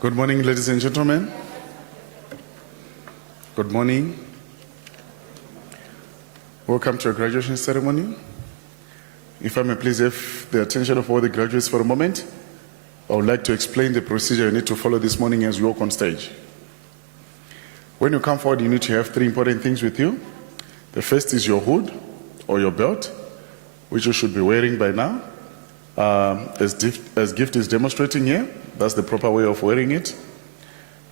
Good morning, ladies and gentlemen. Good morning. Welcome to a graduation ceremony. If I may please have the attention of all the graduates for a moment, I would like to explain the procedure you need to follow this morning as you walk on stage. When you come forward, you need to have three important things with you. The first is your hood or your belt, which you should be wearing by now. As Gift is demonstrating here, that's the proper way of wearing it.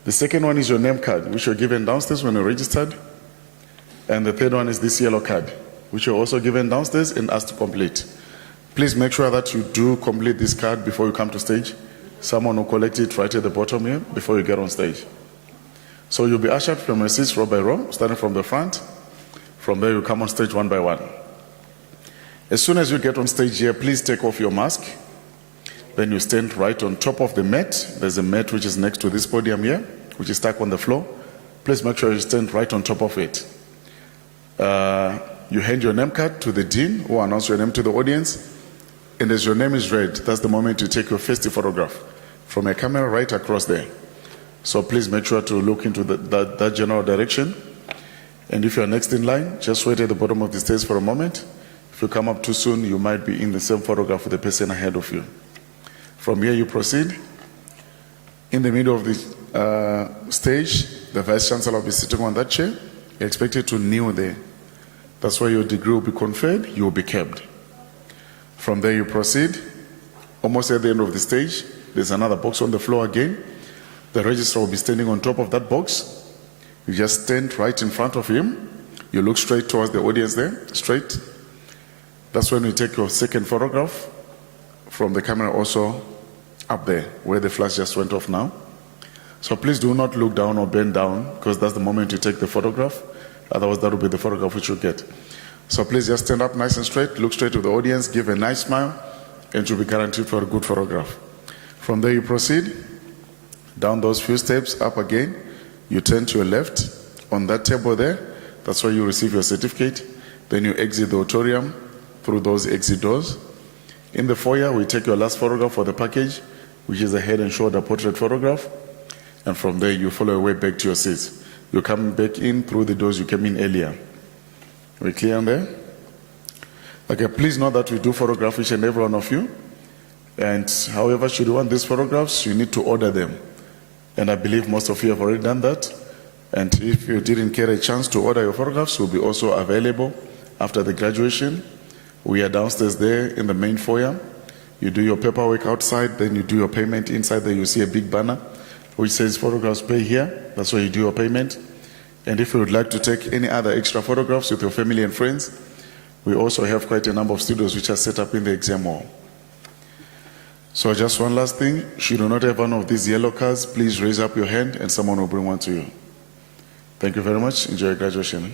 The second one is your name card, which you're given downstairs when you're registered. And the third one is this yellow card, which you're also given downstairs and asked to complete. Please make sure that you do complete this card before you come to stage. Someone will collect it right at the bottom here before you get on stage. So you'll be ushered from your seats row by row, starting from the front. From there, you come on stage one by one. As soon as you get on stage here, please take off your mask. Then you stand right on top of the mat. There's a mat which is next to this podium here, which is stuck on the floor. Please make sure you stand right on top of it. You hand your name card to the dean, who announces your name to the audience. And as your name is read, that's the moment you take your first photograph from a camera right across there. So please make sure to look into that general direction. And if you're next in line, just wait at the bottom of the stage for a moment. If you come up too soon, you might be in the same photograph with the person ahead of you. From here, you proceed. In the middle of the stage, the Vice Chancellor will be sitting on that chair. You're expected to kneel there. That's where your degree will be conferred, you will be kept. From there, you proceed. Almost at the end of the stage, there's another box on the floor again. The registrar will be standing on top of that box. You just stand right in front of him. You look straight towards the audience there, straight. That's when we take your second photograph from the camera also up there, where the flash just went off now. So please do not look down or bend down, because that's the moment you take the photograph. Otherwise, that will be the photograph which you get. So please just stand up nice and straight, look straight to the audience, give a nice smile, and you'll be guaranteed for a good photograph. From there, you proceed down those few steps, up again. You turn to your left on that table there. That's where you receive your certificate. Then you exit the auditorium through those exit doors. In the foyer, we take your last photograph for the package, which is a head and shoulder portrait photograph. And from there, you follow your way back to your seats. You come back in through the doors you came in earlier. We clear on there? Okay, please note that we do photograph each and every one of you. And however, should you want these photographs, you need to order them. And I believe most of you have already done that. And if you didn't get a chance to order your photographs, will be also available after the graduation. We are downstairs there in the main foyer. You do your paperwork outside, then you do your payment inside there. You see a big banner which says photographs pay here. That's where you do your payment. And if you would like to take any other extra photographs with your family and friends, we also have quite a number of studios which are set up in the exam hall. So just one last thing, should you not have one of these yellow cards, please raise up your hand and someone will bring one to you. Thank you very much. Enjoy your graduation.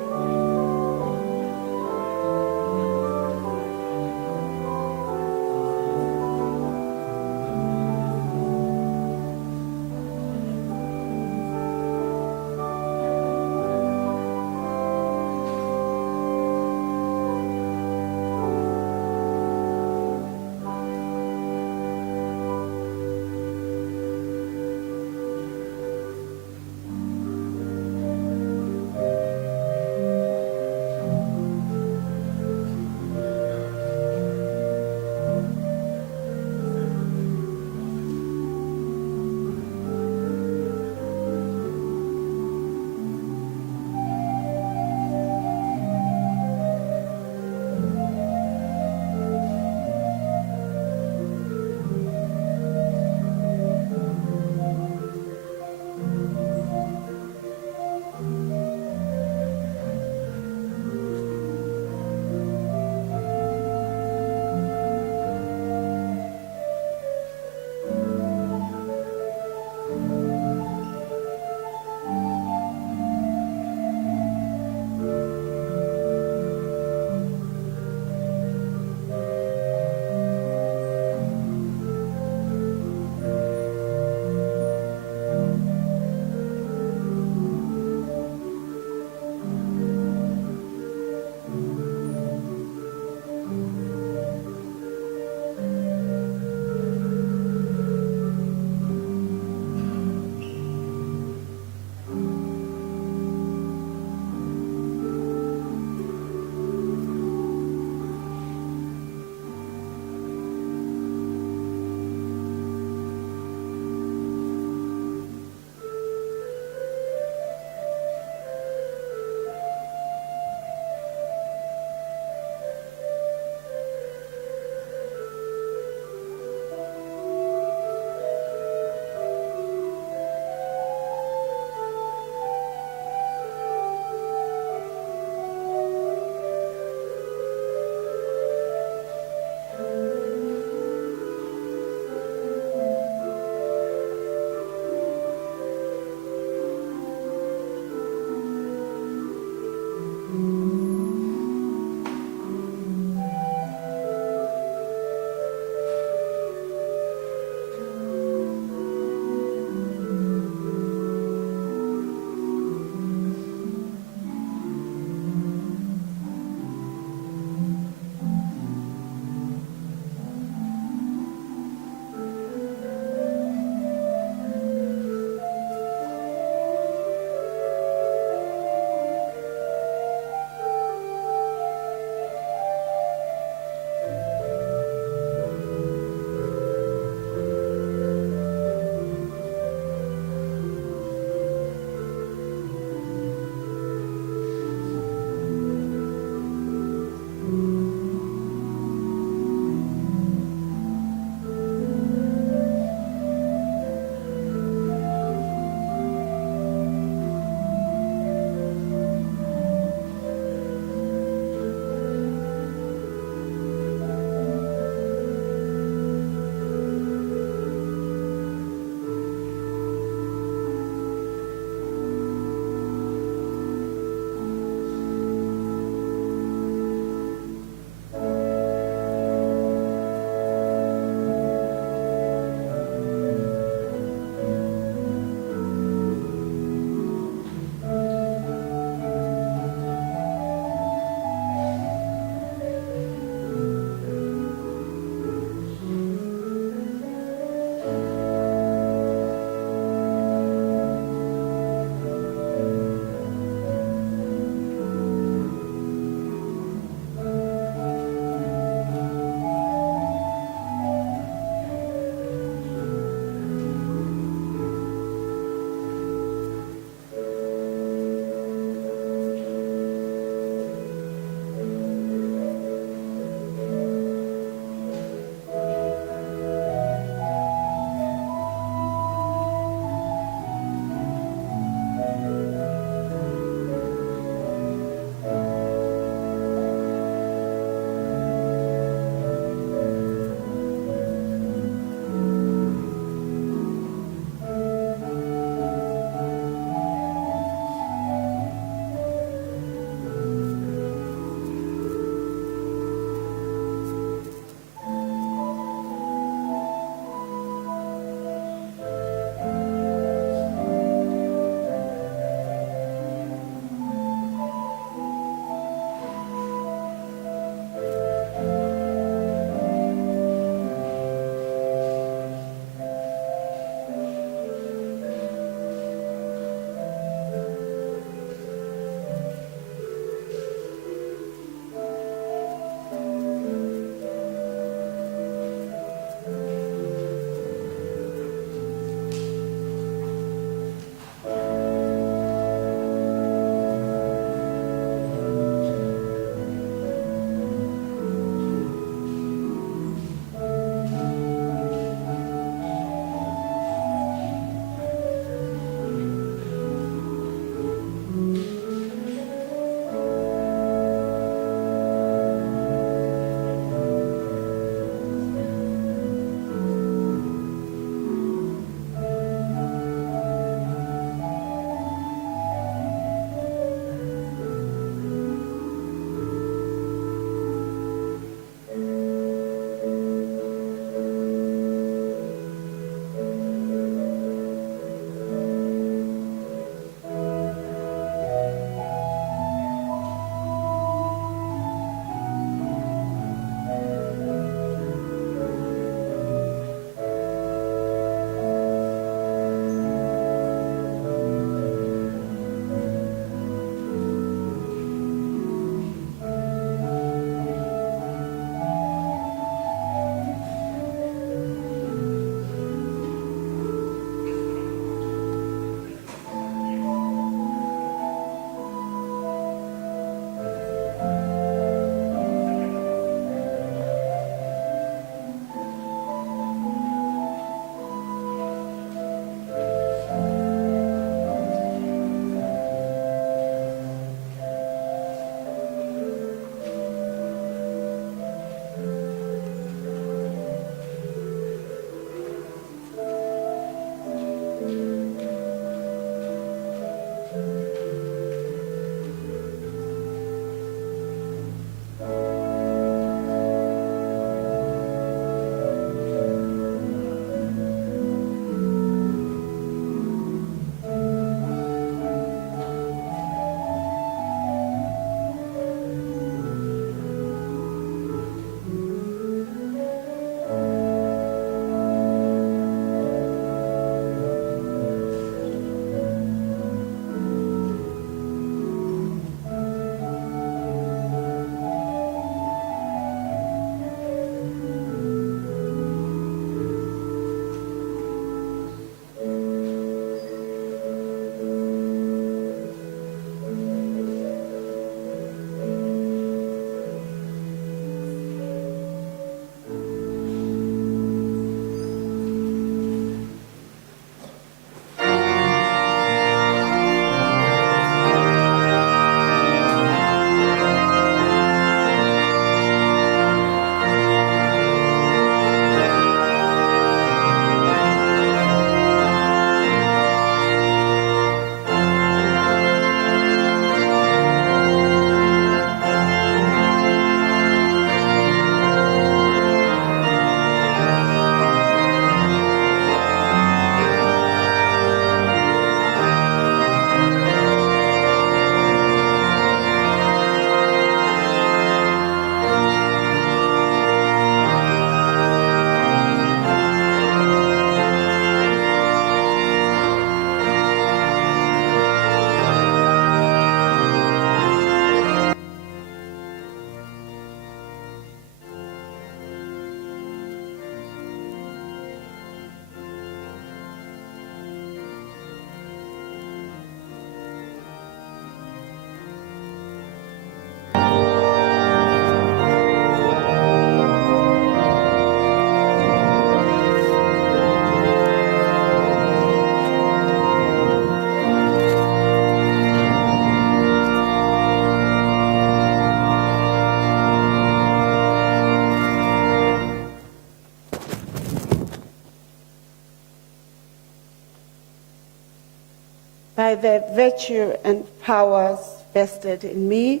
by the virtue and powers vested in me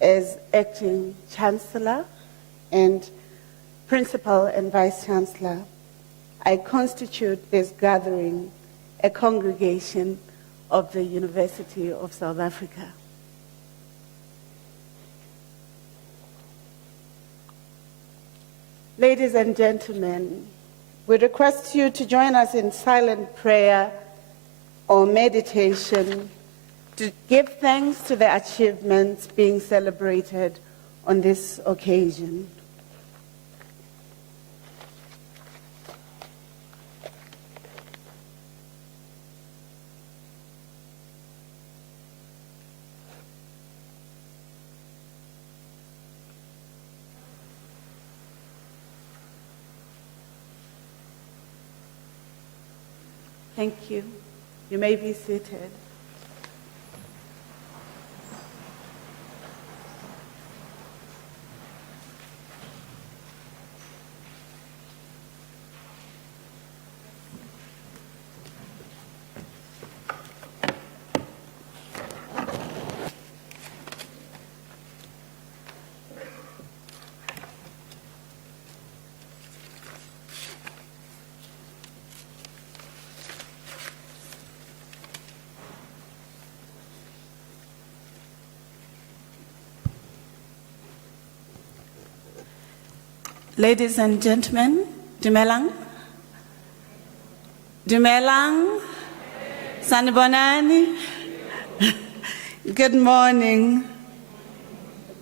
as Acting Chancellor and Principal and Vice Chancellor, I constitute this gathering a congregation of the University of South Africa. Ladies and gentlemen, we request you to join us in silent prayer or meditation to give thanks to the achievements being celebrated on this occasion. Thank you. You may be seated. Ladies and gentlemen, Dumelang? Dumelang? Sanibonani? Good morning.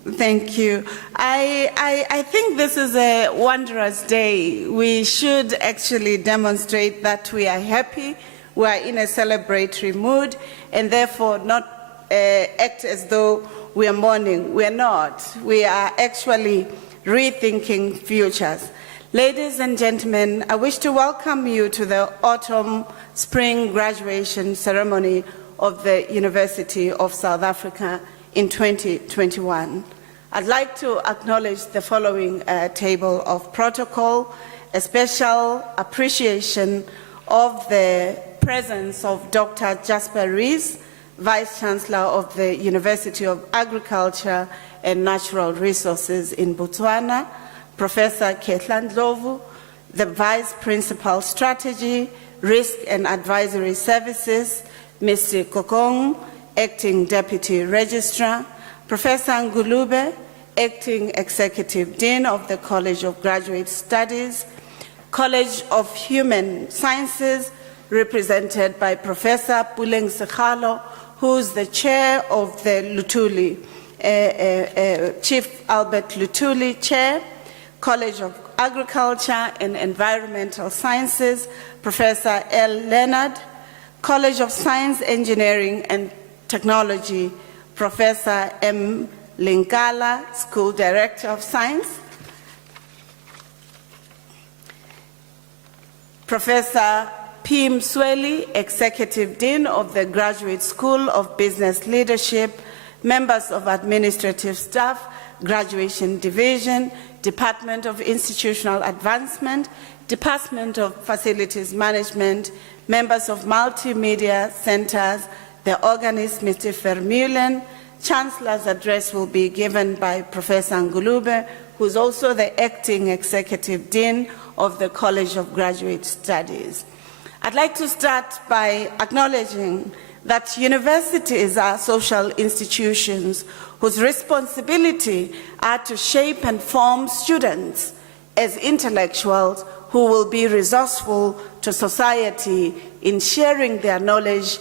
Thank you. I think this is a wondrous day. We should actually demonstrate that we are happy, we are in a celebratory mood, and therefore not act as though we are mourning. We are not. We are actually rethinking futures. Ladies and gentlemen, I wish to welcome you to the autumn-spring graduation ceremony of the University of South Africa in 2021. I'd like to acknowledge the following table of protocol, a special appreciation of the presence of Dr. Jasper Rees, Vice-Chancellor of the University of Agriculture and Natural Resources in Botswana, Professor Ketlan Ndlovu, the Vice Principal Strategy, Risk and Advisory Services, Mr. Kokong, Acting Deputy Registrar, Professor Ngulube, Acting Executive Dean of the College of Graduate Studies, College of Human Sciences, represented by Professor Puleng Sekgalo, who is the chair of the Luthuli, Chief Albert Luthuli Chair, College of Agriculture and Environmental Sciences, Professor L. Leonard, College of Science, Engineering and Technology, Professor M. Linkala, School Director of Science, Professor P. Msweli, Executive Dean of the Graduate School of Business Leadership, members of administrative staff, Graduation Division, Department of Institutional Advancement, Department of Facilities Management, members of multimedia centers, the organist, Mr. Vermeulen. Chancellor's address will be given by Professor Ngulube, who is also the Acting Executive Dean of the College of Graduate Studies. I'd like to start by acknowledging that universities are social institutions whose responsibility are to shape and form students as intellectuals who will be resourceful to society in sharing their knowledge,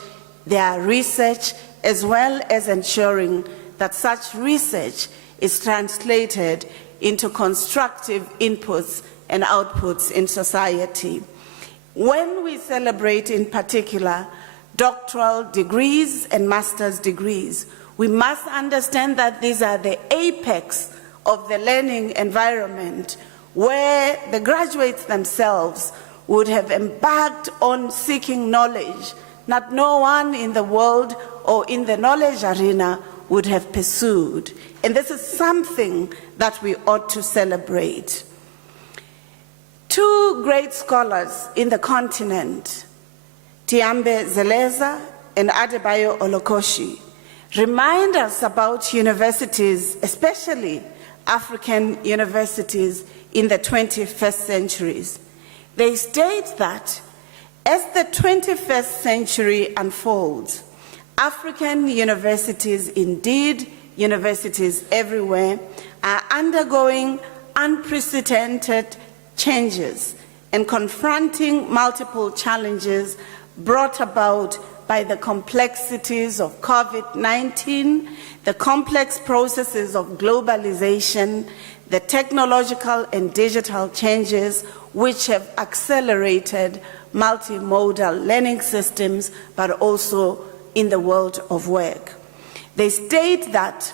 their research, as well as ensuring that such research is translated into constructive inputs and outputs in society. When we celebrate, in particular, doctoral degrees and master's degrees, we must understand that these are the apex of the learning environment where the graduates themselves would have embarked on seeking knowledge that no one in the world or in the knowledge arena would have pursued. And this is something that we ought to celebrate. Two great scholars in the continent, Tiambe Zeleza and Adebayo Olokoshi remind us about universities, especially African universities in the 21st centuries. They state that as the 21st century unfolds, African universities, indeed universities everywhere, are undergoing unprecedented changes and confronting multiple challenges brought about by the complexities of COVID-19, the complex processes of globalization, the technological and digital changes which have accelerated multimodal learning systems, but also in the world of work. They state that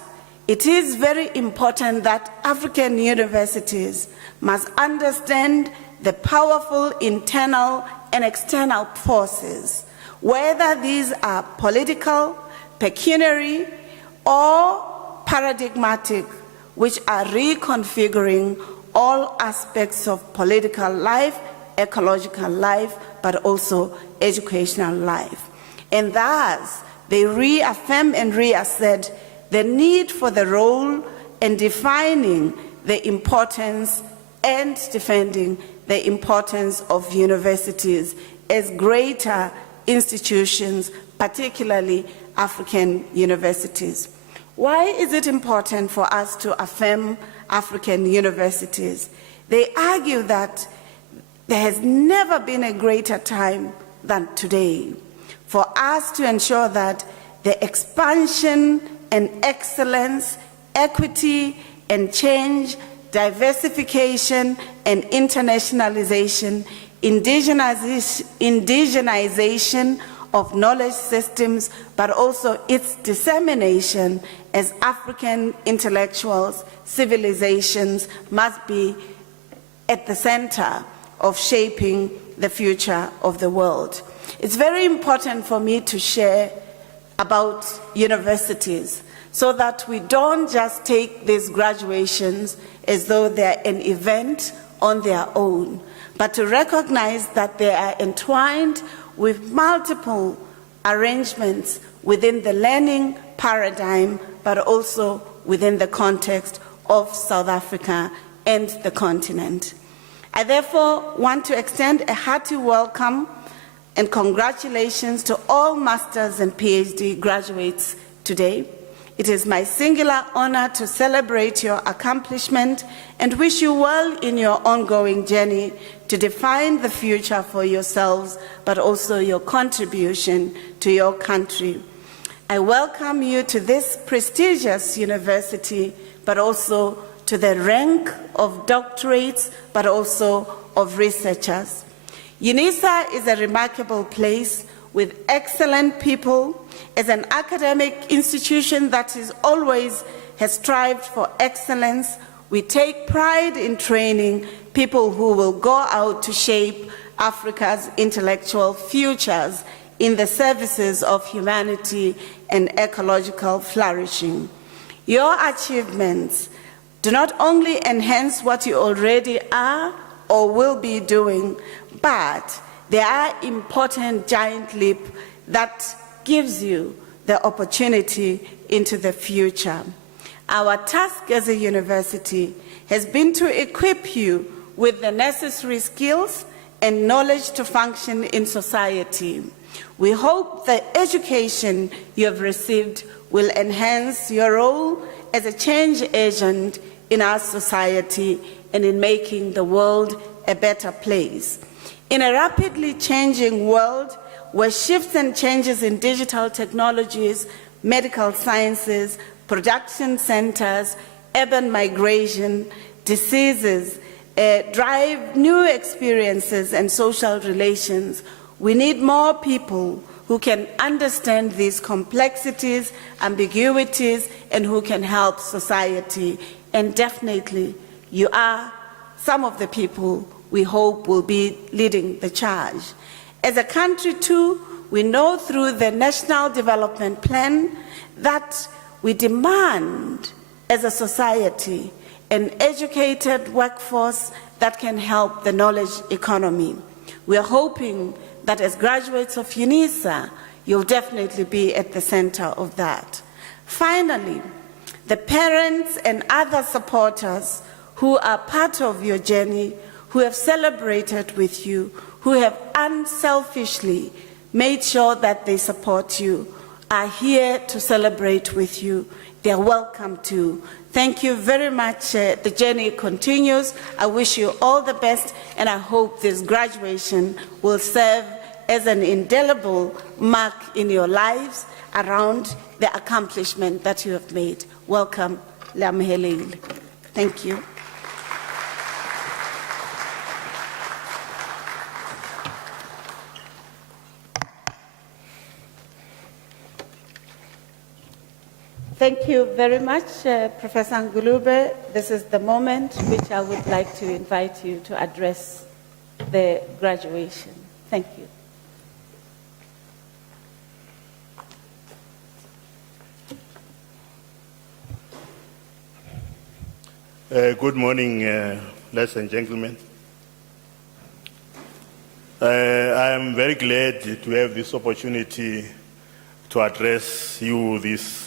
it is very important that African universities must understand the powerful internal and external forces, whether these are political, pecuniary, or paradigmatic, which are reconfiguring all aspects of political life, ecological life, but also educational life. And thus, they reaffirm and reassert the need for the role and defining the importance and defending the importance of universities as greater institutions, particularly African universities. Why is it important for us to affirm African universities? They argue that there has never been a greater time than today for us to ensure that the expansion and excellence, equity and change, diversification and internationalization, indigenization of knowledge systems, but also its dissemination as African intellectuals, civilizations must be at the center of shaping the future of the world. It's very important for me to share about universities so that we don't just take these graduations as though they're an event on their own, but to recognize that they are entwined with multiple arrangements within the learning paradigm, but also within the context of South Africa and the continent. I therefore want to extend a hearty welcome and congratulations to all Masters and PhD graduates today. It is my singular honor to celebrate your accomplishment and wish you well in your ongoing journey to define the future for yourselves, but also your contribution to your country. I welcome you to this prestigious university, but also to the rank of doctorates, but also of researchers. Unisa is a remarkable place with excellent people. As an academic institution that is always has strived for excellence, we take pride in training people who will go out to shape Africa's intellectual futures in the services of humanity and ecological flourishing. Your achievements do not only enhance what you already are or will be doing, but they are important giant leap that gives you the opportunity into the future. Our task as a university has been to equip you with the necessary skills and knowledge to function in society. We hope the education you have received will enhance your role as a change agent in our society and in making the world a better place. In a rapidly changing world where shifts and changes in digital technologies, medical sciences, production centers, urban migration, diseases, drive new experiences and social relations, we need more people who can understand these complexities, ambiguities, and who can help society. And definitely, you are some of the people we hope will be leading the charge. As a country too, we know through the National Development Plan that we demand as a society an educated workforce that can help the knowledge economy. We are hoping that as graduates of Unisa, you'll definitely be at the center of that. Finally, the parents and other supporters who are part of your journey, who have celebrated with you, who have unselfishly made sure that they support you, are here to celebrate with you. They're welcome too. Thank you very much. The journey continues. I wish you all the best, and I hope this graduation will serve as an indelible mark in your lives around the accomplishment that you have made. Welcome, Lamhelele. Thank you. Thank you very much, Professor Ngulube. This is the moment which I would like to invite you to address the graduation. Thank you. Good morning, ladies and gentlemen. I am very glad to have this opportunity to address you this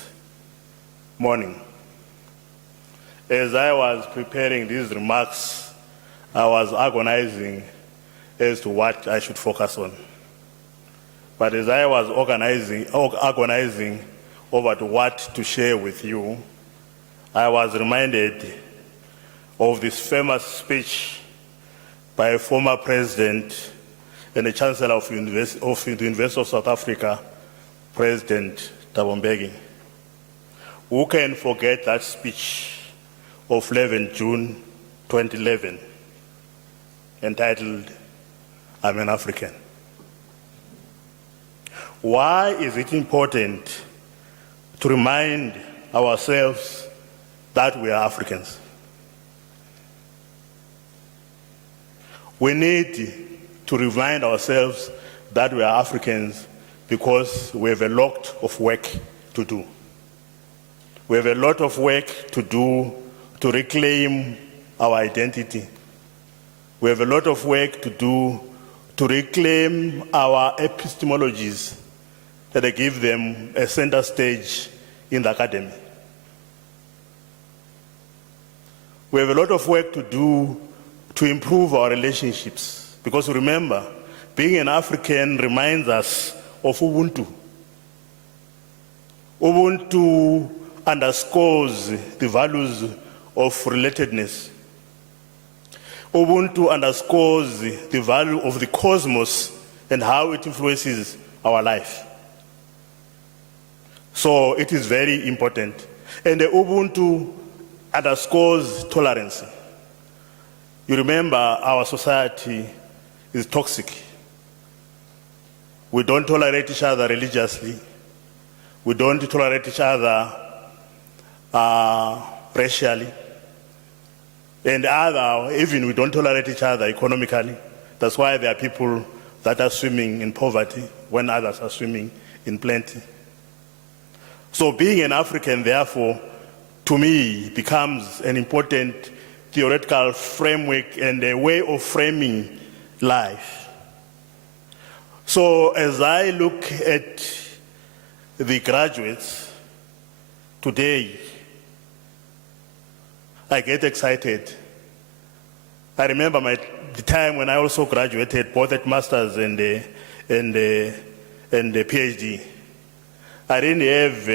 morning. As I was preparing these remarks, I was agonizing as to what I should focus on. But as I was agonizing over to what to share with you, I was reminded of this famous speech by a former president and the Chancellor of the University of South Africa, President Thabo Mbeki. Who can forget that speech of 11 June 2011, entitled, "I'm an African"? Why is it important to remind ourselves that we are Africans? We need to remind ourselves that we are Africans because we have a lot of work to do. We have a lot of work to do to reclaim our identity. We have a lot of work to do to reclaim our epistemologies that give them a center stage in the academy. We have a lot of work to do to improve our relationships, because remember, being an African reminds us of Ubuntu. Ubuntu underscores the values of relatedness. Ubuntu underscores the value of the cosmos and how it influences our life. So it is very important. And the Ubuntu underscores tolerance. You remember, our society is toxic. We don't tolerate each other religiously. We don't tolerate each other racially. And even we don't tolerate each other economically. That's why there are people that are swimming in poverty when others are swimming in plenty. So being an African, therefore, to me, becomes an important theoretical framework and a way of framing life. So as I look at the graduates today, I get excited. I remember the time when I also graduated, both at master's and the PhD. I didn't have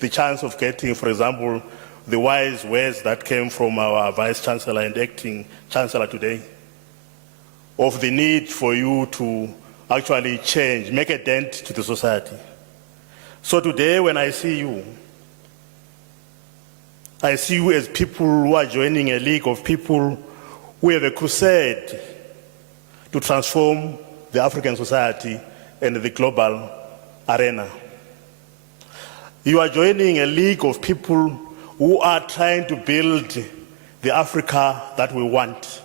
the chance of getting, for example, the wise words that came from our Vice Chancellor and Acting Chancellor today, of the need for you to actually change, make a dent to the society. So today when I see you as people who are joining a league of people who have a crusade to transform the African society and the global arena. You are joining a league of people who are trying to build the Africa that we want.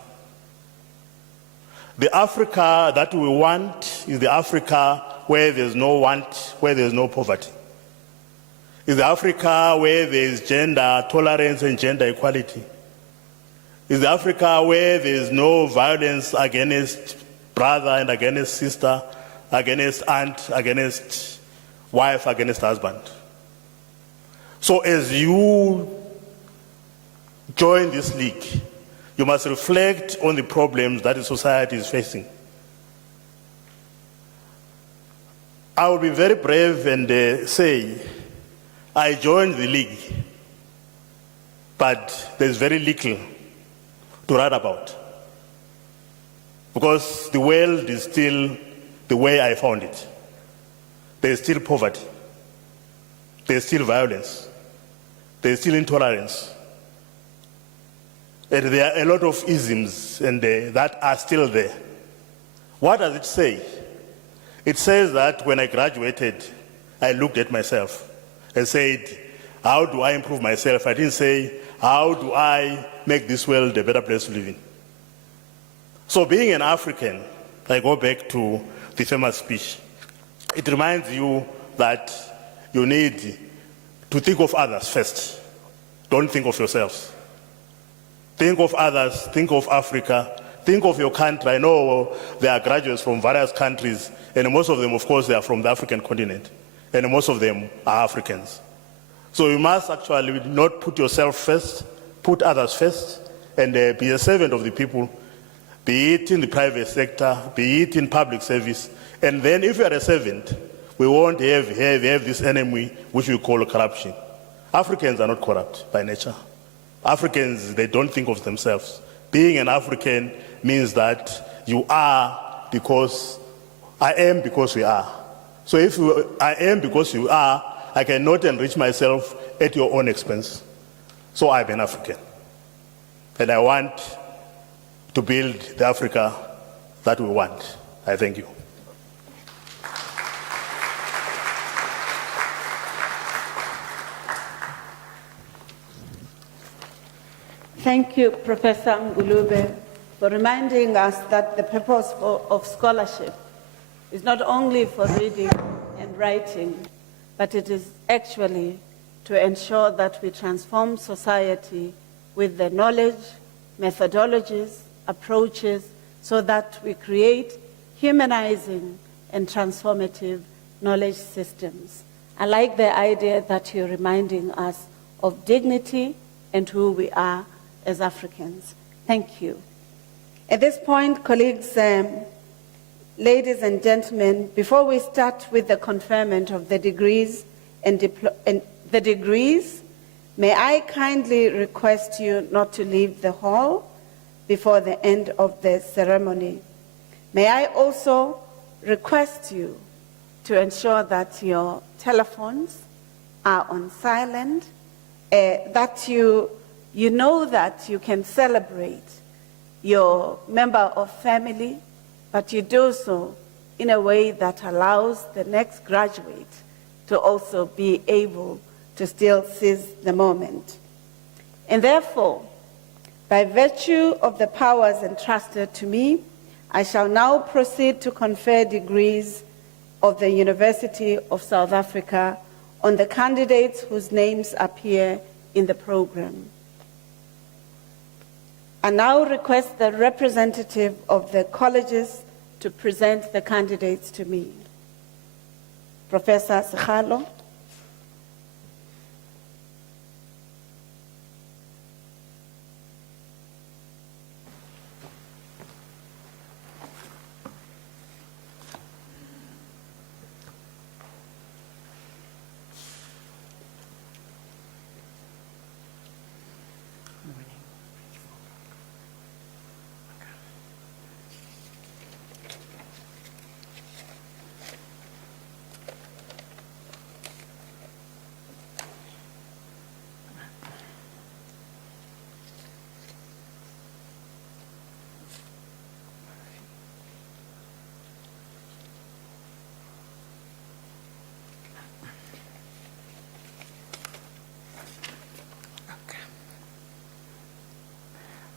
The Africa that we want is the Africa where there's no want, where there's no poverty. It's the Africa where there's gender tolerance and gender equality. It's the Africa where there's no violence against brother and against sister, against aunt, against wife against husband. So as you join this league, you must reflect on the problems that the society is facing. I will be very brave and say, I joined the league, but there's very little to write about. Because the world is still the way I found it. There's still poverty. There's still violence. There's still intolerance. And there are a lot of isms that are still there. What does it say? It says that when I graduated, I looked at myself and said, how do I improve myself? I didn't say, how do I make this world a better place to live in? So being an African, I go back to the famous speech. It reminds you that you need to think of others first. Don't think of yourselves. Think of others, think of Africa, think of your country. I know there are graduates from various countries, and most of them, of course, they are from the African continent, and most of them are Africans. So you must actually not put yourself first, put others first, and be a servant of the people, be it in the private sector, be it in public service. And then if you are a servant, we won't have this enemy which we call corruption. Africans are not corrupt by nature. Africans, they don't think of themselves. Being an African means that you are because I am because we are. So if I am because you are, I cannot enrich myself at your own expense. So I'm an African. And I want to build the Africa that we want. I thank you. Thank you, Professor Ngulube, for reminding us that the purpose of scholarship is not only for reading and writing, but it is actually to ensure that we transform society with the knowledge, methodologies, approaches, so that we create humanizing and transformative knowledge systems. I like the idea that you're reminding us of dignity and who we are as Africans. Thank you. At this point, colleagues, ladies and gentlemen, before we start with the conferment of the degrees may I kindly request you not to leave the hall before the end of the ceremony. May I also request you to ensure that your telephones are on silent, that you know that you can celebrate your member of family, but you do so in a way that allows the next graduate to also be able to still seize the moment. And therefore, by virtue of the powers entrusted to me, I shall now proceed to confer degrees of the University of South Africa on the candidates whose names appear in the program. I now request the representative of the colleges to present the candidates to me. Professor Sekgalo.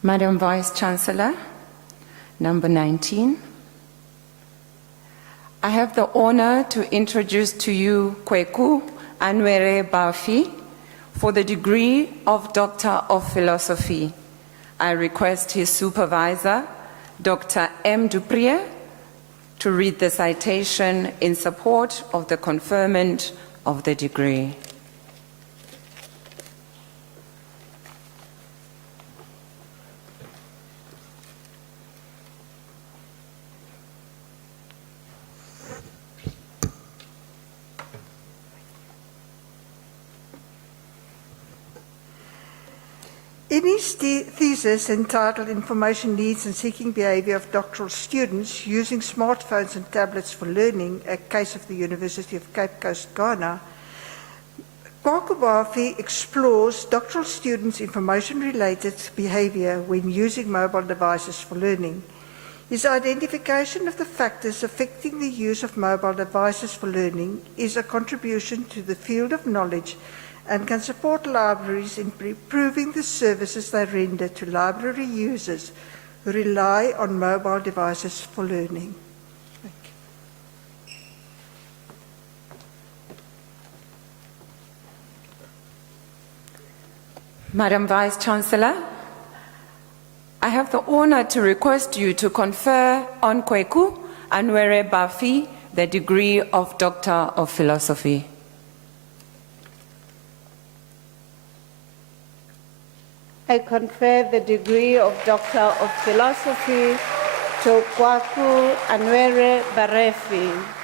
Madam Vice Chancellor, number 19. I have the honor to introduce to you Kweku Anwere Bafi for the degree of Doctor of Philosophy. I request his supervisor, Dr. M. Duprier, to read the citation in support of the conferment of the degree. In his thesis entitled Information Needs and Seeking Behaviour of Doctoral Students Using Smartphones and Tablets for Learning, a case of the University of Cape Coast, Ghana, Kwaku explores doctoral students' information-related behaviour when using mobile devices for learning. His identification of the factors affecting the use of mobile devices for learning is a contribution to the field of knowledge and can support libraries in improving the services they render to library users who rely on mobile devices for learning. Thank you. Madam Vice-Chancellor, I have the honor to request you to confer on Kweku Anwere Bafi the degree of Doctor of Philosophy. I confer the degree of Doctor of Philosophy to Kwaku Anwere Barefi.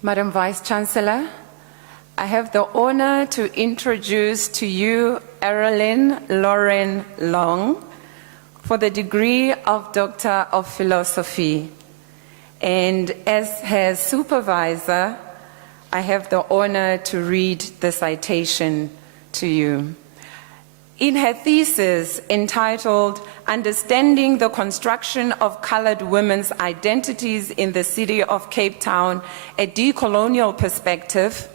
Madam Vice-Chancellor, I have the honor to introduce to you Erilyn Lauren Long for the degree of Doctor of Philosophy. And as her supervisor, I have the honor to read the citation to you. In her thesis entitled Understanding the Construction of Colored Women's Identities in the City of Cape Town, a Decolonial Perspective,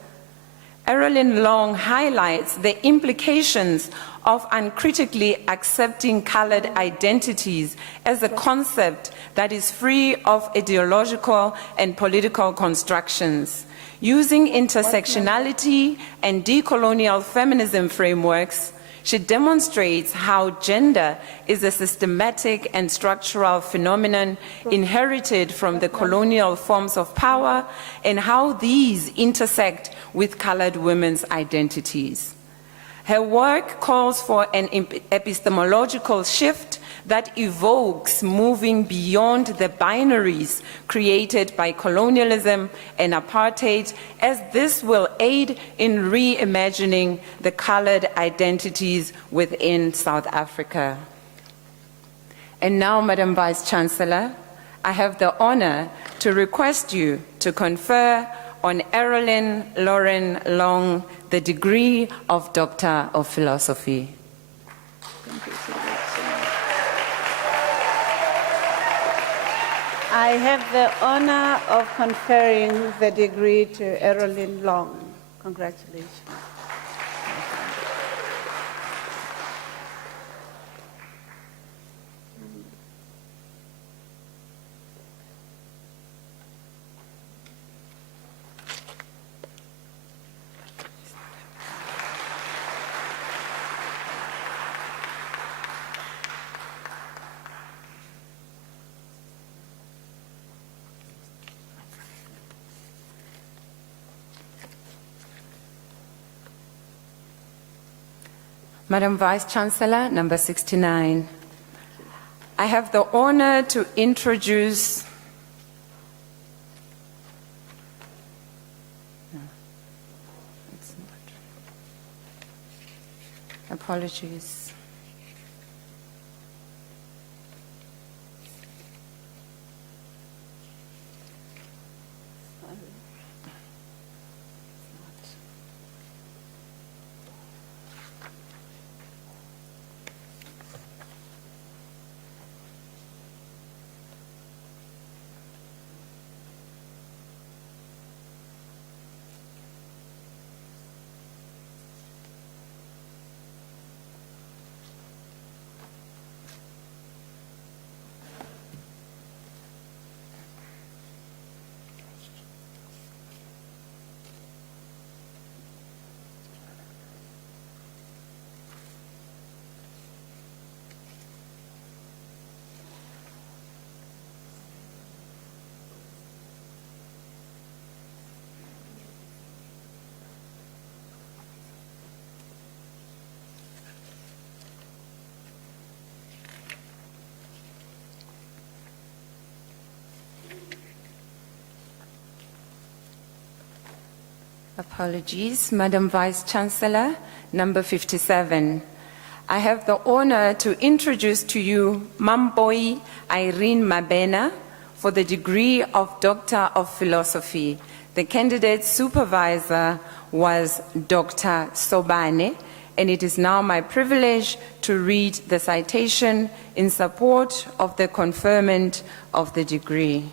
Erilyn Long highlights the implications of uncritically accepting colored identities as a concept that is free of ideological and political constructions. Using intersectionality and decolonial feminism frameworks, she demonstrates how gender is a systematic and structural phenomenon inherited from the colonial forms of power and how these intersect with colored women's identities. Her work calls for an epistemological shift that evokes moving beyond the binaries created by colonialism and apartheid, as this will aid in reimagining the colored identities within South Africa. And now, Madam Vice-Chancellor, I have the honor to request you to confer on Erilyn Lauren Long the degree of Doctor of Philosophy. I have the honor of conferring the degree to Erilyn Long. Congratulations. Madam Vice Chancellor, number 69. I have the honor to introduce apologies. Apologies, Madam Vice Chancellor, number 57. I have the honor to introduce to you Mamboy Irene Mabena for the degree of Doctor of Philosophy. The candidate supervisor was Dr. Sobane, and it is now my privilege to read the citation in support of the conferment of the degree.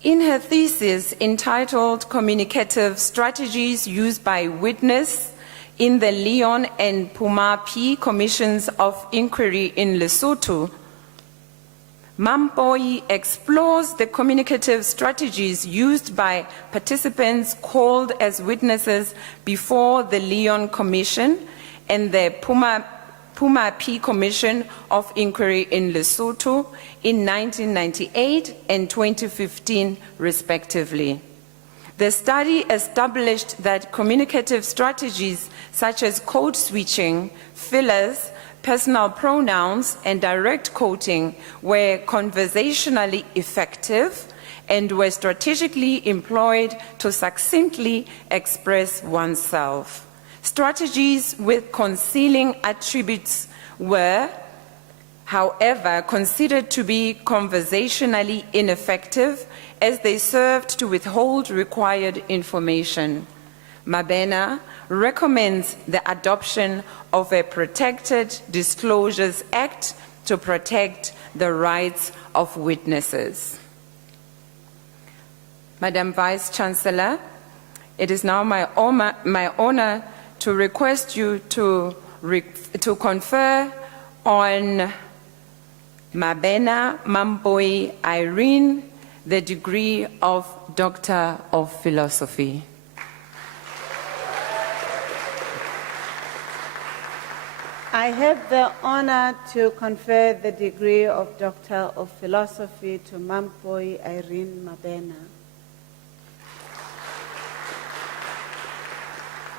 In her thesis entitled Communicative Strategies Used by Witness in the Leon and Pumapi Commissions of Inquiry in Lesotho, Mamboy explores the communicative strategies used by participants called as witnesses before the Leon Commission and the Pumapi Commission of Inquiry in Lesotho in 1998 and 2015, respectively. The study established that communicative strategies such as code switching, fillers, personal pronouns, and direct quoting were conversationally effective and were strategically employed to succinctly express oneself. Strategies with concealing attributes were, however, considered to be conversationally ineffective as they served to withhold required information. Mabena recommends the adoption of a Protected Disclosures Act to protect the rights of witnesses. Madam Vice Chancellor, it is now my honor to request you to confer on Mabena Mamboy Irene the degree of Doctor of Philosophy. I have the honor to confer the degree of Doctor of Philosophy to Mamboy Irene Mabena.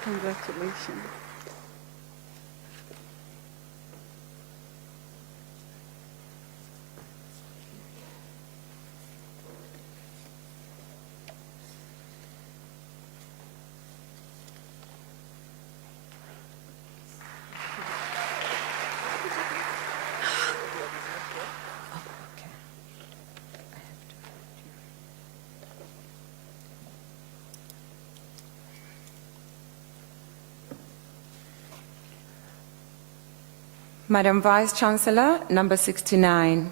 Congratulations. Madam Vice Chancellor, number 69.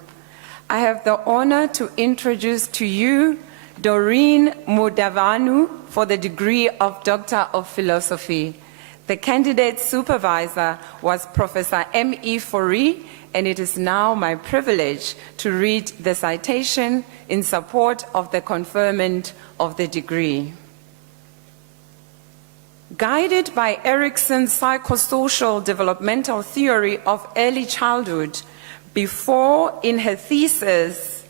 I have the honor to introduce to you Doreen Mudavanu for the degree of Doctor of Philosophy. The candidate supervisor was Professor M.E. Fori, and it is now my privilege to read the citation in support of the conferment of the degree. Guided by Erickson's psychosocial developmental theory of early childhood, in her thesis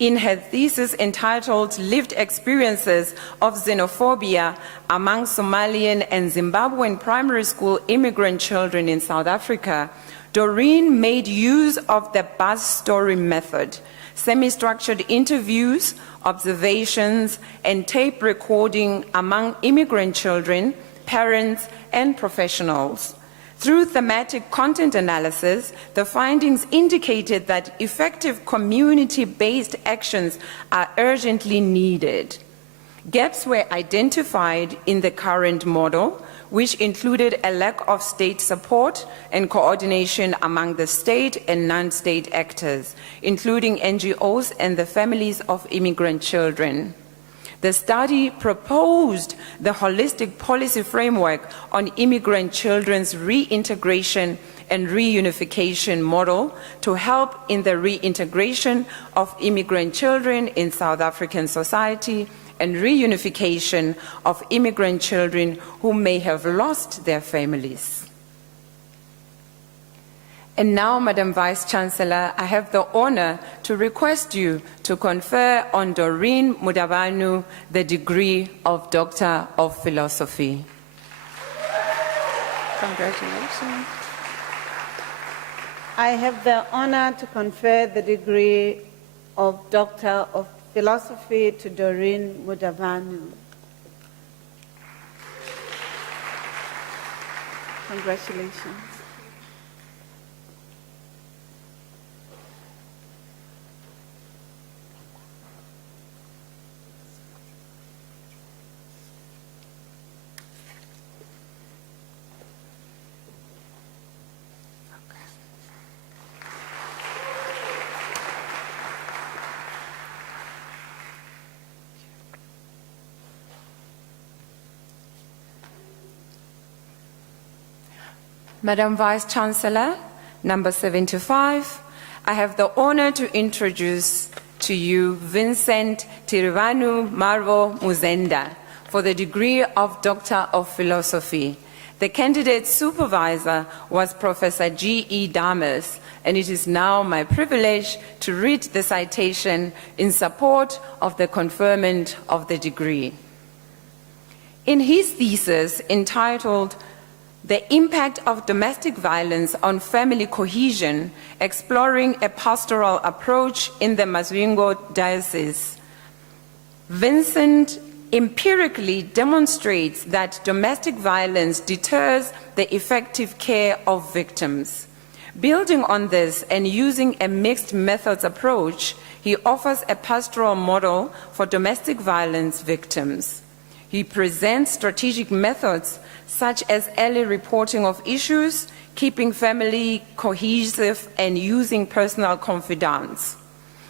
entitled Lived Experiences of Xenophobia Among Somalian and Zimbabwean Primary School Immigrant Children in South Africa, Doreen made use of the buzz story method, semi-structured interviews, observations, and tape recording among immigrant children, parents, and professionals. Through thematic content analysis, the findings indicated that effective community-based actions are urgently needed. Gaps were identified in the current model, which included a lack of state support and coordination among the state and non-state actors, including NGOs and the families of immigrant children. The study proposed the holistic policy framework on immigrant children's reintegration and reunification model to help in the reintegration of immigrant children in South African society and reunification of immigrant children who may have lost their families. And now, Madam Vice-Chancellor, I have the honor to request you to confer on Doreen Mudavanu the degree of Doctor of Philosophy. Congratulations. I have the honor to confer the degree of Doctor of Philosophy to Doreen Mudavanu. Congratulations. Madam Vice-Chancellor, number 75, I have the honor to introduce to you Vincent Tirivanu Marvo Muzenda for the degree of Doctor of Philosophy. The candidate supervisor was Professor G.E. Damas, and it is now my privilege to read the citation in support of the conferment of the degree. In his thesis entitled The Impact of Domestic Violence on Family Cohesion, Exploring a Pastoral Approach in the Masvingo Diocese, Vincent empirically demonstrates that domestic violence deters the effective care of victims. Building on this and using a mixed methods approach, he offers a pastoral model for domestic violence victims. He presents strategic methods such as early reporting of issues, keeping family cohesive, and using personal confidants.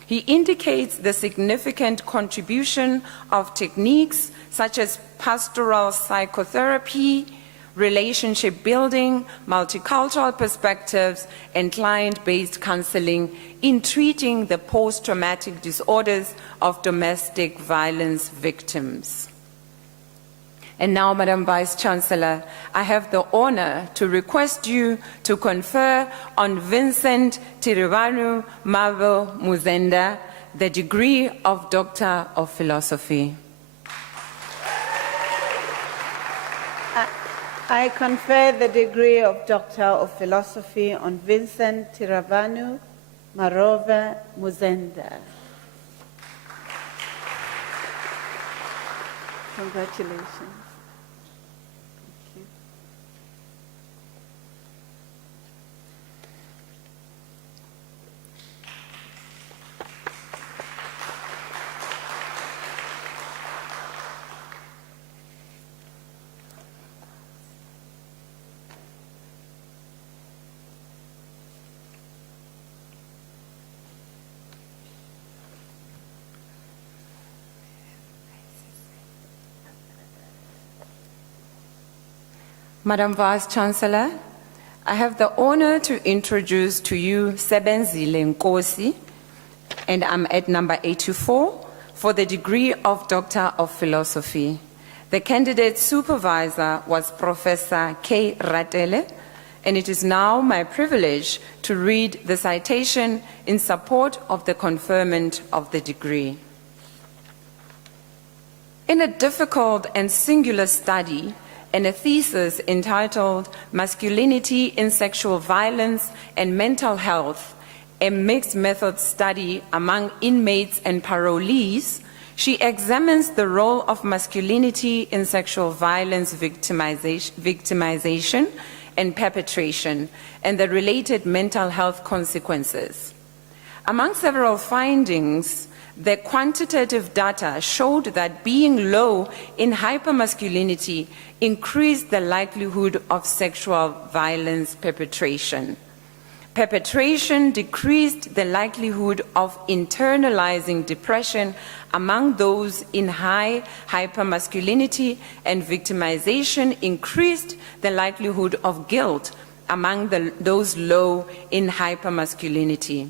He indicates the significant contribution of techniques such as pastoral psychotherapy, relationship building, multicultural perspectives, and client-based counseling in treating the post-traumatic disorders of domestic violence victims. And now, Madam Vice-Chancellor, I have the honor to request you to confer on Vincent Tirivanu Marvo Muzenda the degree of Doctor of Philosophy. I confer the degree of Doctor of Philosophy on Vincent Tirivanu Marvo Muzenda. Congratulations. Madam Vice-Chancellor, I have the honor to introduce to you Sebenzile Nkosi, and I'm at number 84 for the degree of Doctor of Philosophy. The candidate supervisor was Professor K. Ratele, and it is now my privilege to read the citation in support of the conferment of the degree. In a difficult and singular study, and a thesis entitled Masculinity in Sexual Violence and Mental Health, a mixed method study among inmates and parolees, she examines the role of masculinity in sexual violence victimization and perpetration and the related mental health consequences. Among several findings, the quantitative data showed that being low in hypermasculinity increased the likelihood of sexual violence perpetration. Perpetration decreased the likelihood of internalizing depression among those in high hypermasculinity, and victimization increased the likelihood of guilt among those low in hypermasculinity.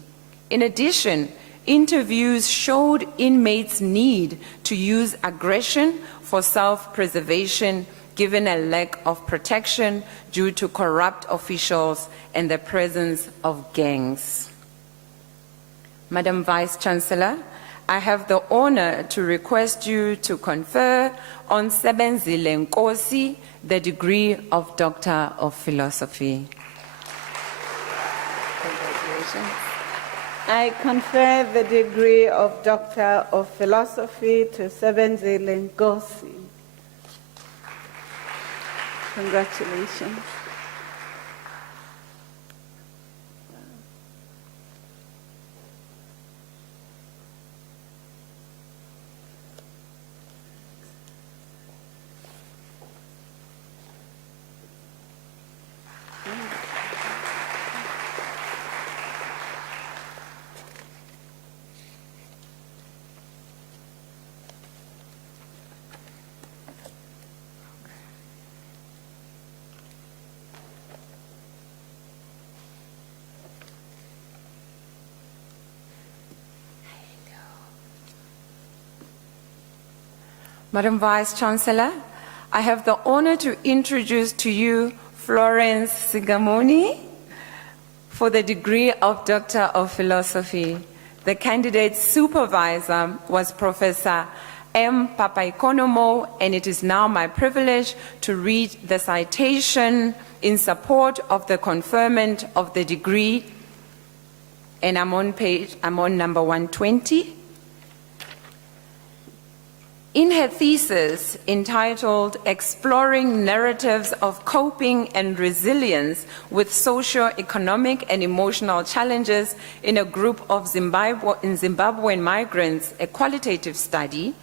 In addition, interviews showed inmates' need to use aggression for self-preservation given a lack of protection due to corrupt officials and the presence of gangs. Madam Vice-Chancellor, I have the honor to request you to confer on Sebenzile Nkosi the degree of Doctor of Philosophy. Congratulations. I confer the degree of Doctor of Philosophy to Sebenzile Nkosi. Congratulations. Madam Vice-Chancellor, I have the honor to introduce to you Florence Sigamoni for the degree of Doctor of Philosophy. The candidate supervisor was Professor M. Papaikonomo, and it is now my privilege to read the citation in support of the conferment of the degree, and I'm on number 120. In her thesis entitled Exploring Narratives of Coping and Resilience with Socio-Economic and Emotional Challenges in a Group of Zimbabwean Migrants, a qualitative study,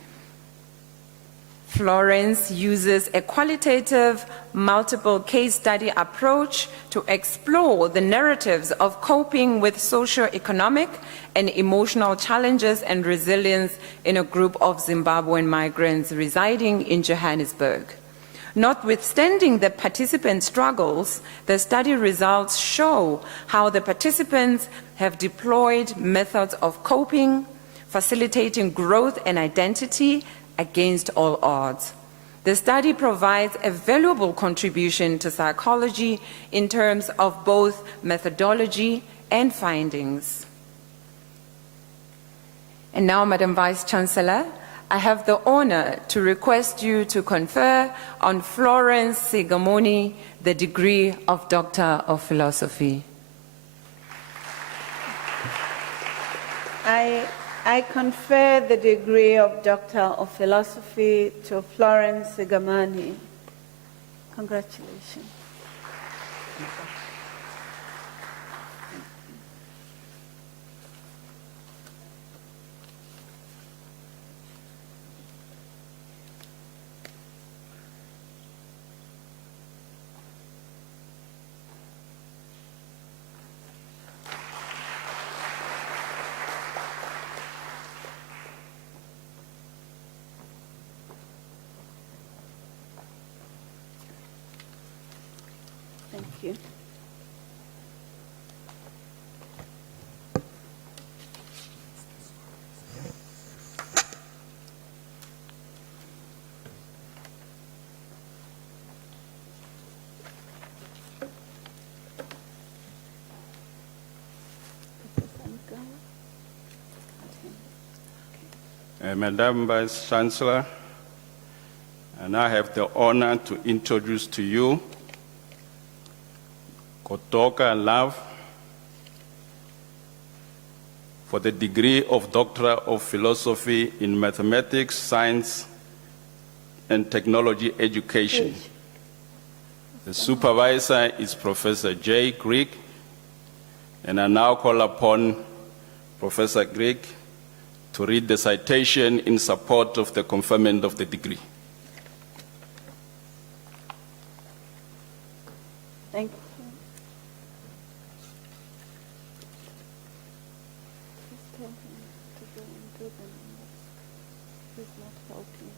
Florence uses a qualitative multiple case study approach to explore the narratives of coping with socio-economic and emotional challenges and resilience in a group of Zimbabwean migrants residing in Johannesburg. Notwithstanding the participant struggles, the study results show how the participants have deployed methods of coping, facilitating growth and identity against all odds. The study provides a valuable contribution to psychology in terms of both methodology and findings. And now, Madam Vice-Chancellor, I have the honor to request you to confer on Florence Sigamoni the degree of Doctor of Philosophy. I confer the degree of Doctor of Philosophy to Florence Sigamoni. Congratulations. Thank you. Madam Vice Chancellor, and I have the honor to introduce to you Kotoka Love for the degree of Doctor of Philosophy in Mathematics, Science, and Technology Education. The supervisor is Professor J. Greig, and I now call upon Professor Greig to read the citation in support of the conferment of the degree. Thank you. Just tell him to go and do them. He's not helping.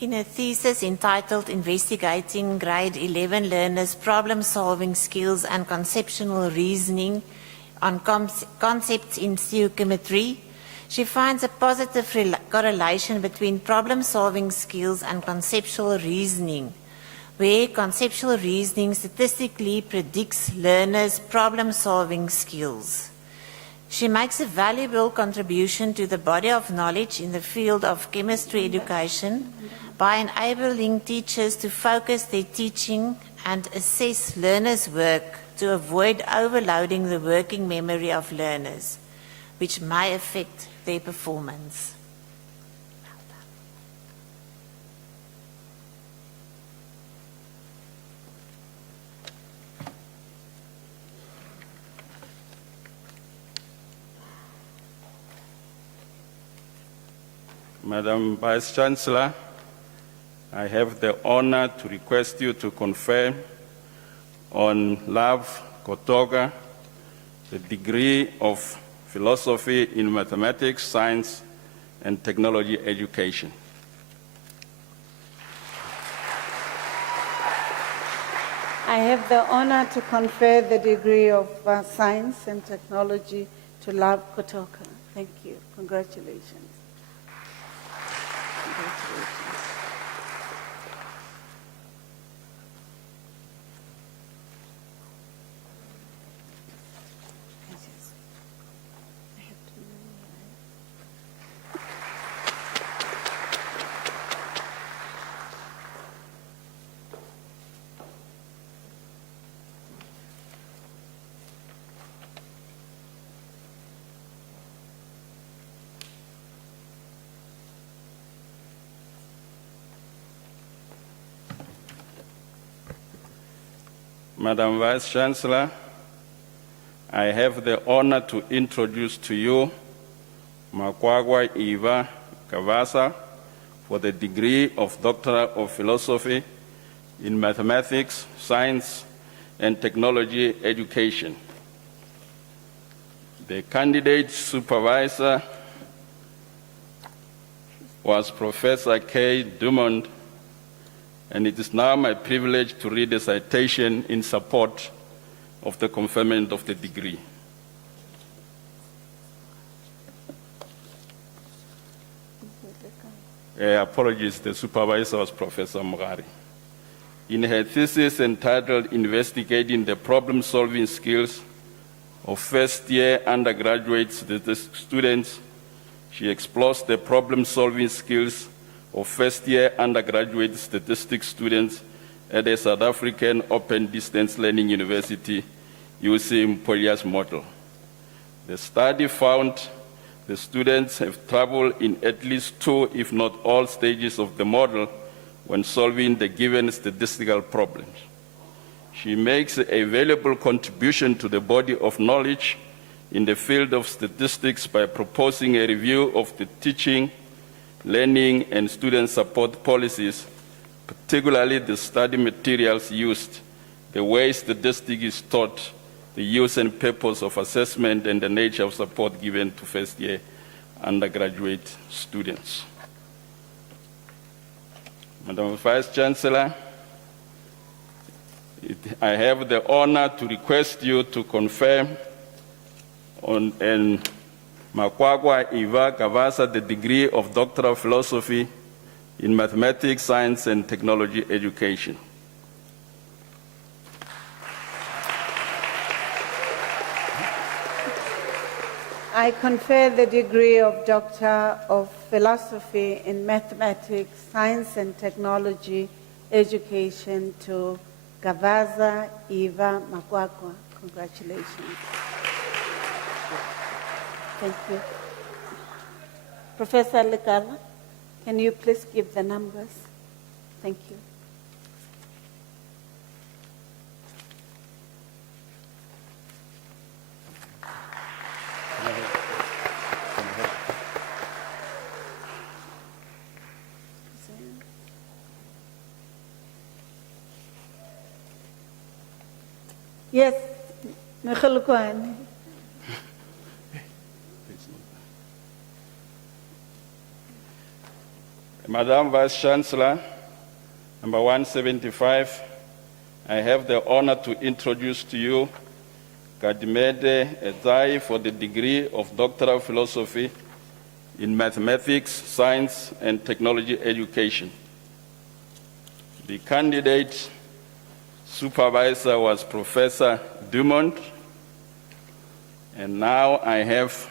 In a thesis entitled Investigating Grade 11 Learners' Problem-Solving Skills and Conceptual Reasoning on Concepts in Stoichiometry, she finds a positive correlation between problem-solving skills and conceptual reasoning, where conceptual reasoning statistically predicts learners' problem-solving skills. She makes a valuable contribution to the body of knowledge in the field of chemistry education by enabling teachers to focus their teaching and assess learners' work to avoid overloading the working memory of learners, which may affect their performance. Madam Vice Chancellor, I have the honor to request you to confer on Love Kotoka the degree of Philosophy in Mathematics, Science, and Technology Education. I have the honor to confer the degree of Science and Technology to Love Kotoka. Thank you. Congratulations. Congratulations. I have to memorize. Madam Vice Chancellor, I have the honor to introduce to you Makwagwa Eva Kavasa for the degree of Doctor of Philosophy in Mathematics, Science, and Technology Education. The candidate supervisor was Professor K. Dumont, and it is now my privilege to read a citation in support of the conferment of the degree. Apologies, the supervisor was Professor Mugari. In her thesis entitled Investigating the Problem-Solving Skills of First-Year Undergraduate Students, she explores the problem-solving skills of first-year undergraduate statistics students at the South African Open Distance Learning University using Polias model. The study found the students have trouble in at least two, if not all, stages of the model when solving the given statistical problems. She makes a valuable contribution to the body of knowledge in the field of statistics by proposing a review of the teaching, learning, and student support policies, particularly the study materials used, the way statistics is taught, the use and purpose of assessment, and the nature of support given to first-year undergraduate students. Madam Vice Chancellor, I have the honor to request you to confer on Makwagwa Eva Kavasa the degree of Doctor of Philosophy in Mathematics, Science, and Technology Education. I confer the degree of Doctor of Philosophy in Mathematics, Science and Technology Education to Gavaza Eva Makwakwa. Congratulations. Thank you. Professor Lekala, can you please give the numbers? Thank you. Yes, Mekhalukwane. Madam Vice Chancellor, number 175, I have the honor to introduce to you Kadimede Ezai for the degree of Doctor of Philosophy in Mathematics, Science, and Technology Education. The candidate supervisor was Professor Dumont, and now I have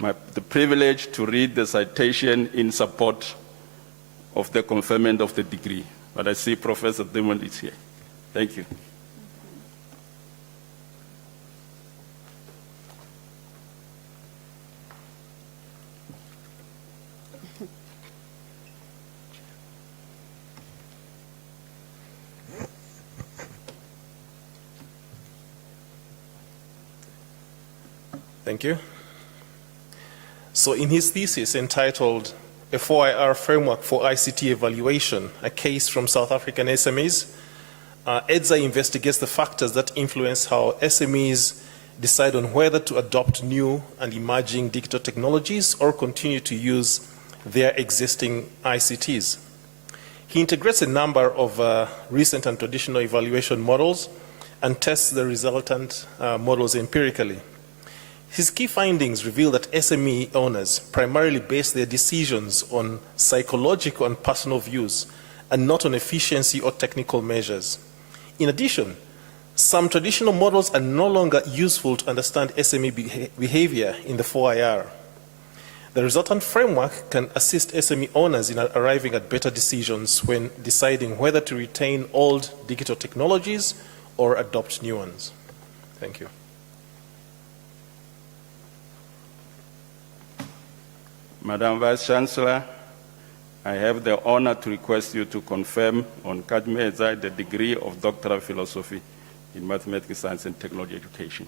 the privilege to read the citation in support of the conferment of the degree. But I see Professor Dumont is here. Thank you. Thank you. So in his thesis entitled A 4IR Framework for ICT Evaluation, a Case from South African SMEs, Edza investigates the factors that influence how SMEs decide on whether to adopt new and emerging digital technologies or continue to use their existing ICTs. He integrates a number of recent and traditional evaluation models and tests the resultant models empirically. His key findings reveal that SME owners primarily base their decisions on psychological and personal views and not on efficiency or technical measures. In addition, some traditional models are no longer useful to understand SME behavior in the 4IR. The resultant framework can assist SME owners in arriving at better decisions when deciding whether to retain old digital technologies or adopt new ones. Thank you. Madam Vice Chancellor, I have the honor to request you to confirm on Kadime Ezai the degree of Doctor of Philosophy in Mathematics, Science, and Technology Education.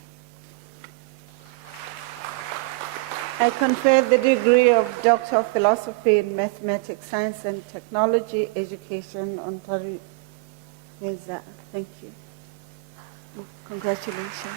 I confer the degree of Doctor of Philosophy in Mathematics, Science, and Technology Education on Tariza. Thank you. Congratulations.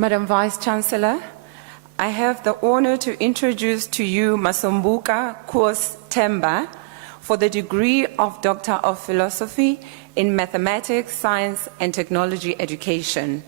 Madam Vice Chancellor, I have the honor to introduce to you Masombuka Kos Temba for the degree of Doctor of Philosophy in Mathematics, Science, and Technology Education.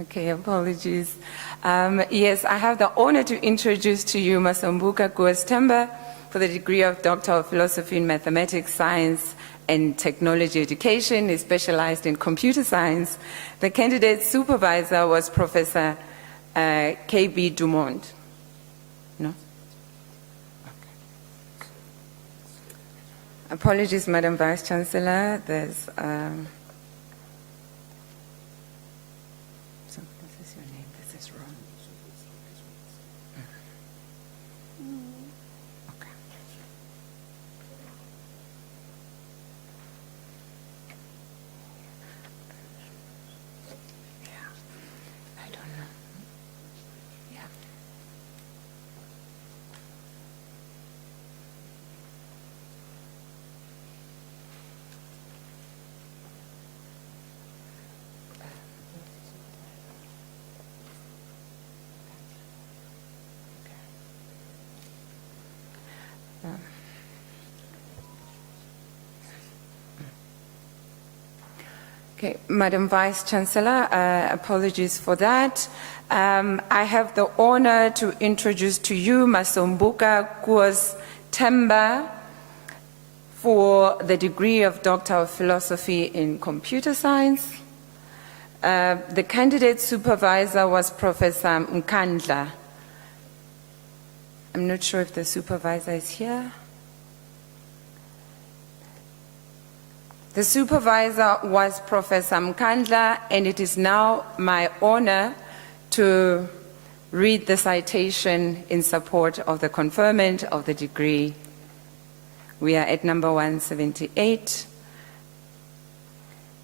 Okay, apologies. Yes, I have the honor to introduce to you Masombuka Guestemba for the degree of Doctor of Philosophy in Mathematics, Science, and Technology Education. He specialized in computer science. The candidate supervisor was Professor K.B. Dumont. No? Okay. Apologies, Madam Vice Chancellor. There's... So this is your name. This is wrong. Okay. Yeah. I don't know. Yeah. Okay, Madam Vice Chancellor, apologies for that. I have the honor to introduce to you Masombuka Guestemba for the degree of Doctor of Philosophy in Computer Science. The candidate supervisor was Professor Nkandla. I'm not sure if the supervisor is here. The supervisor was Professor Mkandla, and it is now my honor to read the citation in support of the conferment of the degree. We are at number 178.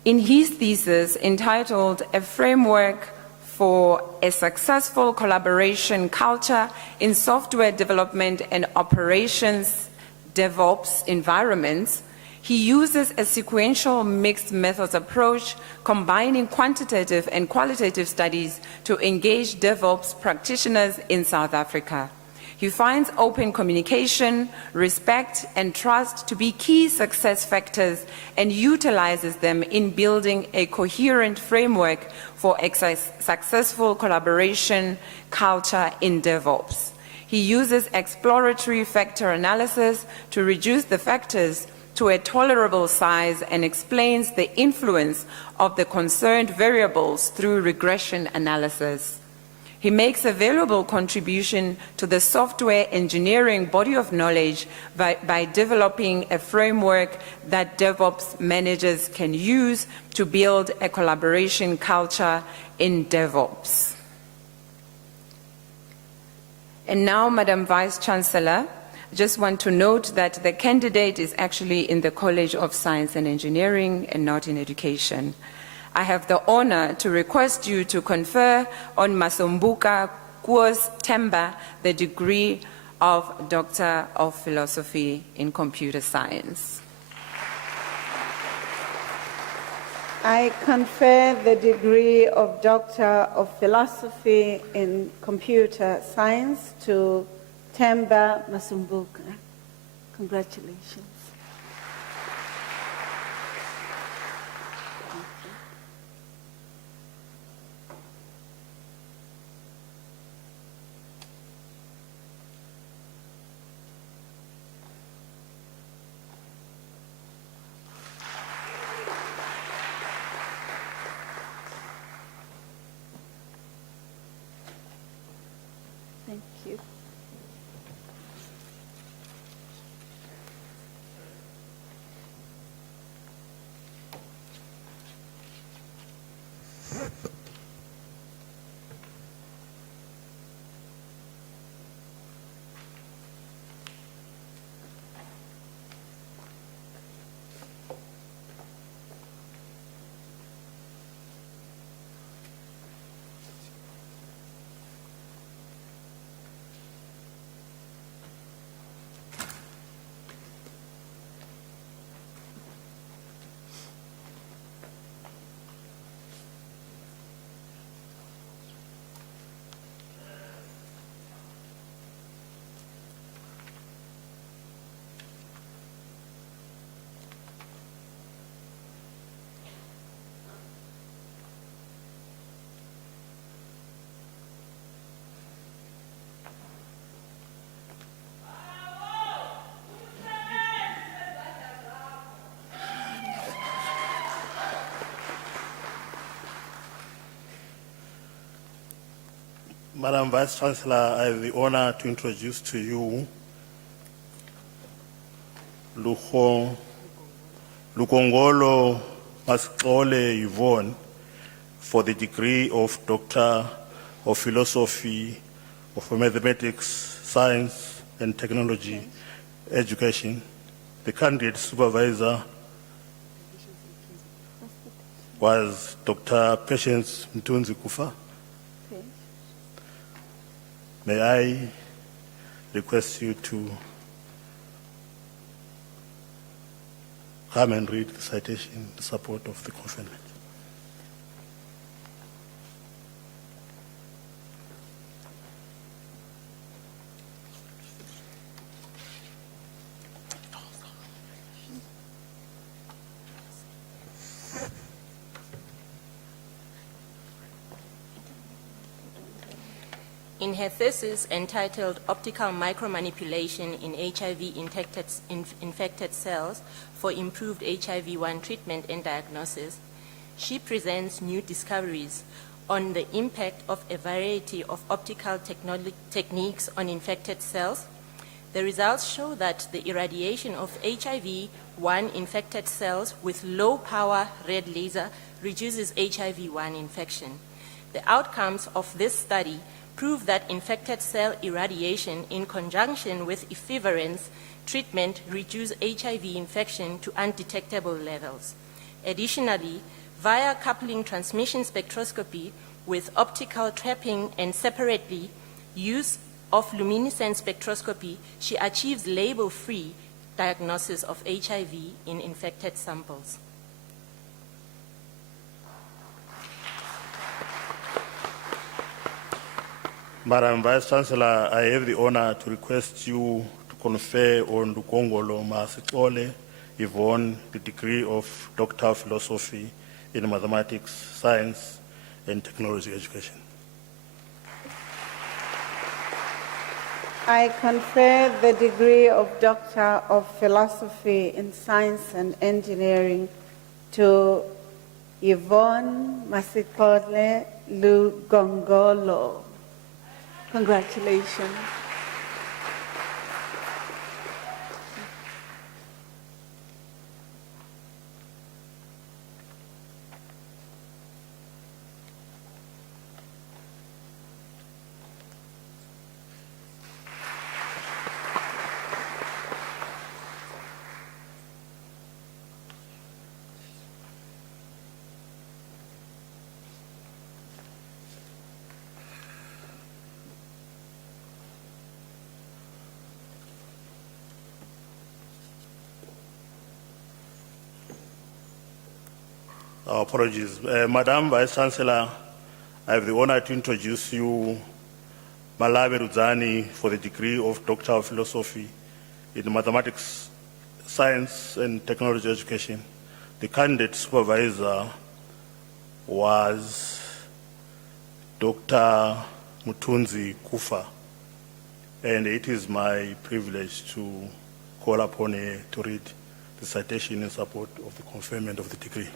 In his thesis entitled "A Framework for a Successful Collaboration Culture in Software Development and Operations DevOps Environments," he uses a sequential mixed methods approach combining quantitative and qualitative studies to engage DevOps practitioners in South Africa. He finds open communication, respect, and trust to be key success factors and utilizes them in building a coherent framework for a successful collaboration culture in DevOps. He uses exploratory factor analysis to reduce the factors to a tolerable size and explains the influence of the concerned variables through regression analysis. He makes a valuable contribution to the software engineering body of knowledge by developing a framework that DevOps managers can use to build a collaboration culture in DevOps. And now, Madam Vice Chancellor, I just want to note that the candidate is actually in the College of Science and Engineering and not in education. I have the honor to request you to confer on Masombuka Guestemba the degree of Doctor of Philosophy in Computer Science. I confer the degree of Doctor of Philosophy in Computer Science to Temba Masombuka. Congratulations. Thank you. Madam Vice Chancellor, I have the honor to introduce to you Lukongolo Masixole Yvonne for the degree of Doctor of Philosophy of Mathematics, Science and Technology Education. The candidate supervisor was Dr. Patience Mtunzi Kufa. May I request you to come and read the citation in support of the conferment. In her thesis entitled Optical Micromanipulation in HIV-infected cells for Improved HIV-1 Treatment and Diagnosis, she presents new discoveries on the impact of a variety of optical techniques on infected cells. The results show that the irradiation of HIV-1 infected cells with low-power red laser reduces HIV-1 infection. The outcomes of this study prove that infected cell irradiation in conjunction with equivalence treatment reduce HIV infection to undetectable levels. Additionally, via coupling transmission spectroscopy with optical trapping and separately use of luminescent spectroscopy, she achieves label-free diagnosis of HIV in infected samples. Madam Vice Chancellor, I have the honor to request you to confer on Lukongolo Masixole Yvonne the degree of Doctor of Philosophy in Mathematics, Science and Technology Education. I confer the degree of Doctor of Philosophy in Science and Engineering to Yvonne Masixole Lukongolo. Congratulations. Apologies. Madam Vice Chancellor, I have the honor to introduce you Malawi Rudzani for the degree of Doctor of Philosophy in Mathematics, Science and Technology Education. The candidate supervisor was Dr. Mtunzi Kufa, and it is my privilege to call upon her to read the citation in support of the conferment of the degree.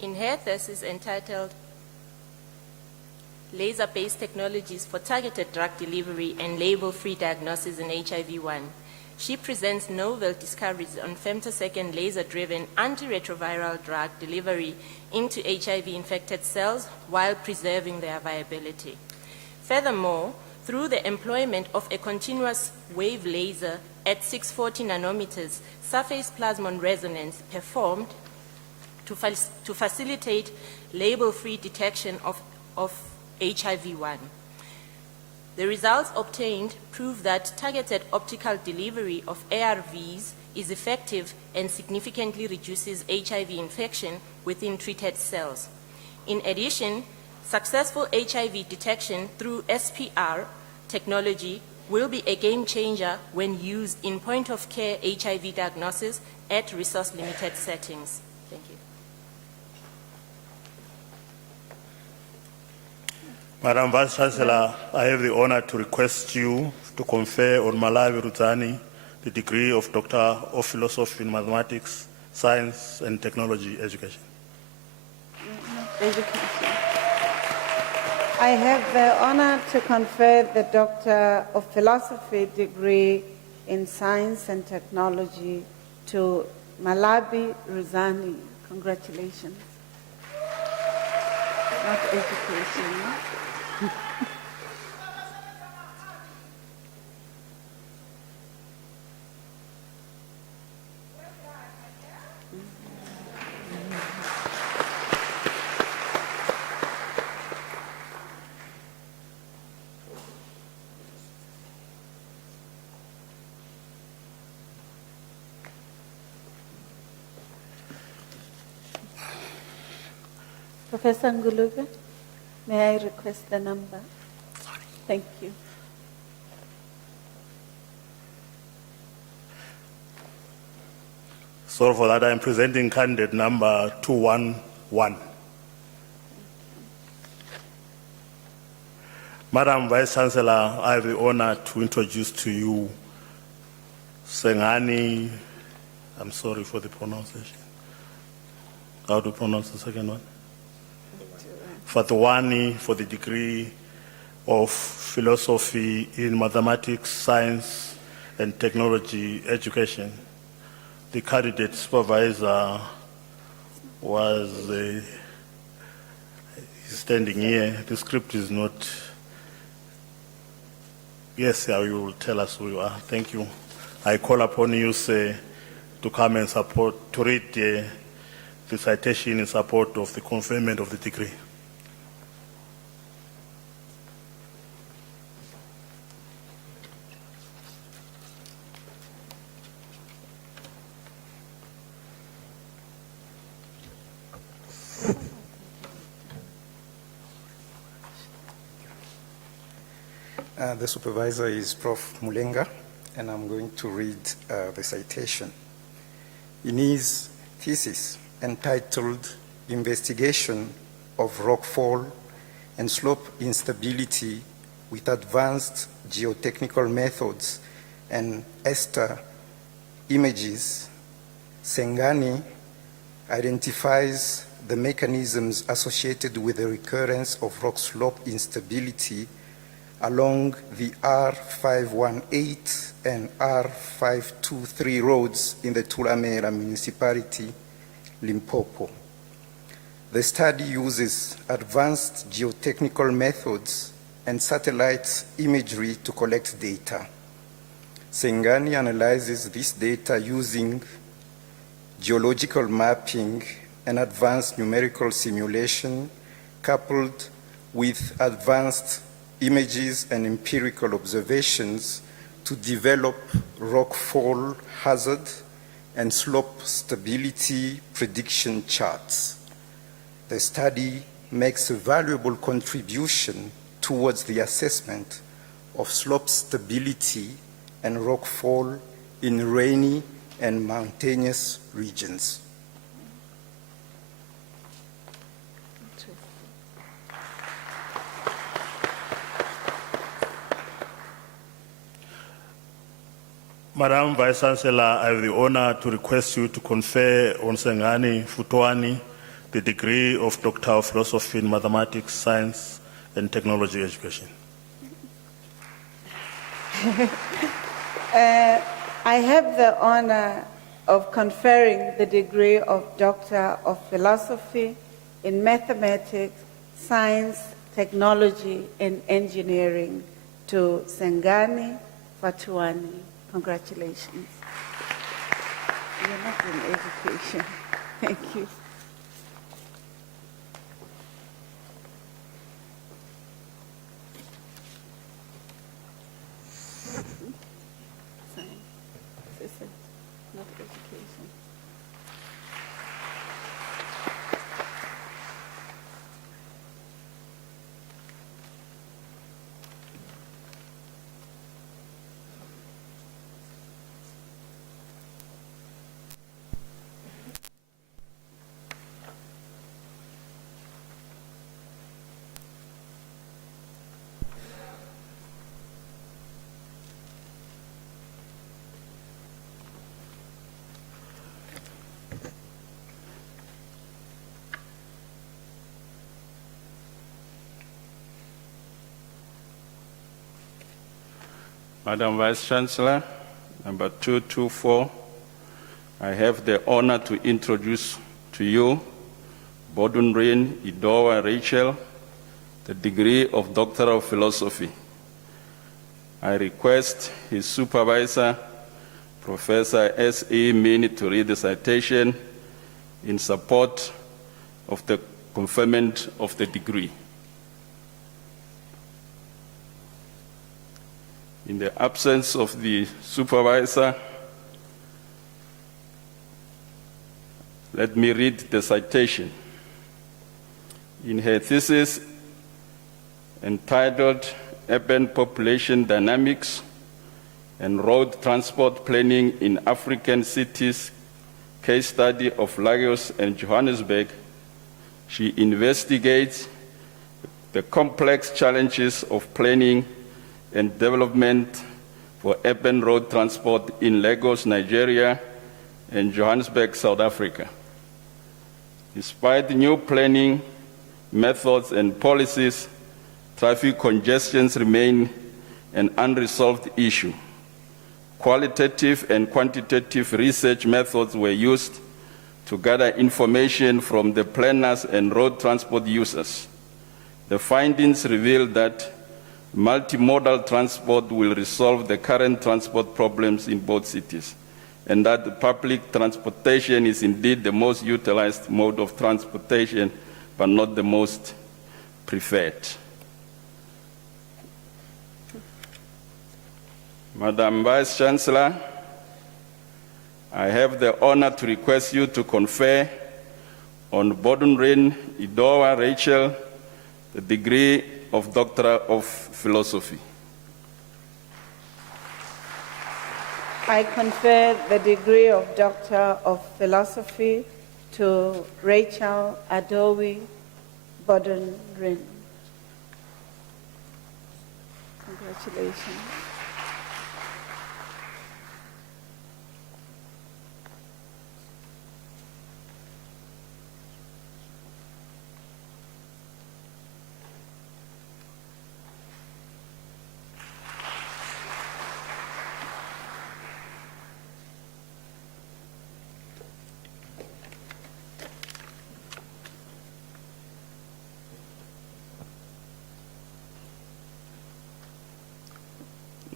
In her thesis entitled Laser-Based Technologies for Targeted Drug Delivery and Label-Free Diagnosis in HIV-1, she presents novel discoveries on femtosecond laser-driven antiretroviral drug delivery into HIV-infected cells while preserving their viability. Furthermore, through the employment of a continuous wave laser at 640 nanometers surface plasmon resonance performed to facilitate label-free detection of HIV-1. The results obtained prove that targeted optical delivery of ARVs is effective and significantly reduces HIV infection within treated cells. In addition, successful HIV detection through SPR technology will be a game changer when used in point-of-care HIV diagnosis at resource-limited settings. Thank you. Madam Vice Chancellor, I have the honor to request you to confer on Malawi Rutani the degree of Doctor of Philosophy in Mathematics, Science and Technology Education. Education. I have the honor to confer the Doctor of Philosophy degree in Science and Technology to Malawi Ruzani. Congratulations. Not education. Professor Ngulube, may I request the number? Thank you. Sorry for that, I am presenting candidate number 211. Madam Vice Chancellor, I have the honor to introduce to you Sengani, I'm sorry for the pronunciation. How to pronounce the second one? Fatwani for the degree of Philosophy in Mathematics, Science and Technology Education. The candidate supervisor was standing here. The script is not. Yes, you will tell us who you are. Thank you. I call upon you, sir, to come and support, to read the citation in support of the conferment of the degree. The supervisor is Prof. Mulenga, and I'm going to read the citation. In his thesis entitled Investigation of Rockfall and Slope Instability with Advanced Geotechnical Methods and ESTA Images, Sengani identifies the mechanisms associated with the recurrence of rock slope instability along the R518 and R523 roads in the Tulamela municipality, Limpopo. The study uses advanced geotechnical methods and satellite imagery to collect data. Sengani analyzes this data using geological mapping and advanced numerical simulation coupled with advanced images and empirical observations to develop rockfall hazard and slope stability prediction charts. The study makes a valuable contribution towards the assessment of slope stability and rockfall in rainy and mountainous regions. Madam Vice Chancellor, I have the honor to request you to confer on Sengani Futwani the degree of Doctor of Philosophy in Mathematics, Science and Technology Education. I have the honor of conferring the degree of Doctor of Philosophy in Mathematics, Science, Technology and Engineering to Sengani Fatwani. Congratulations. You're not in education. Thank you. Not education. Madam Vice Chancellor, number 224, I have the honor to introduce to you Bodunrin Idowa Rachel, the degree of Doctor of Philosophy. I request his supervisor, Professor S.E. Mini, to read the citation in support of the conferment of the degree. In the absence of the supervisor, let me read the citation. In her thesis entitled Urban Population Dynamics and Road Transport Planning in African Cities, case study of Lagos and Johannesburg, she investigates the complex challenges of planning and development for urban road transport in Lagos, Nigeria, and Johannesburg, South Africa. Despite new planning methods and policies, traffic congestions remain an unresolved issue. Qualitative and quantitative research methods were used to gather information from the planners and road transport users. The findings reveal that multimodal transport will resolve the current transport problems in both cities, and that public transportation is indeed the most utilized mode of transportation, but not the most preferred. Madam Vice Chancellor, I have the honor to request you to confer on Bodunrin Idowa Rachel the degree of Doctor of Philosophy. I confer the degree of Doctor of Philosophy to Rachel Adowi Bodunrin. Congratulations.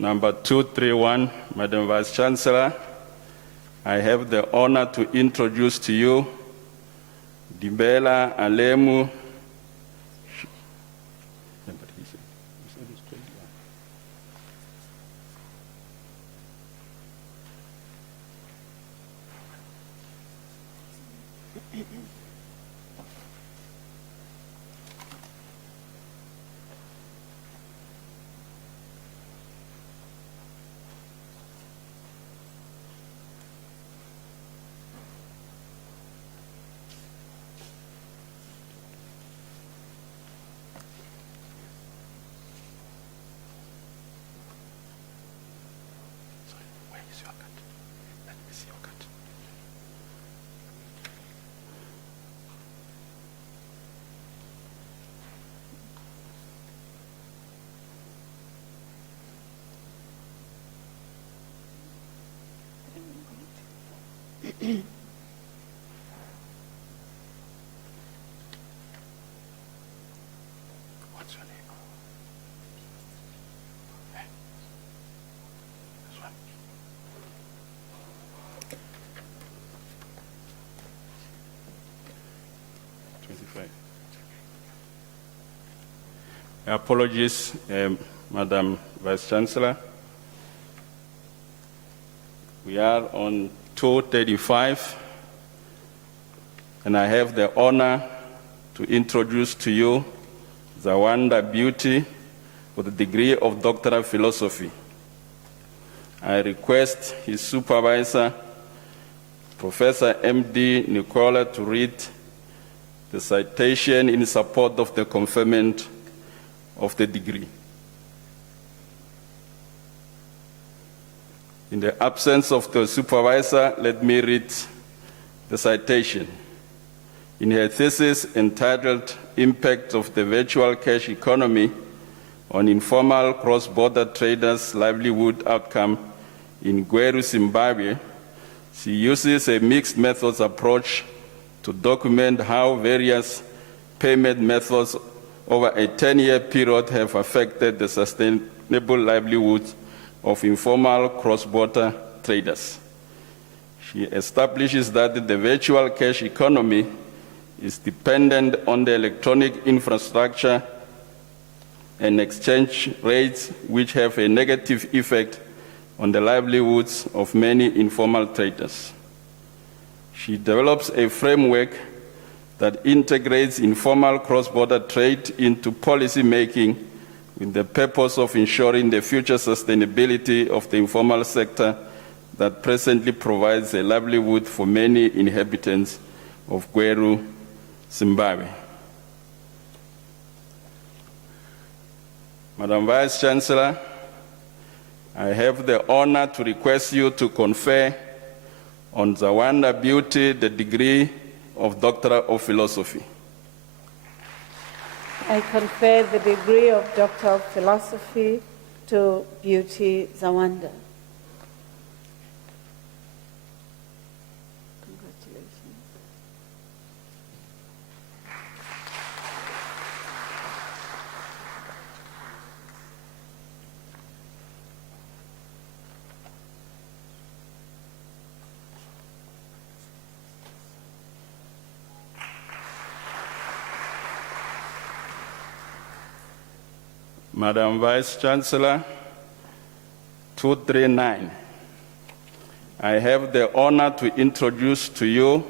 Number 231, Madam Vice Chancellor, I have the honor to introduce to you Dibela Alemu. What's your name? This one. Apologies, Madam Vice Chancellor. We are on 235, and I have the honor to introduce to you Zawanda Beauty with the degree of Doctor of Philosophy. I request his supervisor, Professor M.D. Nicola, to read the citation in support of the conferment of the degree. In the absence of the supervisor, let me read the citation. In her thesis entitled Impact of the Virtual Cash Economy on informal cross-border traders' livelihood outcome in Gweru, Zimbabwe, she uses a mixed methods approach to document how various payment methods over a 10-year period have affected the sustainable livelihoods of informal cross-border traders. She establishes that the virtual cash economy is dependent on the electronic infrastructure and exchange rates, which have a negative effect on the livelihoods of many informal traders. She develops a framework that integrates informal cross-border trade into policy making with the purpose of ensuring the future sustainability of the informal sector that presently provides a livelihood for many inhabitants of Gweru, Zimbabwe. Madam Vice Chancellor, I have the honor to request you to confer on Zawanda Beauty the degree of Doctor of Philosophy. I confer the degree of Doctor of Philosophy to Beauty Zawanda. Congratulations. Madam Vice Chancellor, 239. I have the honor to introduce to you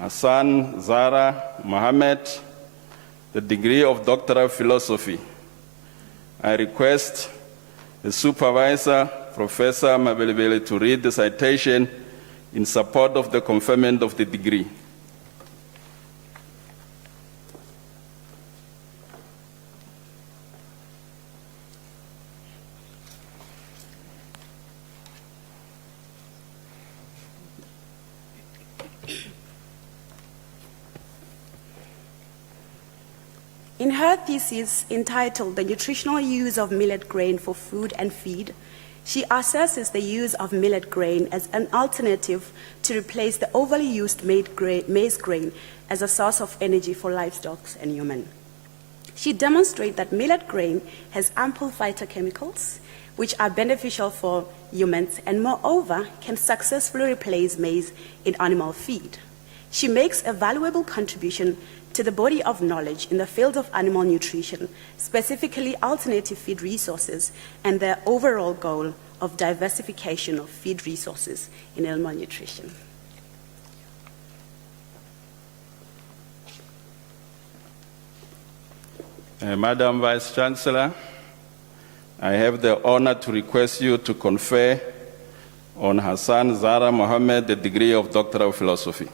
Hassan Zara Mohammed, the degree of Doctor of Philosophy. I request the supervisor, Professor Mabelebele, to read the citation in support of the conferment of the degree. In her thesis entitled The Nutritional Use of Millet Grain for Food and Feed, she assesses the use of millet grain as an alternative to replace the overly used maize grain as a source of energy for livestock and human. She demonstrates that millet grain has ample phytochemicals, which are beneficial for humans and moreover can successfully replace maize in animal feed. She makes a valuable contribution to the body of knowledge in the field of animal nutrition, specifically alternative feed resources and the overall goal of diversification of feed resources in animal nutrition. Madam Vice Chancellor, I have the honor to request you to confer on Hassan Zara Mohammed the degree of Doctor of Philosophy.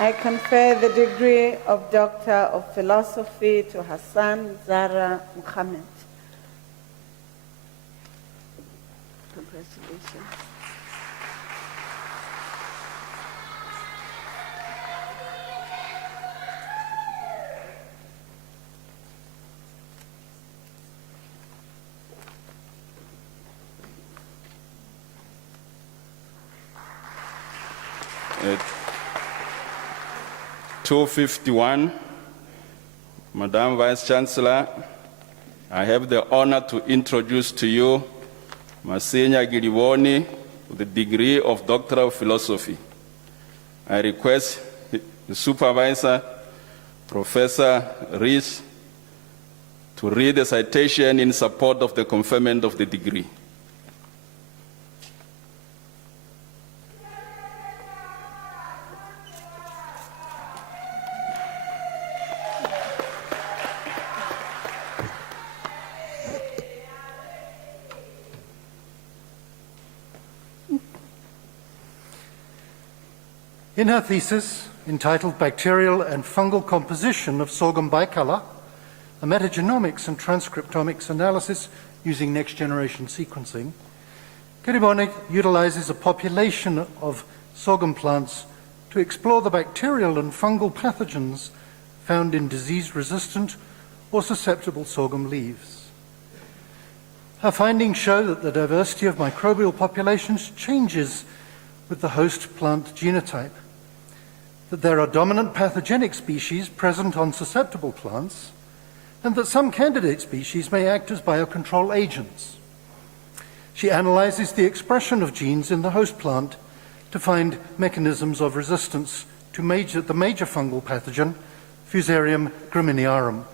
I confer the degree of Doctor of Philosophy to Hassan Zara Mohammed. Congratulations. At 251, Madam Vice Chancellor, I have the honor to introduce to you Masinya Gilivoni with the degree of Doctor of Philosophy. I request the supervisor, Professor Rees, to read the citation in support of the conferment of the degree. In her thesis, entitled Bacterial and Fungal Composition of Sorghum Bicolor, a metagenomics and transcriptomics analysis using next-generation sequencing, Gilivoni utilizes a population of sorghum plants to explore the bacterial and fungal pathogens found in disease-resistant or susceptible sorghum leaves. Her findings show that the diversity of microbial populations changes with the host plant genotype, that there are dominant pathogenic species present on susceptible plants, and that some candidate species may act as biocontrol agents. She analyzes the expression of genes in the host plant to find mechanisms of resistance to the major fungal pathogen, Fusarium graminearum.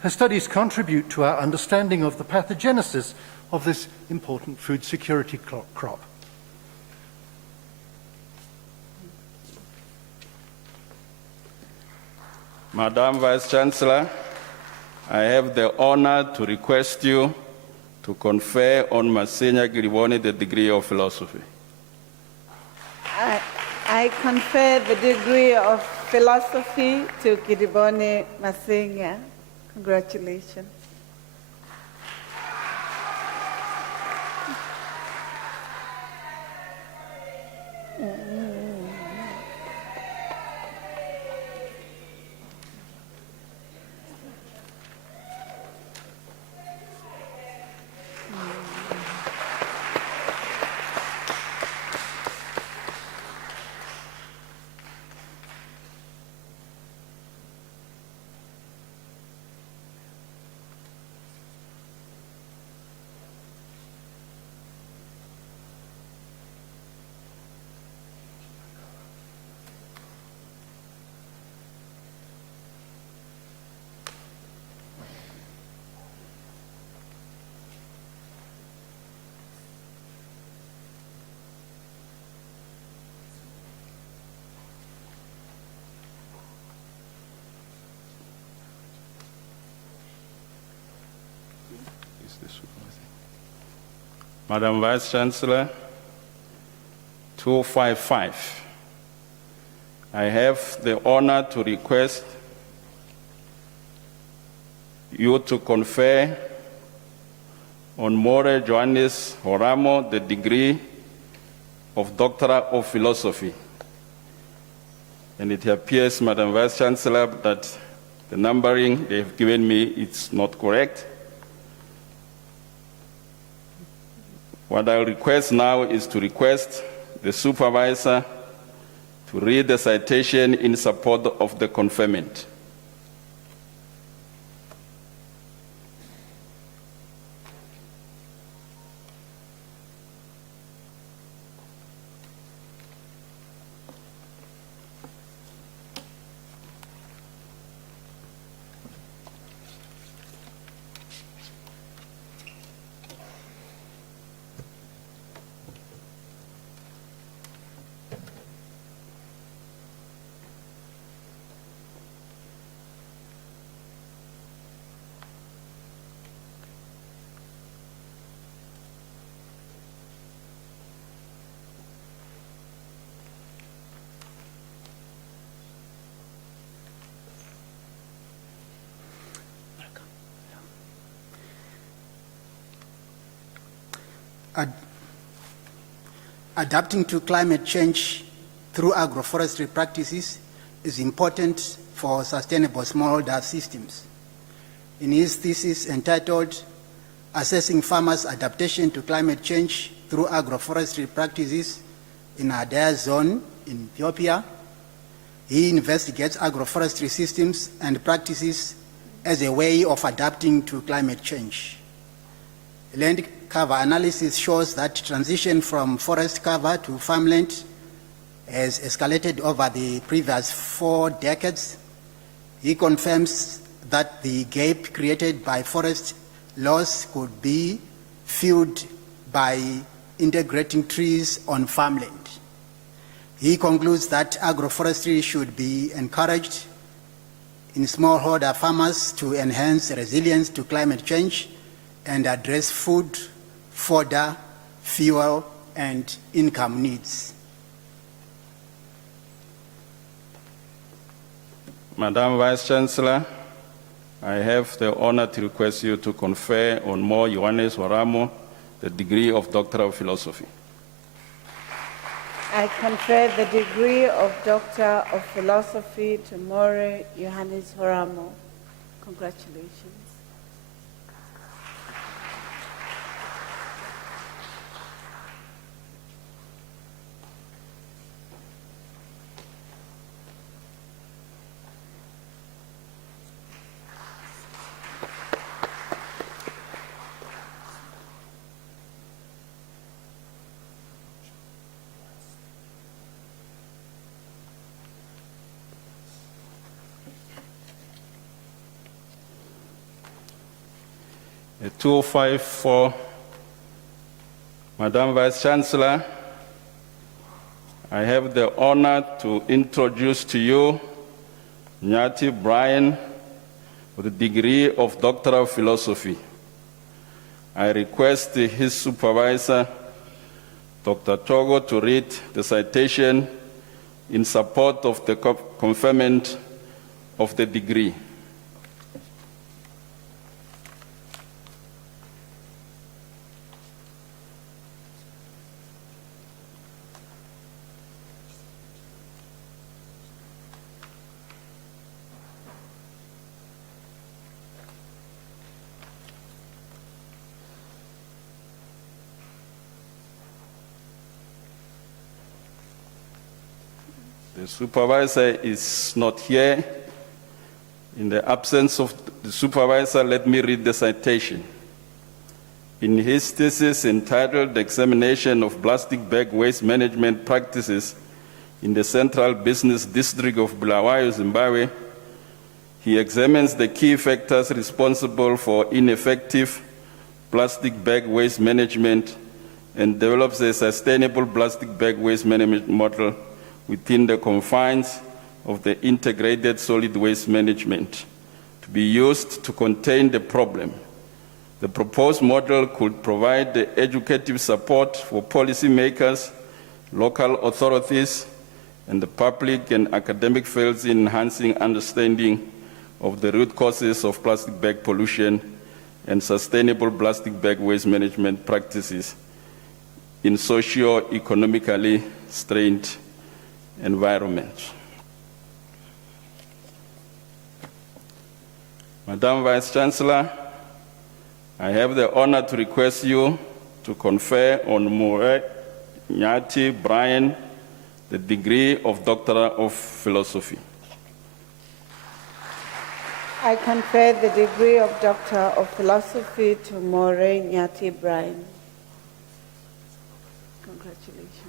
Her studies contribute to our understanding of the pathogenesis of this important food security crop. Madam Vice Chancellor, I have the honor to request you to confer on Masenya Giribone the degree of philosophy. I confer the degree of philosophy to Giribone Masenya. Congratulations. Madam Vice Chancellor, 255. I have the honor to request you to confer on More Johannes Horamo the degree of Doctor of Philosophy. And it appears, Madam Vice Chancellor, that the numbering they have given me is not correct. What I'll request now is to request the supervisor to read the citation in support of the conferment. Adapting to climate change through agroforestry practices is important for sustainable smallholder systems. In his thesis entitled Assessing Farmers' Adaptation to Climate Change Through Agroforestry Practices in Adair Zone in Ethiopia, he investigates agroforestry systems and practices as a way of adapting to climate change. Land cover analysis shows that transition from forest cover to farmland has escalated over the previous 4 decades. He confirms that the gap created by forest loss could be filled by integrating trees on farmland. He concludes that agroforestry should be encouraged in smallholder farmers to enhance resilience to climate change and address food, fodder, fuel, and income needs. Madam Vice Chancellor, I have the honor to request you to confer on Mo Johannes Horamo the degree of Doctor of Philosophy. I confer the degree of Doctor of Philosophy to More Johannes Horamo. Congratulations. A 254, Madam Vice Chancellor, I have the honor to introduce to you Nyati Brian with the degree of Doctor of Philosophy. I request his supervisor, Dr. Togo, to read the citation in support of the conferment of the degree. The supervisor is not here. In the absence of the supervisor, let me read the citation. In his thesis entitled "The Examination of Plastic Bag Waste Management Practices in the Central Business District of Bulawayo, Zimbabwe," he examines the key factors responsible for ineffective plastic bag waste management and develops a sustainable plastic bag waste management model within the confines of the integrated solid waste management to be used to contain the problem. The proposed model could provide the educative support for policymakers, local authorities, and the public and academic fields in enhancing understanding of the root causes of plastic bag pollution and sustainable plastic bag waste management practices in socio-economically strained environments. Madam Vice Chancellor, I have the honor to request you to confer on More Nyati Brian the degree of Doctor of Philosophy. I confer the degree of Doctor of Philosophy to More Nyati Brian. Congratulations.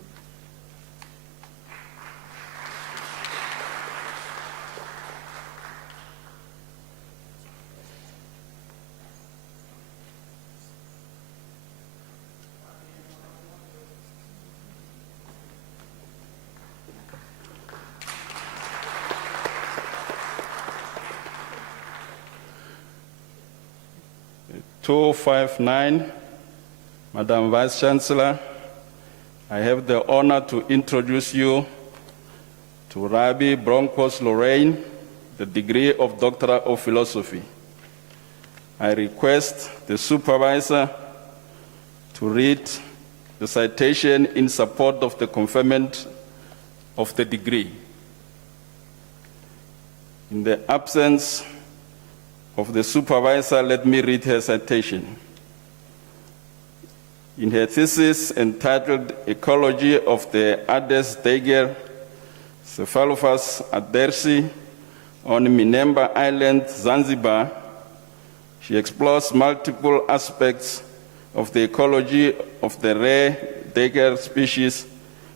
(259), Madam Vice Chancellor, I have the honor to introduce you to Rabbi Broncos Lorraine, the degree of Doctor of Philosophy. I request the supervisor to read the citation in support of the conferment of the degree. In the absence of the supervisor, let me read her citation. In her thesis entitled "Ecology of the Ades Dager Cephalophus adersi on Minemba Island, Zanzibar," she explores multiple aspects of the ecology of the rare Dager species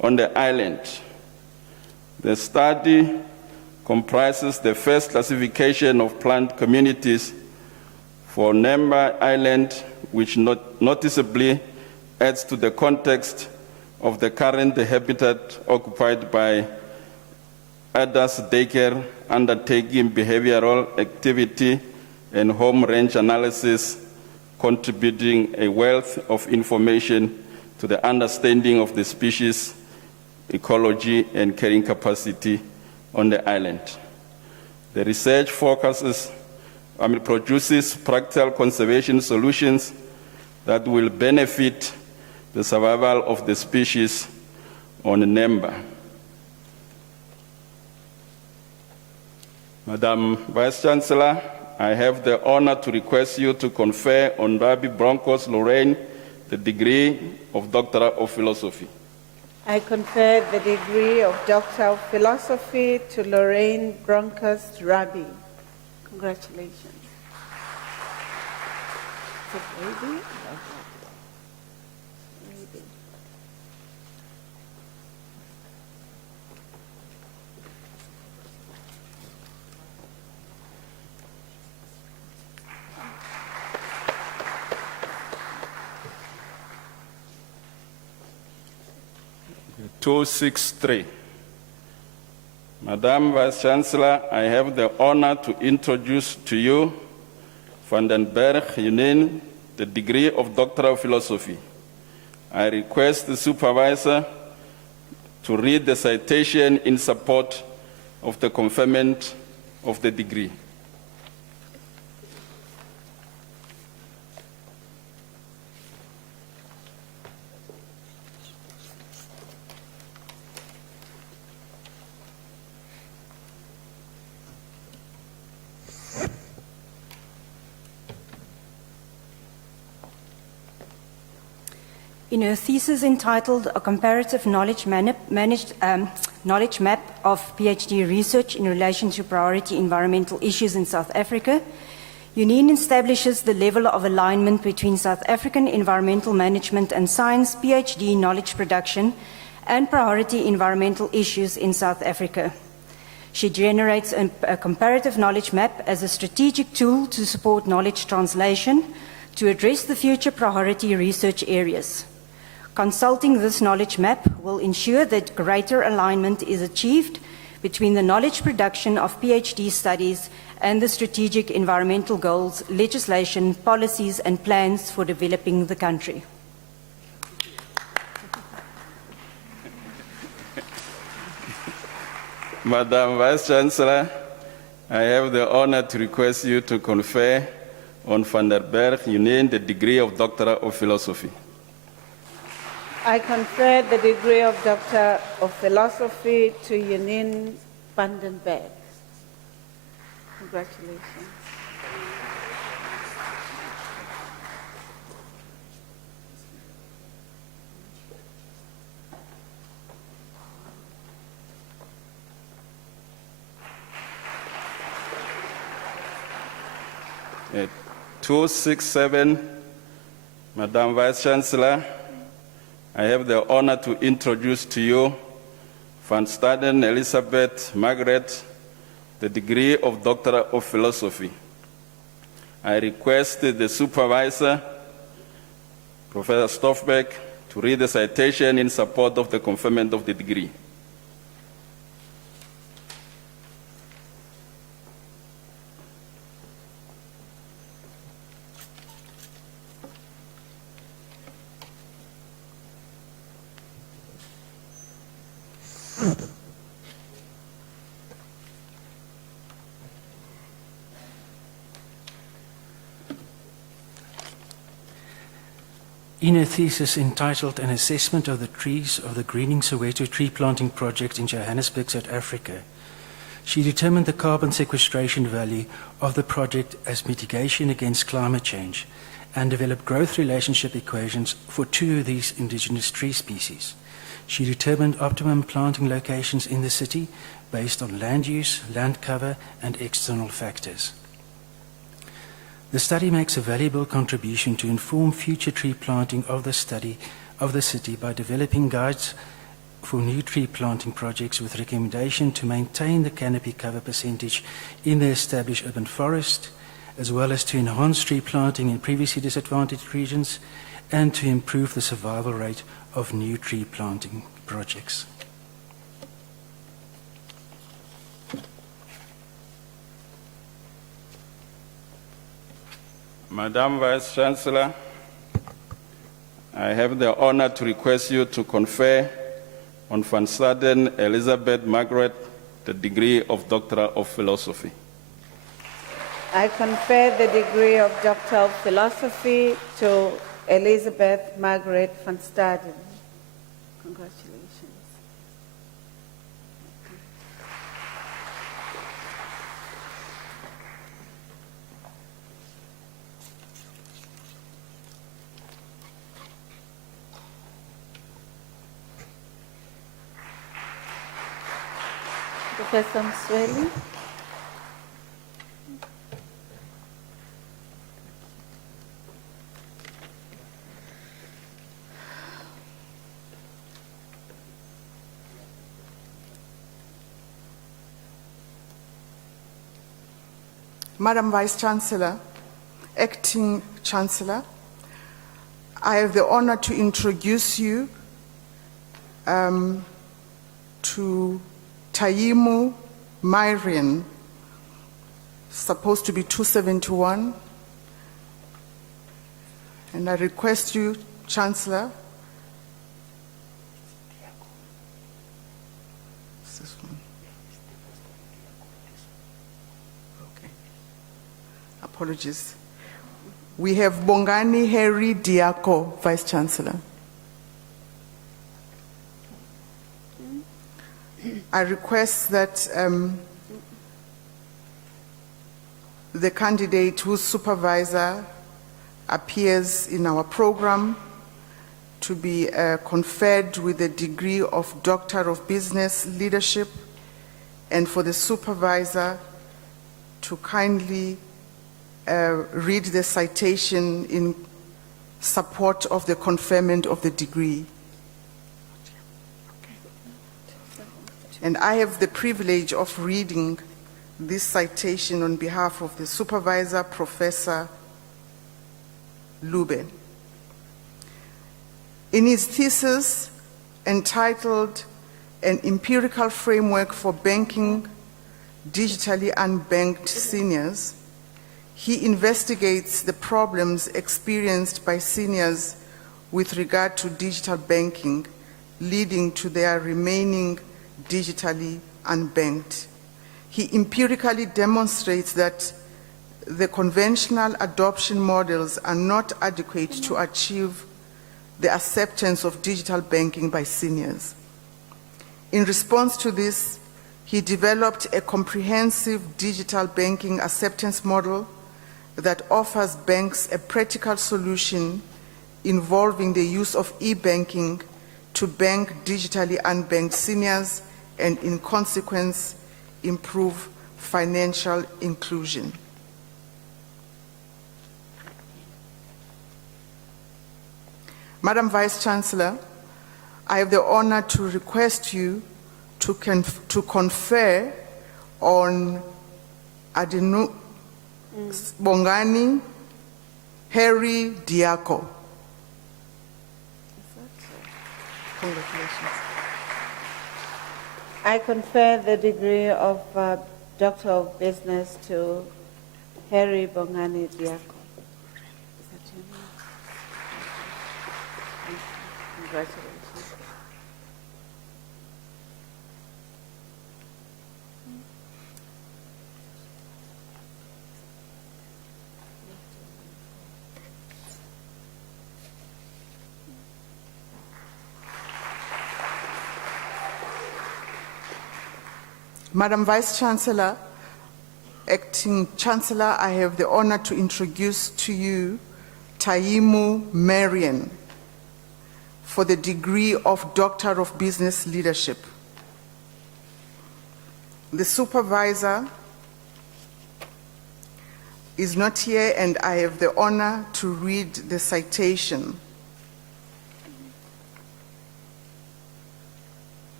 on the island. The study comprises the first classification of plant communities for Nemba Island, which noticeably adds to the context of the current habitat occupied by Adas Daker, undertaking behavioral activity and home range analysis, contributing a wealth of information to the understanding of the species, ecology, and carrying capacity on the island. The research produces practical conservation solutions that will benefit the survival of the species on NEMBA. Madam Vice Chancellor, I have the honor to request you to confer on Rabbi Broncos Lorraine the degree of Doctor of Philosophy. I confer the degree of Doctor of Philosophy to Lorraine Broncos Rabi. Congratulations. Is it Rabi? Rabi. (263). Madam Vice Chancellor, I have the honor to introduce to you Van den Berg Yunin, the degree of Doctor of Philosophy. I request the supervisor to read the citation in support of the conferment of the degree. In her thesis entitled A Comparative Knowledge Map of PhD Research in Relation to Priority Environmental Issues in South Africa, Unine establishes the level of alignment between South African environmental management and science PhD knowledge production and priority environmental issues in South Africa. She generates a comparative knowledge map as a strategic tool to support knowledge translation to address the future priority research areas. Consulting this knowledge map will ensure that greater alignment is achieved between the knowledge production of PhD studies and the strategic environmental goals, legislation, policies, and plans for developing the country. Madam Vice Chancellor, I have the honor to request you to confer on Van den Berg Yunin the degree of Doctor of Philosophy. I confer the degree of Doctor of Philosophy to Unine van den Berg. Congratulations. At 267, Madam Vice Chancellor, I have the honor to introduce to you Van Staden Elizabeth Margaret, the degree of Doctor of Philosophy. I request the supervisor, Professor Stoffbeck, to read the citation in support of the conferment of the degree. In a thesis entitled An Assessment of the Trees of the Greening Soweto Tree Planting Project in Johannesburg, South Africa, she determined the carbon sequestration value of the project as mitigation against climate change and developed growth relationship equations for 2 of these indigenous tree species. She determined optimum planting locations in the city based on land use, land cover, and external factors. The study makes a valuable contribution to inform future tree planting of the city by developing guides for new tree planting projects with recommendation to maintain the canopy cover percentage in the established urban forest, as well as to enhance tree planting in previously disadvantaged regions and to improve the survival rate of new tree planting projects. Madam Vice Chancellor, I have the honor to request you to confer on Van Staden Elizabeth Margaret the degree of Doctor of Philosophy. I confer the degree of Doctor of Philosophy to Elizabeth Margaret van Staden. Congratulations. Professor Msweli. Madam Vice Chancellor, Acting Chancellor, I have the honor to introduce you to Taimu Myrian, supposed to be 271. And I request you, Chancellor, this one. Okay. Apologies. We have Bongani Harry Diako, Vice Chancellor. I request that the candidate whose supervisor appears in our program to be conferred with the degree of Doctor of Business Leadership, and for the supervisor to kindly read the citation in support of the conferment of the degree. And I have the privilege of reading this citation on behalf of the supervisor, Professor Lube. In his thesis entitled An Empirical Framework for Banking Digitally Unbanked Seniors, he investigates the problems experienced by seniors with regard to digital banking, leading to their remaining digitally unbanked. He empirically demonstrates that the conventional adoption models are not adequate to achieve the acceptance of digital banking by seniors. In response to this, he developed a comprehensive digital banking acceptance model that offers banks a practical solution involving the use of e-banking to bank digitally unbanked seniors and, in consequence, improve financial inclusion. Madam Vice Chancellor, I have the honor to request you to confer on Adenu Bongani Harry Diako. Congratulations. I confer the degree of Doctor of Business to Harry Bongani Diako. Is that your name? Congratulations. Madam Vice Chancellor, Acting Chancellor, I have the honor to introduce to you Taimu Marian for the degree of Doctor of Business Leadership. The supervisor is not here, and I have the honor to read the citation.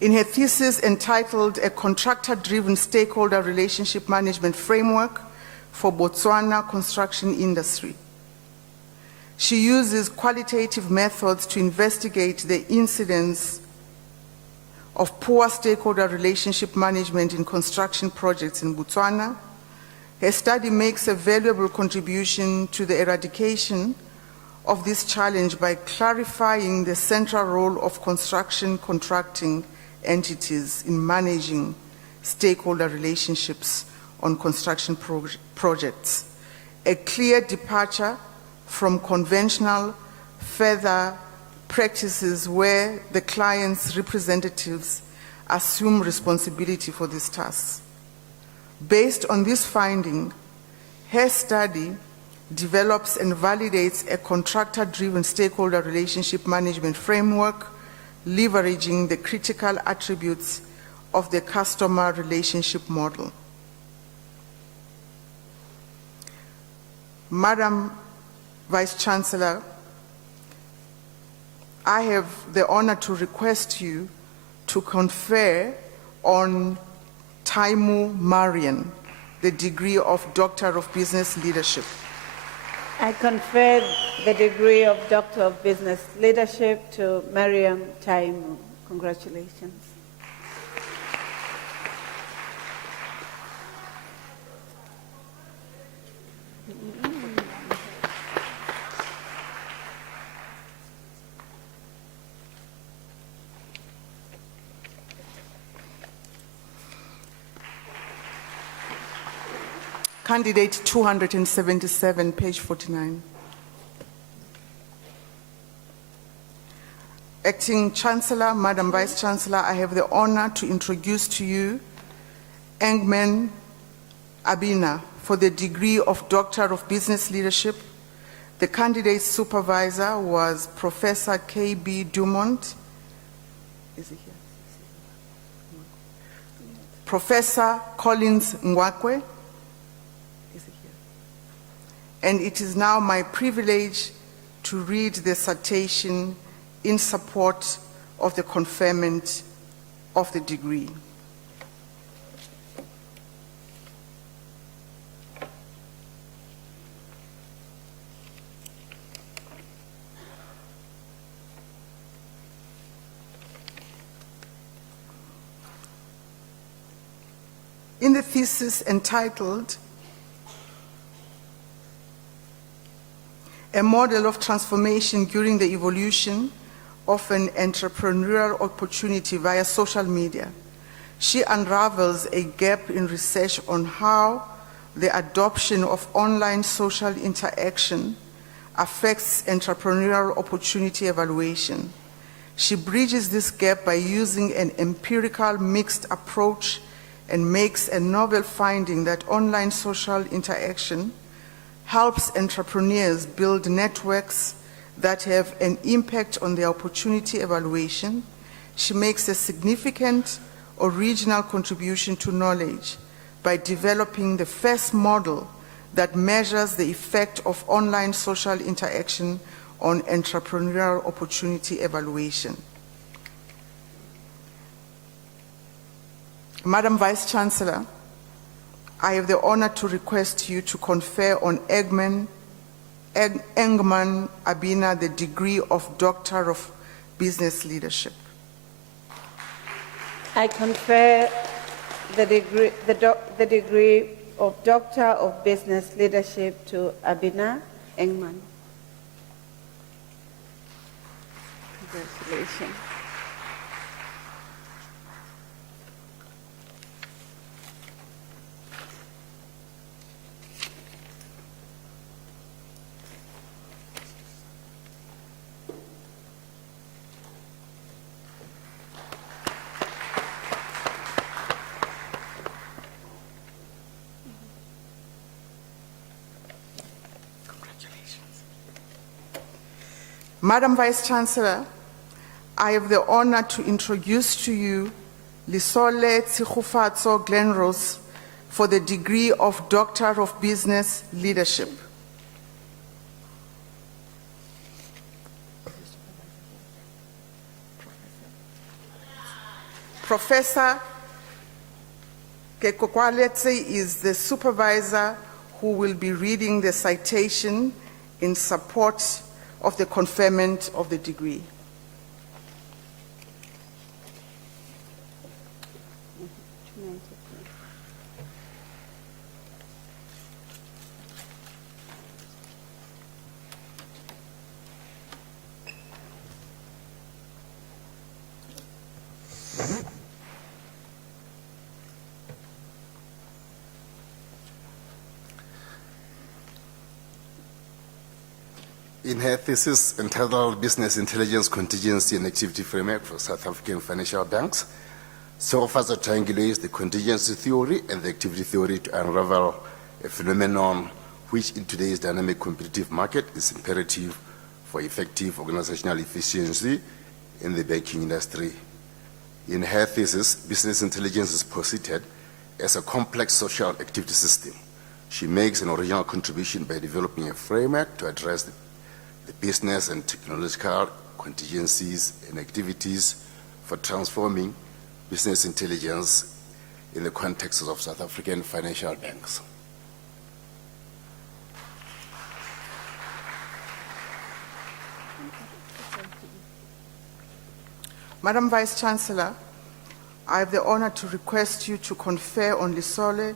In her thesis entitled A Contractor-Driven Stakeholder Relationship Management Framework for Botswana Construction Industry, she uses qualitative methods to investigate the incidence of poor stakeholder relationship management in construction projects in Botswana. Her study makes a valuable contribution to the eradication of this challenge by clarifying the central role of construction contracting entities in managing stakeholder relationships on construction projects, a clear departure from conventional further practices where the client's representatives assume responsibility for these tasks. Based on this finding, her study develops and validates a contractor-driven stakeholder relationship management framework, leveraging the critical attributes of the customer relationship model. Madam Vice Chancellor, I have the honor to request you to confer on Taimu Marian the degree of Doctor of Business Leadership. I confer the degree of Doctor of Business Leadership to Mariam Taimu. Congratulations. Candidate 277, page 49. Acting Chancellor, Madam Vice Chancellor, I have the honor to introduce to you Engman Abina for the degree of Doctor of Business Leadership. The candidate's supervisor was Professor K.B. Dumont. Is he here? Professor Collins Ngwakwe. And it is now my privilege to read the citation in support of the conferment of the degree. In the thesis entitled A Model of Transformation During the Evolution of an Entrepreneurial Opportunity via Social Media, she unravels a gap in research on how the adoption of online social interaction affects entrepreneurial opportunity evaluation. She bridges this gap by using an empirical mixed approach and makes a novel finding that online social interaction helps entrepreneurs build networks that have an impact on their opportunity evaluation. She makes a significant original contribution to knowledge by developing the first model that measures the effect of online social interaction on entrepreneurial opportunity evaluation. Madam Vice Chancellor, I have the honor to request you to confer on Engman Abina the degree of Doctor of Business Leadership. I confer the degree of Doctor of Business Leadership to Abina Engman. Congratulations. Madam Vice Chancellor, I have the honor to introduce to you Lisole Tsikufatso Glenrose for the degree of Doctor of Business Leadership. Professor Kekokwaletse is the supervisor who will be reading the citation in support of the conferment of the degree. In her thesis entitled Business Intelligence Contingency and Activity Framework for South African Financial Banks, Sofaza triangulates the contingency theory and the activity theory to unravel a phenomenon which in today's dynamic competitive market is imperative for effective organizational efficiency in the banking industry. In her thesis, business intelligence is posited as a complex social activity system. She makes an original contribution by developing a framework to address the business and technological contingencies and activities for transforming business intelligence in the context of South African financial banks. Madam Vice Chancellor, I have the honor to request you to confer on Lisole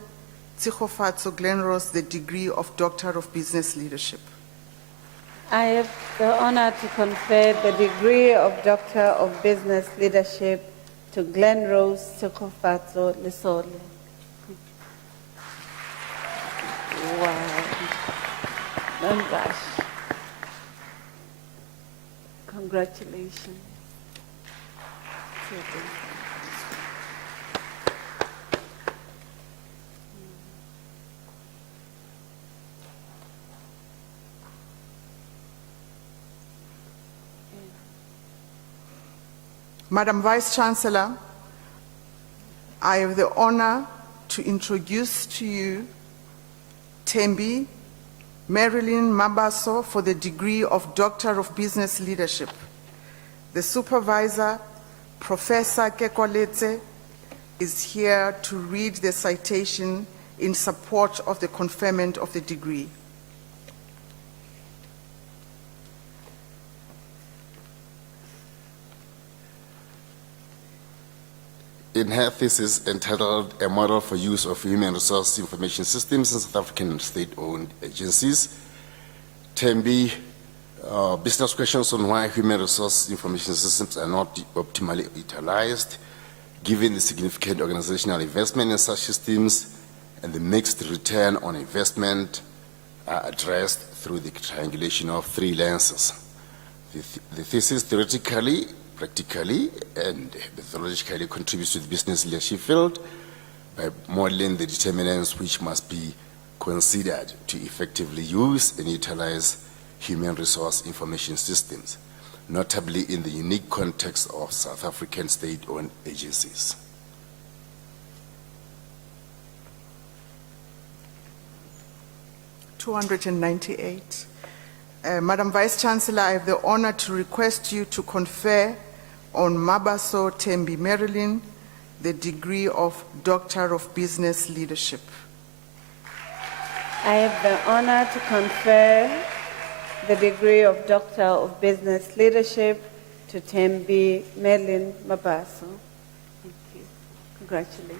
Tsikgofatso Glenrose the degree of Doctor of Business Leadership. I have the honor to confer the degree of Doctor of Business Leadership to Glenrose Tsikgofatso Lesole. Wow. Don't rush. Congratulations. Madam Vice Chancellor, I have the honor to introduce to you Tembi Marilyn Mabaso for the degree of Doctor of Business Leadership. The supervisor, Professor Kekoletse, is here to read the citation in support of the conferment of the degree. In her thesis entitled A Model for Use of Human Resource Information Systems in South African State-Owned Agencies, Tembi business questions on why human resource information systems are not optimally utilized, given the significant organizational investment in such systems and the mixed return on investment are addressed through the triangulation of three lenses. The thesis theoretically, practically, and methodologically contributes to the business leadership field by modeling the determinants which must be considered to effectively use and utilize human resource information systems, notably in the unique context of South African state-owned agencies. (298). Madam Vice Chancellor, I have the honor to request you to confer on Mabaso Tembi Marilyn the degree of Doctor of Business Leadership. I have the honor to confer the degree of Doctor of Business Leadership to Tembi Marilyn Mabaso. Thank you. Congratulations.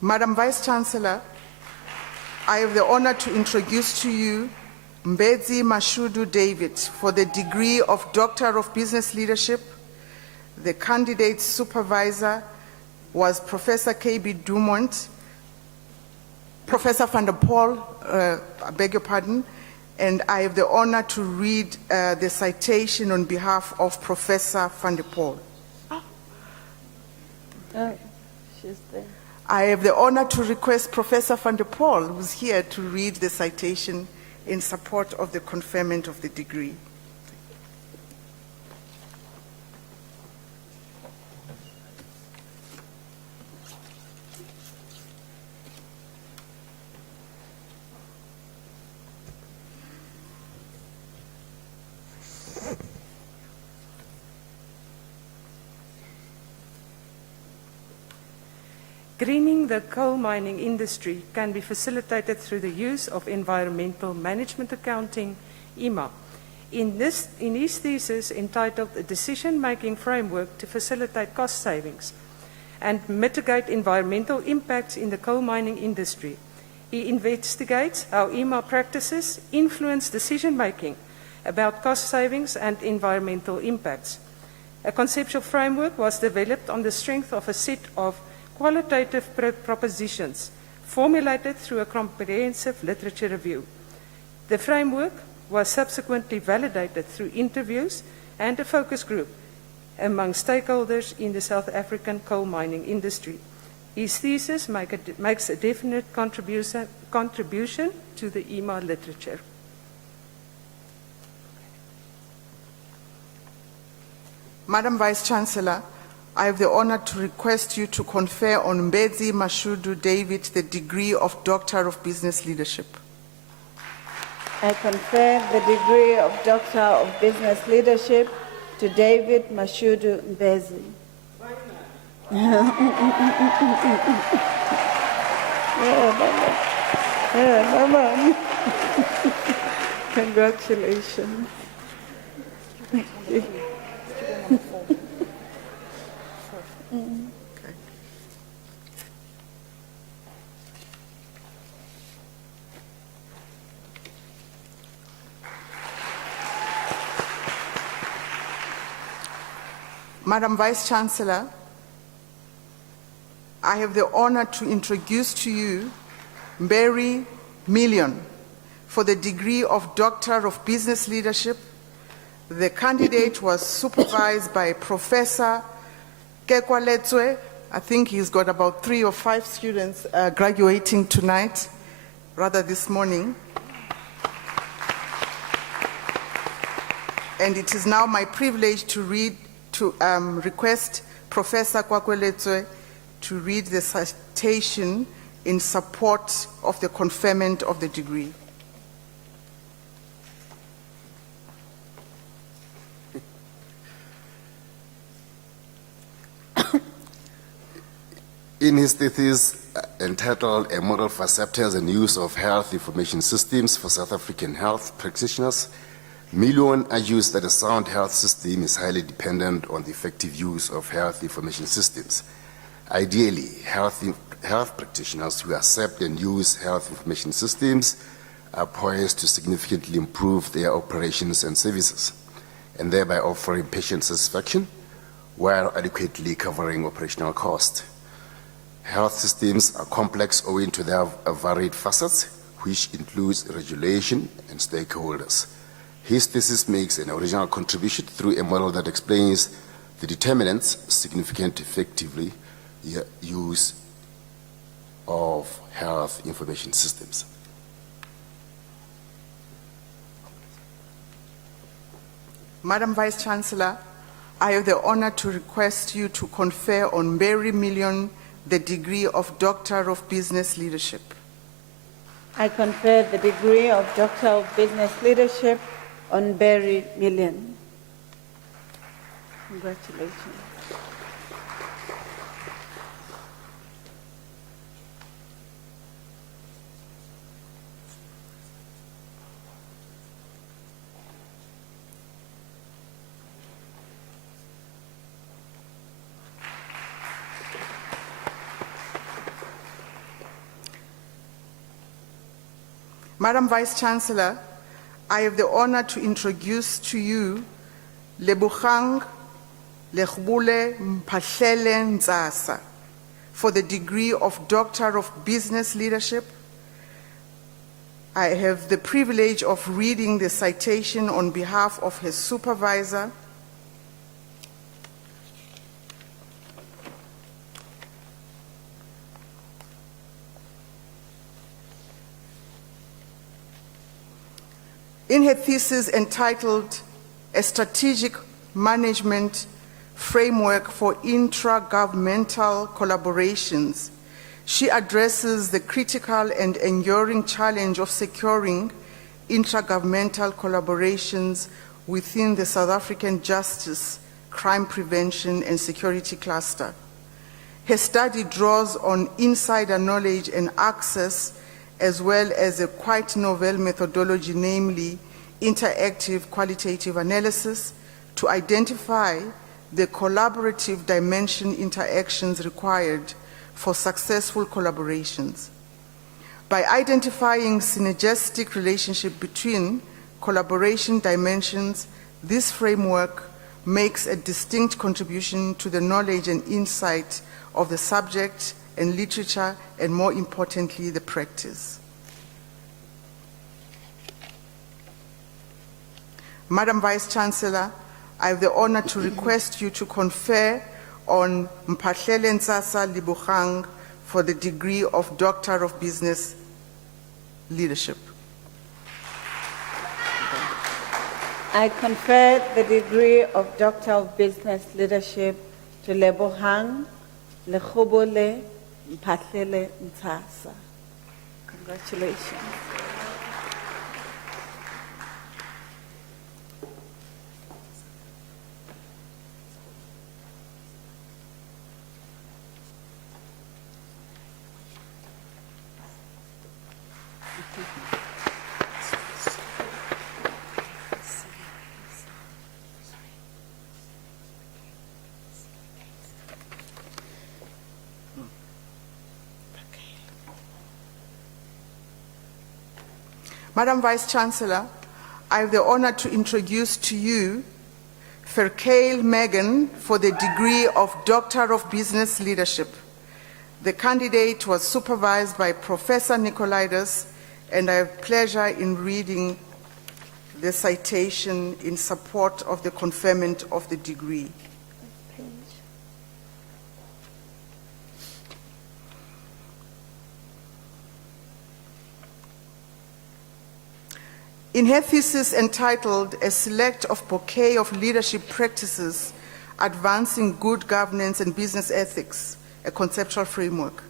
Madam Vice Chancellor, I have the honor to introduce to you Mbezi Mashudu David for the degree of Doctor of Business Leadership. The candidate supervisor was Professor K.B. Dumont, Professor van der Poel, I beg your pardon, and I have the honor to read the citation on behalf of Professor van der Poel. Oh, she's there. I have the honor to request Professor van der Poel, who's here, to read the citation in support of the conferment of the degree. Greening the coal mining industry can be facilitated through the use of environmental management accounting, EMA. In his thesis entitled A Decision-Making Framework to Facilitate Cost Savings and Mitigate Environmental Impacts in the Coal Mining Industry, he investigates how EMA practices influence decision-making about cost savings and environmental impacts. A conceptual framework was developed on the strength of a set of qualitative propositions formulated through a comprehensive literature review. The framework was subsequently validated through interviews and a focus group among stakeholders in the South African coal mining industry. His thesis makes a definite contribution to the EMA literature. Madam Vice-Chancellor, I have the honor to request you to confer on Mbezi Mashudu David the degree of Doctor of Business Leadership. I confer the degree of Doctor of Business Leadership to David Mashudu Mbezi. Mama. Congratulations. Madam Vice-Chancellor, I have the honor to introduce to you Mary Million for the degree of Doctor of Business Leadership. The candidate was supervised by Professor Kekwaletswe. I think he's got about 3 or 5 students graduating tonight, rather this morning. And it is now my privilege to request Professor Kwakweletswe to read the citation in support of the conferment of the degree. In his thesis entitled A Model for Acceptance and Use of Health Information Systems for South African Health Practitioners, Million argues that a sound health system is highly dependent on the effective use of health information systems. Ideally, health practitioners who accept and use health information systems are poised to significantly improve their operations and services, and thereby offering patient satisfaction while adequately covering operational costs. Health systems are complex owing to their varied facets, which includes regulation and stakeholders. His thesis makes an original contribution through a model that explains the determinants, significant, effectively use of health information systems. Madam Vice-Chancellor, I have the honor to request you to confer on Mary Million the degree of Doctor of Business Leadership. I confer the degree of Doctor of Business Leadership on Barry Million. Congratulations. Madam Vice-Chancellor, I have the honor to introduce to you Lebogang Legbule Mphahlele Ntsasa for the degree of Doctor of Business Leadership. I have the privilege of reading the citation on behalf of his supervisor. In her thesis entitled A Strategic Management Framework for Intra-Governmental Collaborations, she addresses the critical and enduring challenge of securing intra-governmental collaborations within the South African justice, crime prevention, and security cluster. Her study draws on insider knowledge and access, as well as a quite novel methodology, namely interactive qualitative analysis, to identify the collaborative dimension interactions required for successful collaborations. By identifying synergistic relationship between collaboration dimensions, this framework makes a distinct contribution to the knowledge and insight of the subject and literature, and more importantly, the practice. Madam Vice-Chancellor, I have the honor to request you to confer on Mphahlele Ntsasa Libugang for the degree of Doctor of Business Leadership. I confer the degree of Doctor of Business Leadership to Lebohang Lekgobole Mphahlele Ntsasa. Congratulations. Madam Vice-Chancellor, I have the honor to introduce to you Ferkale Megan for the degree of Doctor of Business Leadership. The candidate was supervised by Professor Nicolaides, and I have pleasure in reading the citation in support of the conferment of the degree. In her thesis entitled A Select of Bouquet of Leadership Practices Advancing Good Governance and Business Ethics, a Conceptual Framework,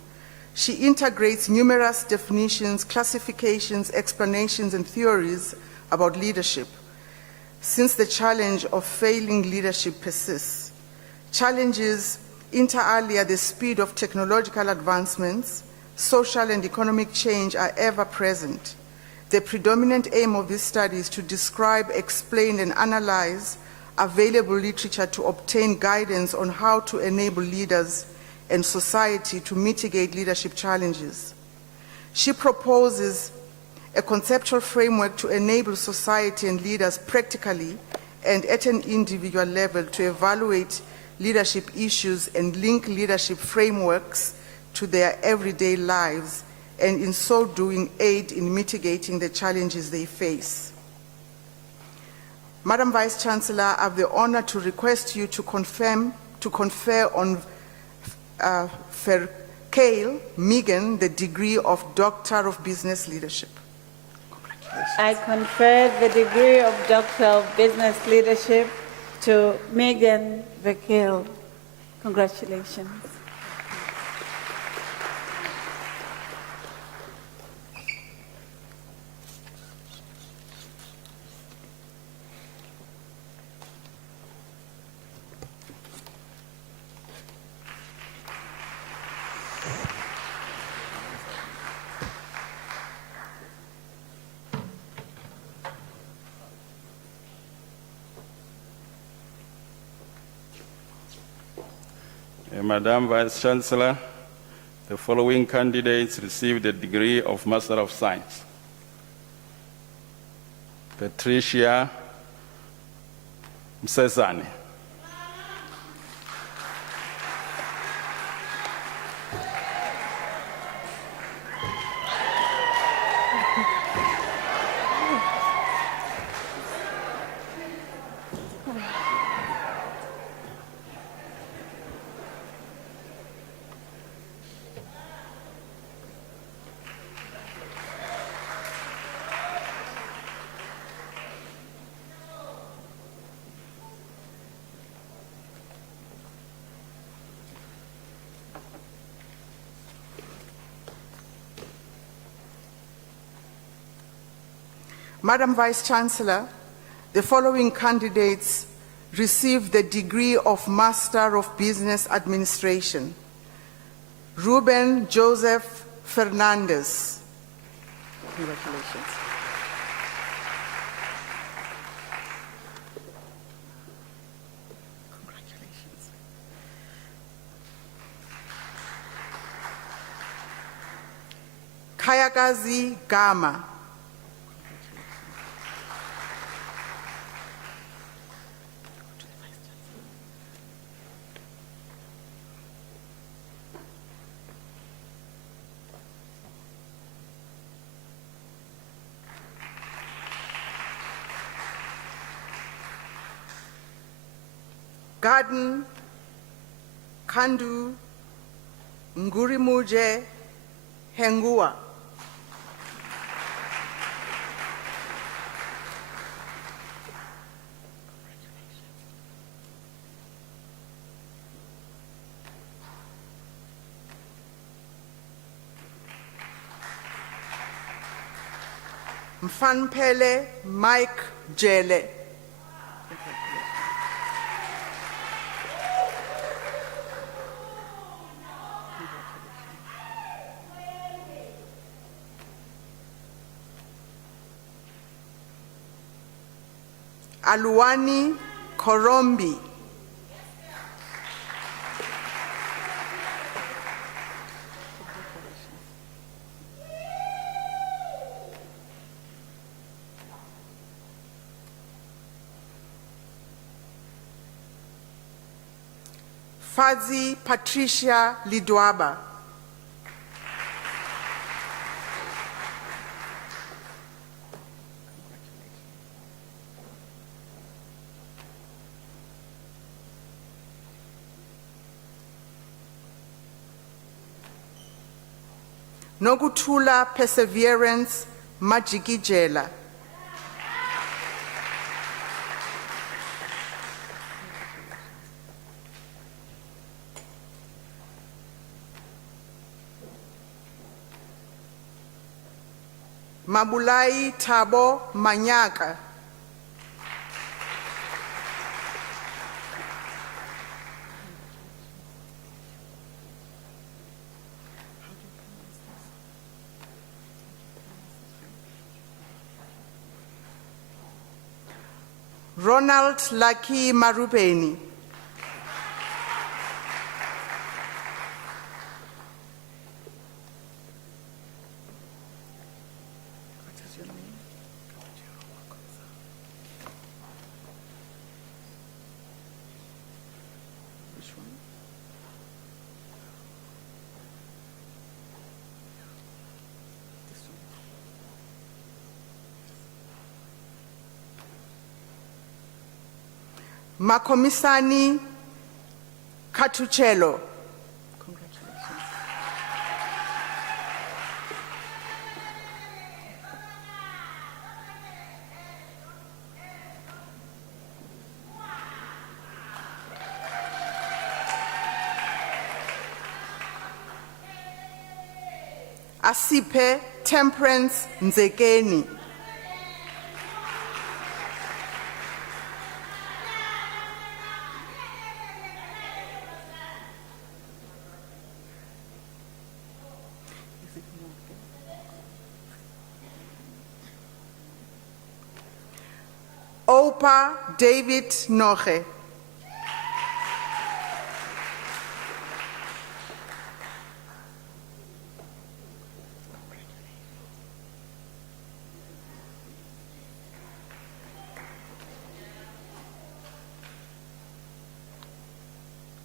she integrates numerous definitions, classifications, explanations, and theories about leadership, since the challenge of failing leadership persists. Challenges inter alia the speed of technological advancements, social and economic change are ever present. The predominant aim of this study is to describe, explain, and analyze available literature to obtain guidance on how to enable leaders and society to mitigate leadership challenges. She proposes a conceptual framework to enable society and leaders practically and at an individual level to evaluate leadership issues and link leadership frameworks to their everyday lives, and in so doing aid in mitigating the challenges they face. Madam Vice-Chancellor, I have the honor to request you to confer on Ferkale Megan the degree of Doctor of Business Leadership. I confer the degree of Doctor of Business Leadership to Megan Ferkale. Congratulations. Madam Vice-Chancellor, the following candidates received the degree of Master of Science. Patricia Msesane. Madam Vice-Chancellor, the following candidates received the degree of Master of Business Administration. Ruben Joseph Fernandez. Congratulations. Congratulations. Kayakazi Gama. Garden, Kandu, Ngurimuje, Hengua. Mfanpele Mike Jele. Aluani Korombi. Fazi Patricia Lidwaba. Nokuthula Perseverance Majikijela. Mabulai Tabo Manyaka. Ronald Lucky Marubeni. Makomisani Katuchelo. Asipe Temperance Nzekeni. Opa David Noche.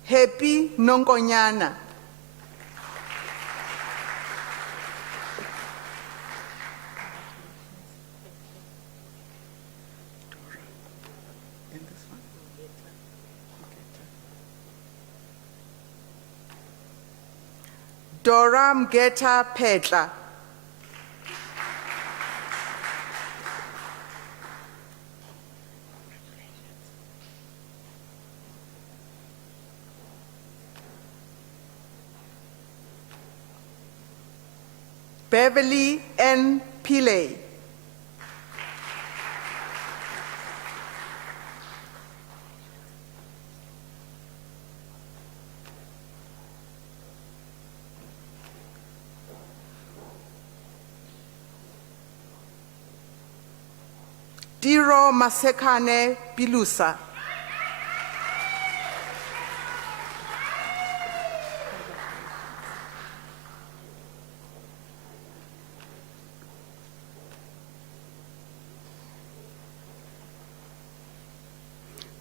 Happy Nonkonyana. Dora Mgeta Petla. Beverly N. Pillay. Diro Masekane Bilusa.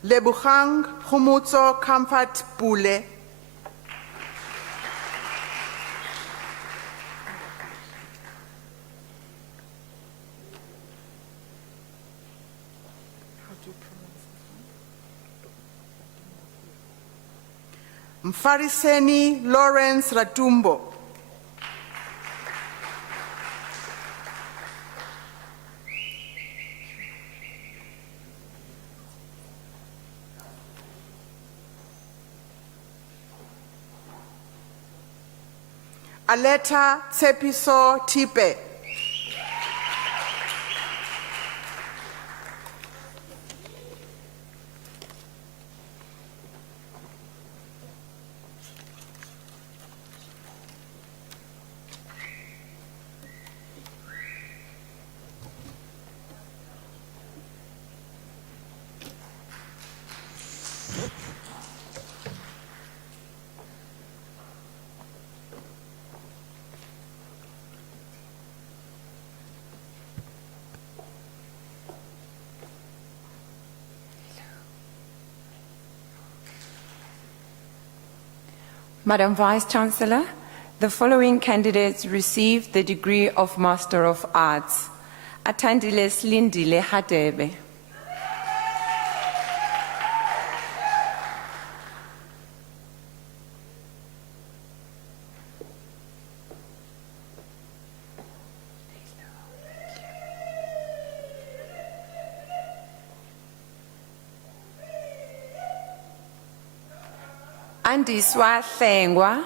Lebuchang Humutso Comfort Bule. Mfariseni Lawrence Ratumbo. Aleta Tsepiso Tipe. Madam Vice-Chancellor, the following candidates received the degree of Master of Arts. Atandile Slindile Hadebe. Andiswa Hlengwa.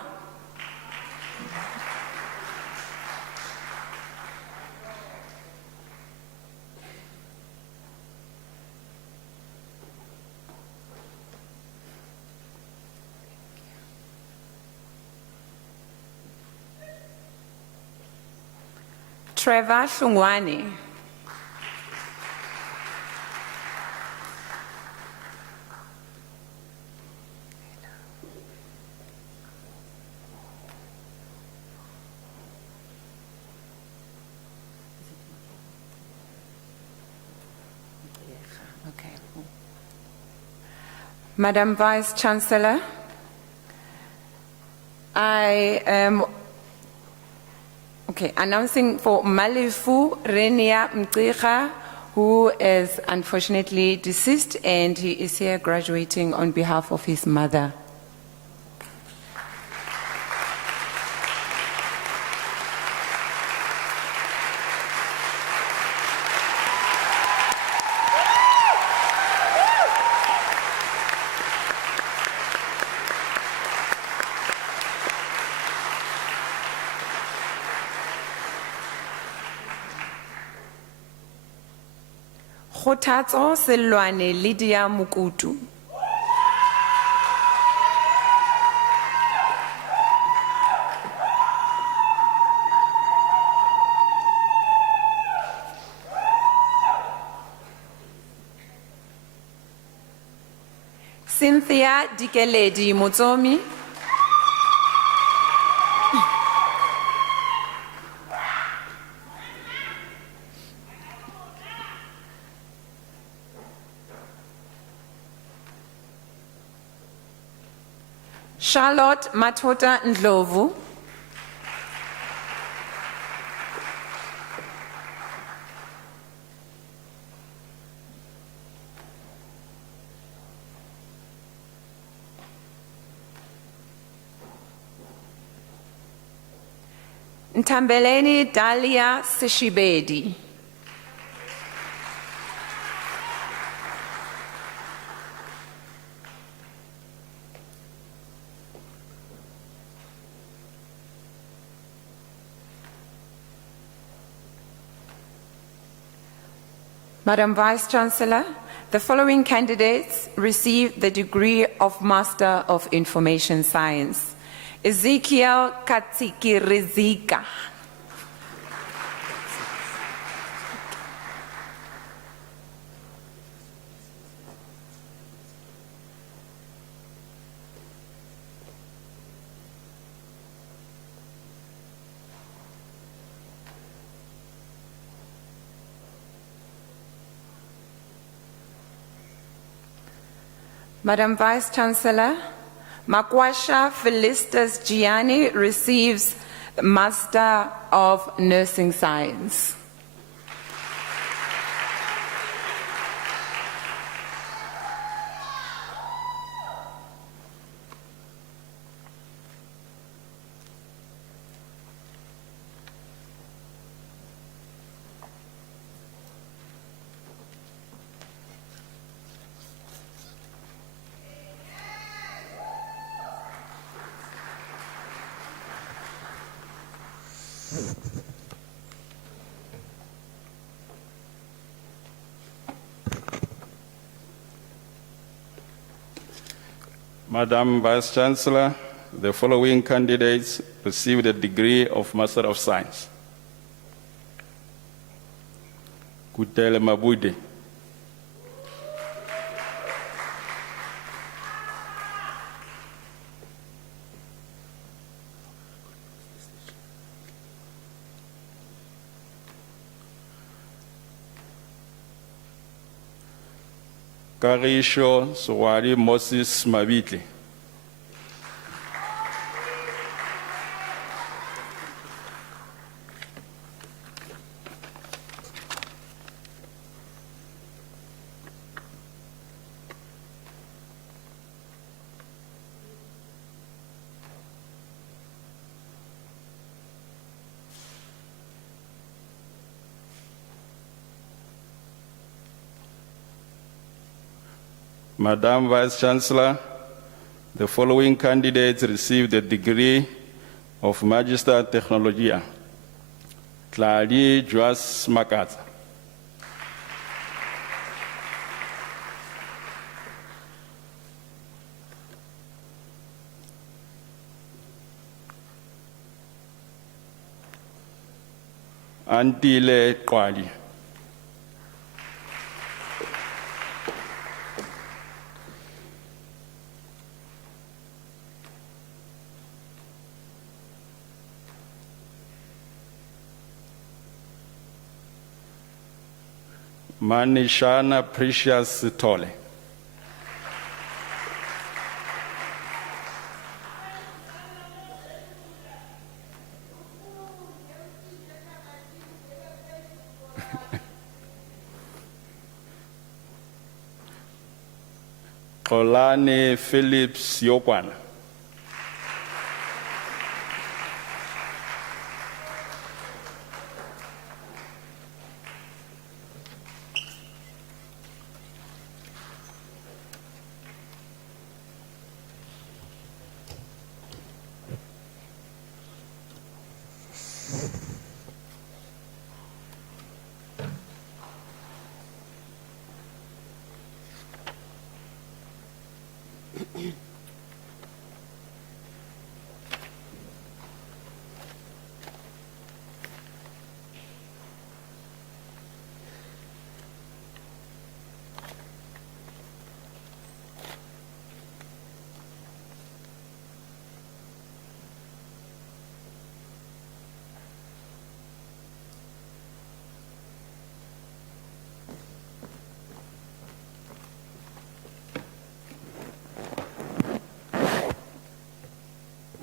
Trevor Hlungwane. Madam Vice-Chancellor, I am announcing for Malifu Renia Mtira, who is unfortunately deceased, and he is here graduating on behalf of his mother. Kgothatso Selwane Lydia Mukutu. Cynthia Dikeledi Mutsomi. Charlotte Matota Ndlovu. Ntambeleni Dalia Sishibedi. Madam Vice-Chancellor, the following candidates received the degree of Master of Information Science. Ezekiel Katsikirizika. Madam Vice-Chancellor, Makwasha Felistas Gianni receives the Master of Nursing Science. Madam Vice Chancellor, the following candidates received the degree of Master of Science. Kutele Mabude. Karisho Swari Moses Mabitli. Madam Vice Chancellor, the following candidates received the degree of Magister Technologia. Clary Joas Makata. Antile Kwali. Manishana Precious Tole. Kolane Phillips Yokwana.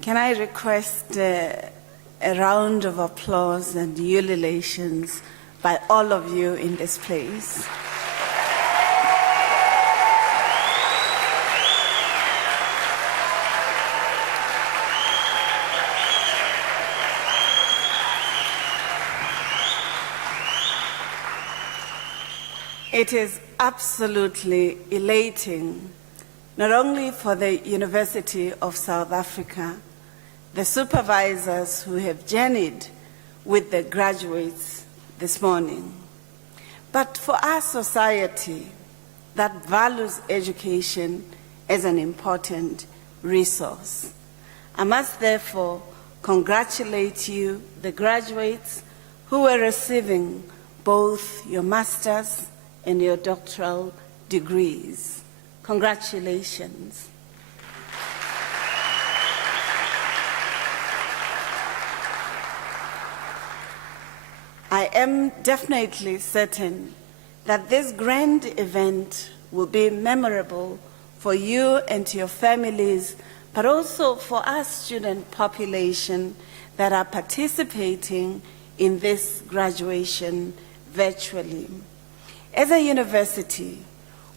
Can I request a round of applause and ululations by all of you in this place? It is absolutely elating, not only for the University of South Africa, the supervisors who have journeyed with the graduates this morning, but for our society that values education as an important resource. I must therefore congratulate you, the graduates who are receiving both your master's and your doctoral degrees. Congratulations. I am definitely certain that this grand event will be memorable for you and your families, but also for our student population that are participating in this graduation virtually. As a university,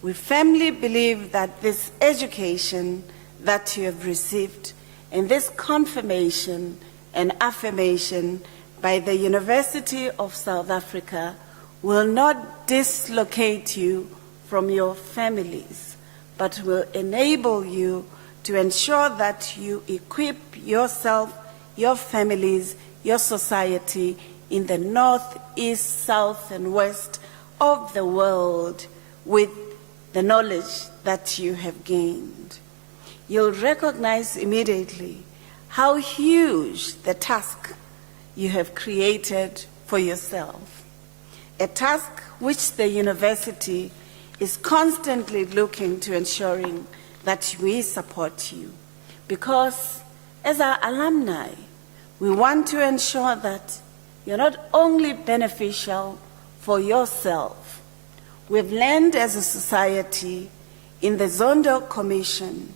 we firmly believe that this education that you have received and this confirmation and affirmation by the University of South Africa will not dislocate you from your families, but will enable you to ensure that you equip yourself, your families, your society in the north, east, south, and west of the world with the knowledge that you have gained. You'll recognize immediately how huge the task you have created for yourself, a task which the university is constantly looking to ensuring that we support you. Because as our alumni, we want to ensure that you're not only beneficial for yourself. We've learned as a society in the Zondo Commission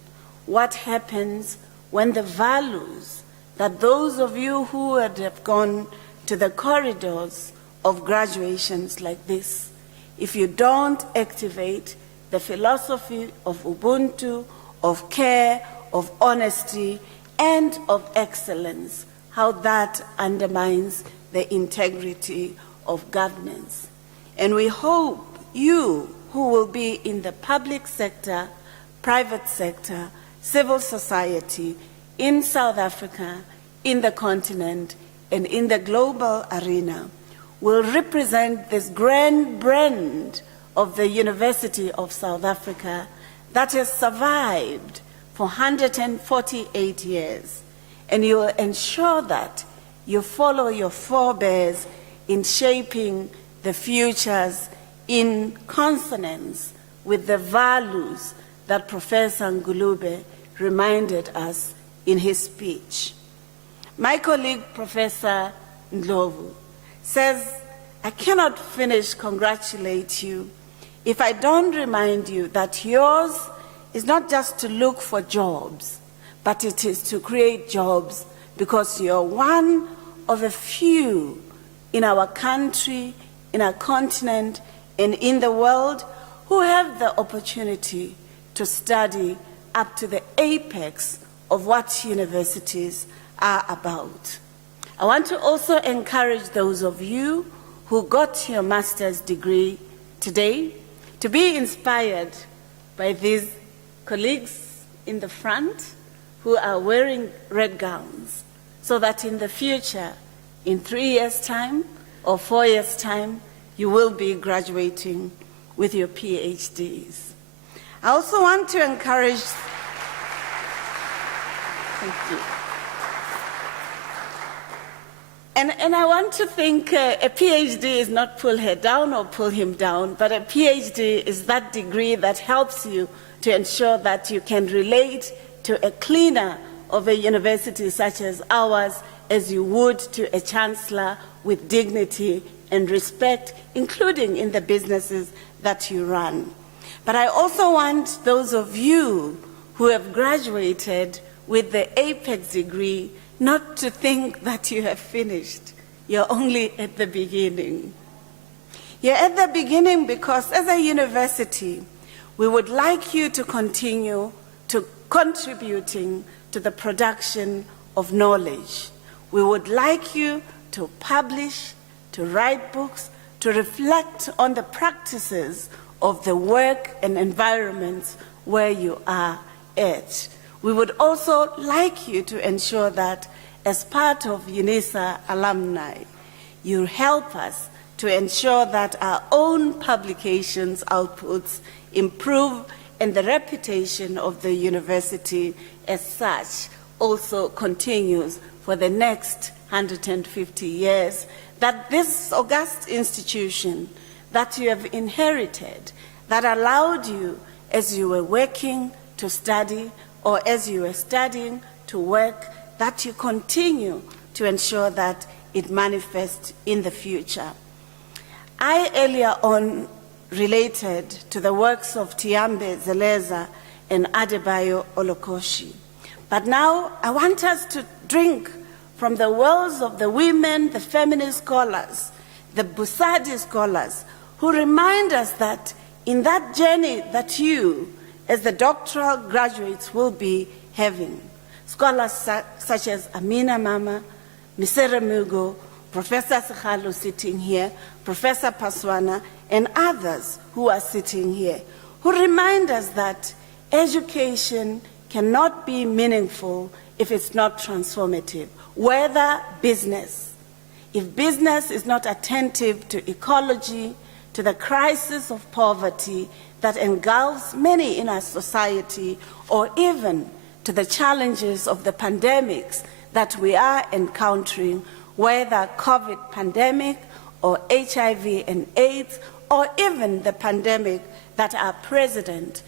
what happens when the values that those of you who would have gone to the corridors of graduations like this, if you don't activate the philosophy of Ubuntu, of care, of honesty, and of excellence, how that undermines the integrity of governance. And we hope you, who will be in the public sector, private sector, civil society, in South Africa, in the continent, and in the global arena, will represent this grand brand of the University of South Africa that has survived for 148 years. And you will ensure that you follow your forebears in shaping the futures in consonance with the values that Professor Ngulube reminded us in his speech. My colleague, Professor Ndlovu, says, I cannot finish congratulate you if I don't remind you that yours is not just to look for jobs, but it is to create jobs because you're one of a few in our country, in our continent, and in the world who have the opportunity to study up to the apex of what universities are about. I want to also encourage those of you who got your master's degree today to be inspired by these colleagues in the front who are wearing red gowns, so that in the future, in 3 years' time or 4 years' time, you will be graduating with your PhDs. I also want to encourage, thank you. And I want to think a PhD is not pull her down or pull him down, but a PhD is that degree that helps you to ensure that you can relate to a cleaner of a university such as ours as you would to a chancellor with dignity and respect, including in the businesses that you run. But I also want those of you who have graduated with the apex degree not to think that you have finished. You're only at the beginning. You're at the beginning because as a university, we would like you to continue to contributing to the production of knowledge. We would like you to publish, to write books, to reflect on the practices of the work and environments where you are at. We would also like you to ensure that as part of Unisa alumni, you help us to ensure that our own publications outputs improve and the reputation of the university as such also continues for the next 150 years, that this august institution that you have inherited, that allowed you as you were working to study or as you were studying to work, that you continue to ensure that it manifests in the future. I earlier on related to the works of Tiambe Zeleza and Adebayo Olokoshi. But now I want us to drink from the wells of the women, the feminist scholars, the Busadi scholars, who remind us that in that journey that you, as the doctoral graduates, will be having, scholars such as Amina Mama, Misere Mugo, Professor Sekhalu sitting here, Professor Paswana, and others who are sitting here, who remind us that education cannot be meaningful if it's not transformative. Whether business, if business is not attentive to ecology, to the crisis of poverty that engulfs many in our society, or even to the challenges of the pandemics that we are encountering, whether COVID pandemic or HIV and AIDS, or even the pandemic that our President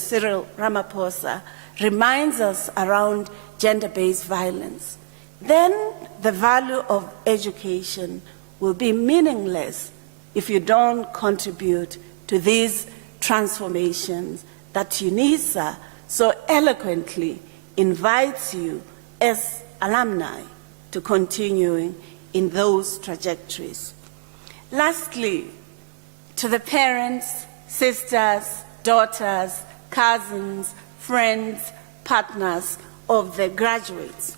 Cyril Ramaphosa, reminds us around gender-based violence, then the value of education will be meaningless if you don't contribute to these transformations that Unisa so eloquently invites you as alumni to continuing in those trajectories. Lastly, to the parents, sisters, daughters, cousins, friends, partners of the graduates,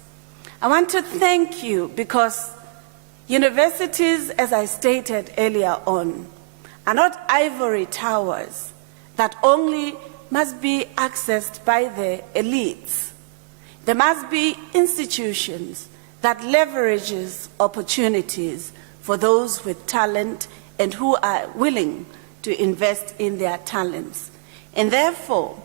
I want to thank you because universities, as I stated earlier on, are not ivory towers that only must be accessed by the elites. There must be institutions that leverages opportunities for those with talent and who are willing to invest in their talents. And therefore,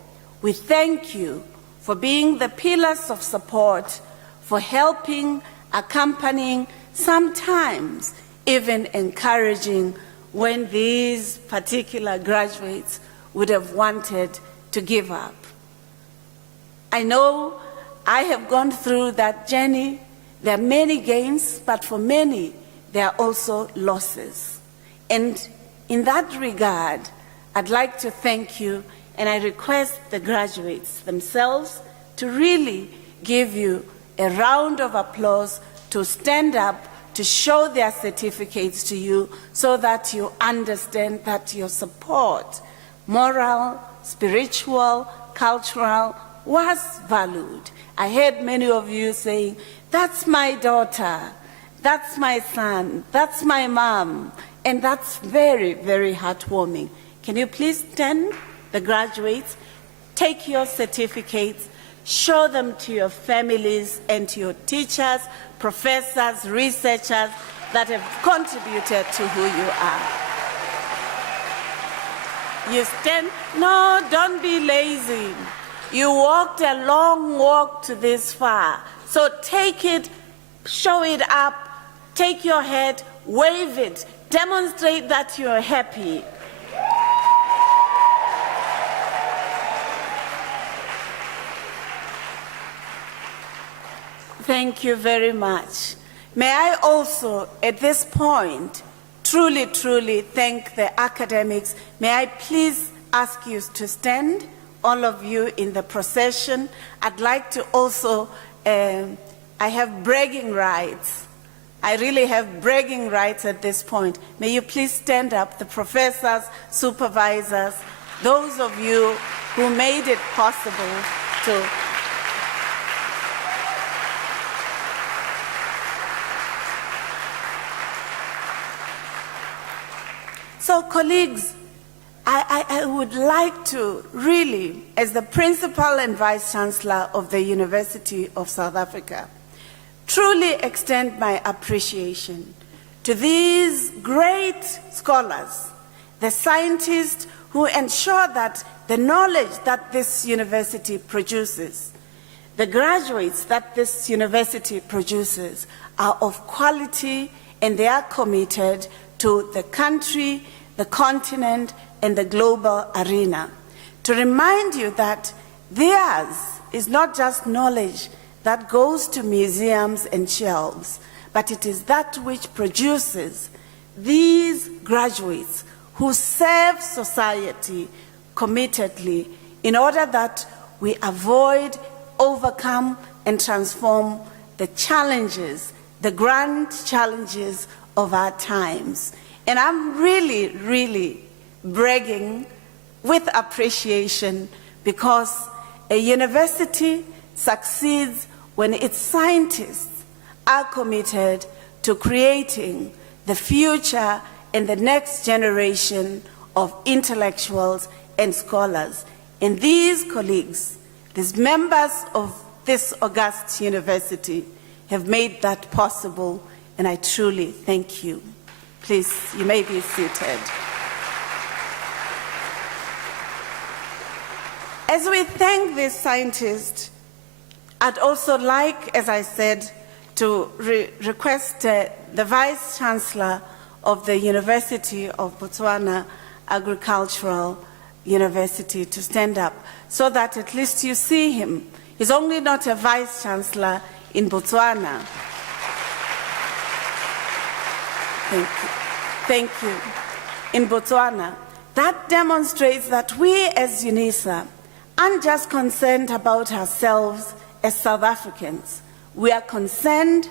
we thank you for being the pillars of support, for helping, accompanying, sometimes even encouraging when these particular graduates would have wanted to give up. I know I have gone through that journey. There are many gains, but for many, there are also losses. And in that regard, I'd like to thank you, and I request the graduates themselves to really give you a round of applause, to stand up, to show their certificates to you so that you understand that your support, moral, spiritual, cultural, was valued. I heard many of you saying, that's my daughter, that's my son, that's my mom, and that's very, very heartwarming. Can you please stand, the graduates, take your certificates, show them to your families and to your teachers, professors, researchers that have contributed to who you are. You stand, no, don't be lazy. You walked a long walk to this far. So take it, show it up, take your head, wave it, demonstrate that you're happy. Thank you very much. May I also, at this point, truly, truly thank the academics. May I please ask you to stand, all of you in the procession. I'd like to also, I have bragging rights. I really have bragging rights at this point. May you please stand up, the professors, supervisors, those of you who made it possible to. So, colleagues, I would like to really, as the Principal and Vice Chancellor of the University of South Africa, truly extend my appreciation to these great scholars, the scientists who ensure that the knowledge that this university produces, the graduates that this university produces, are of quality, and they are committed to the country, the continent, and the global arena. To remind you that theirs is not just knowledge that goes to museums and shelves, but it is that which produces these graduates who serve society committedly in order that we avoid, overcome, and transform the challenges, the grand challenges of our times. And I'm really, really bragging with appreciation because a university succeeds when its scientists are committed to creating the future and the next generation of intellectuals and scholars. And these colleagues, these members of this august university have made that possible, and I truly thank you. Please, you may be seated. As we thank this scientist, I'd also like, as I said, to request the Vice Chancellor of the University of Botswana Agricultural University to stand up so that at least you see him. He's only not a Vice Chancellor in Botswana. Thank you. In Botswana. That demonstrates that we as Unisa aren't just concerned about ourselves as South Africans. We are concerned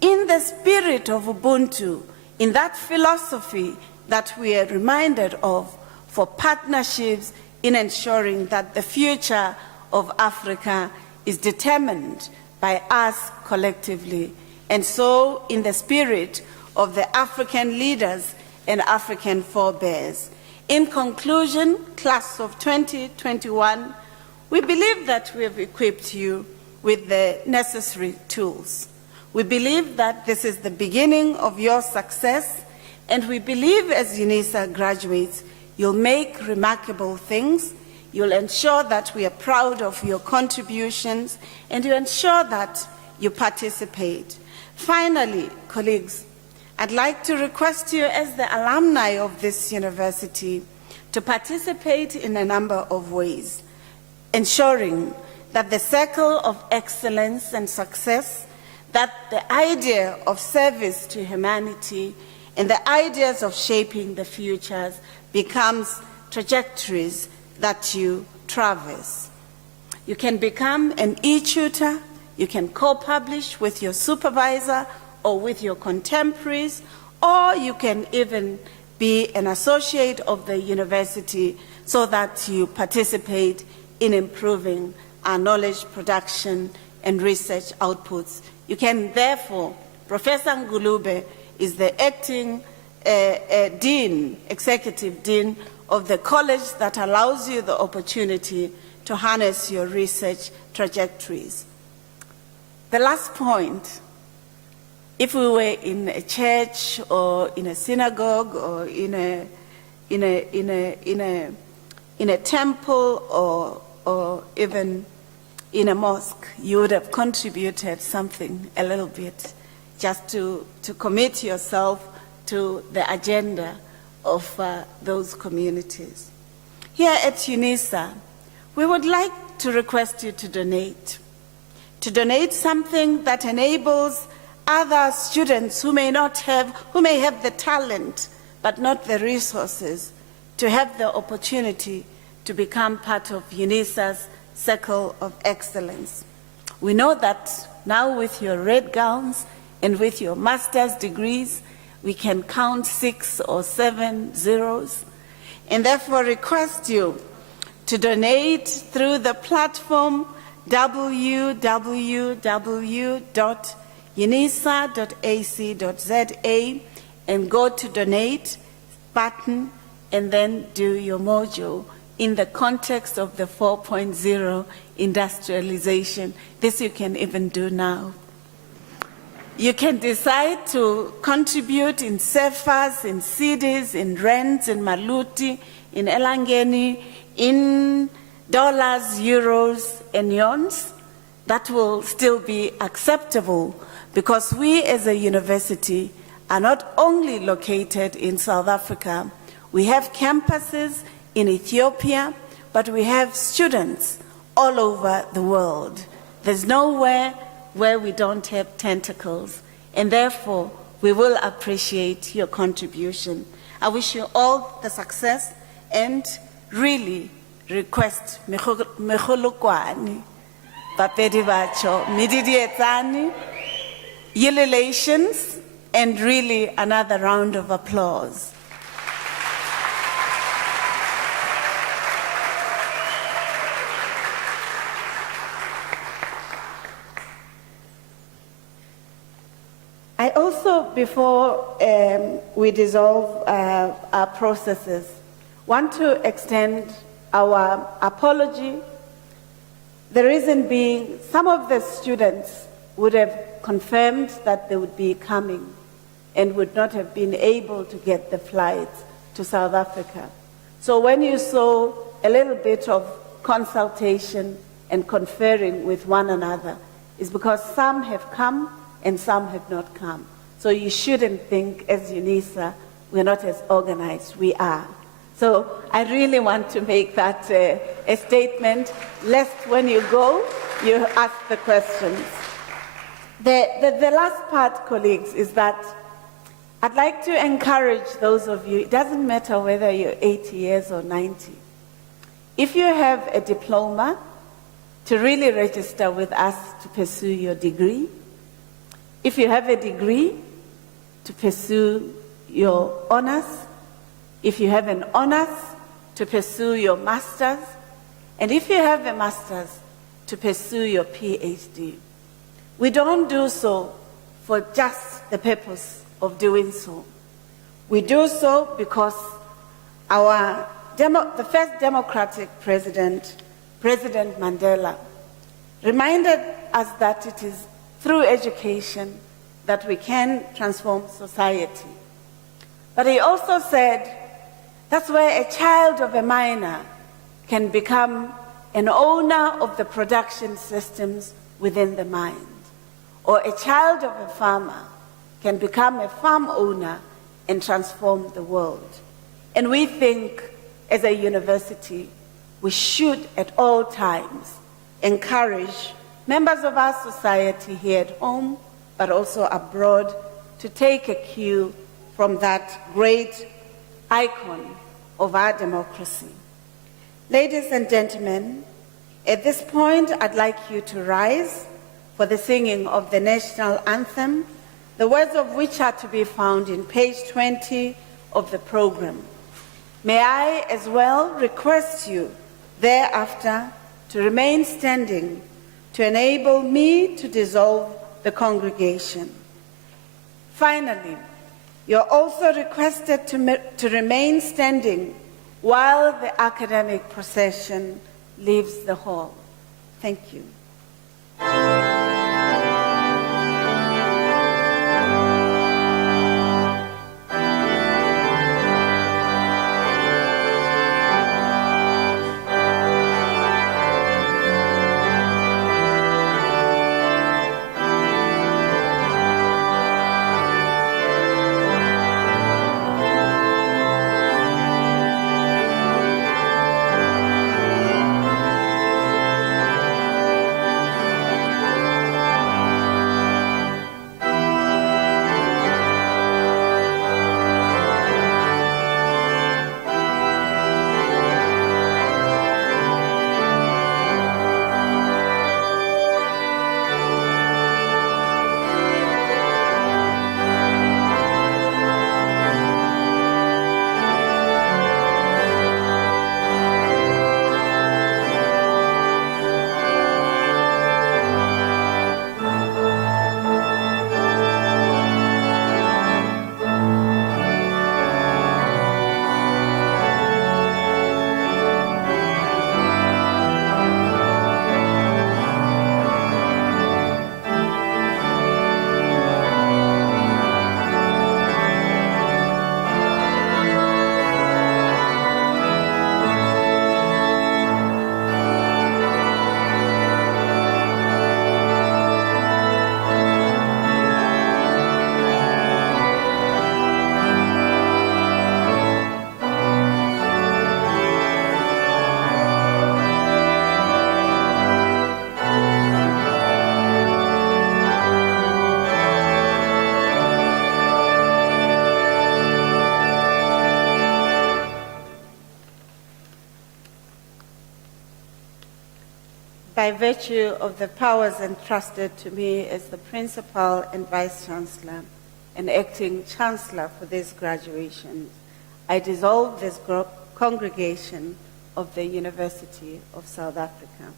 in the spirit of Ubuntu, in that philosophy that we are reminded of for partnerships in ensuring that the future of Africa is determined by us collectively. And so, in the spirit of the African leaders and African forebears. In conclusion, class of 2021, we believe that we have equipped you with the necessary tools. We believe that this is the beginning of your success, and we believe as Unisa graduates, you'll make remarkable things, you'll ensure that we are proud of your contributions, and you ensure that you participate. Finally, colleagues, I'd like to request you as the alumni of this university to participate in a number of ways, ensuring that the circle of excellence and success, that the idea of service to humanity and the ideas of shaping the futures becomes trajectories that you traverse. You can become an e-tutor, you can co-publish with your supervisor or with your contemporaries, or you can even be an associate of the university so that you participate in improving our knowledge production and research outputs. You can therefore, Professor Ngulube is the acting dean, executive dean of the college that allows you the opportunity to harness your research trajectories. The last point, if we were in a church or in a synagogue or in a temple or even in a mosque, you would have contributed something a little bit just to commit yourself to the agenda of those communities. Here at Unisa, we would like to request you to donate something that enables other students who may have the talent but not the resources to have the opportunity to become part of Unisa's circle of excellence. We know that now with your red gowns and with your master's degrees, we can count 6 or 7 zeros, and therefore request you to donate through the platform www.unisa.ac.za and go to donate button and then do your mojo in the context of the 4.0 industrialization. This you can even do now. You can decide to contribute in CEFAs, in CDs, in rands, in maluti, in elangeni, in dollars, euros, and yons. That will still be acceptable because we as a university are not only located in South Africa, we have campuses in Ethiopia, but we have students all over the world. There's nowhere where we don't have tentacles, and therefore we will appreciate your contribution. I wish you all the success and really request mechulukwani, bapedi bacho, mididietani, yelelations, and really another round of applause. I also, before we dissolve our processes, want to extend our apology The reason being, some of the students would have confirmed that they would be coming and would not have been able to get the flights to South Africa. So when you saw a little bit of consultation and conferring with one another, it's because some have come and some have not come. So you shouldn't think, as Unisa, we're not as organized. We are. So I really want to make that a statement, lest when you go, you ask the questions. The last part, colleagues, is that I'd like to encourage those of you, it doesn't matter whether you're 80 years or 90. If you have a diploma, to really register with us to pursue your degree. If you have a degree, to pursue your honors. If you have an honors, to pursue your master's. And if you have a master's, to pursue your PhD. We don't do so for just the purpose of doing so. We do so because the first democratic president, President Mandela, reminded us that it is through education that we can transform society. But he also said that's where a child of a miner can become an owner of the production systems within the mine, or a child of a farmer can become a farm owner and transform the world. And we think, as a university, we should at all times encourage members of our society here at home, but also abroad, to take a cue from that great icon of our democracy. Ladies and gentlemen, at this point, I'd like you to rise for the singing of the national anthem, the words of which are to be found in page 20 of the program. May I as well request you thereafter to remain standing to enable me to dissolve the congregation. Finally, you're also requested to remain standing while the academic procession leaves the hall. Thank you. By virtue of the powers entrusted to me as the Principal and Vice Chancellor and Acting Chancellor for these graduations, I dissolve this congregation of the University of South Africa.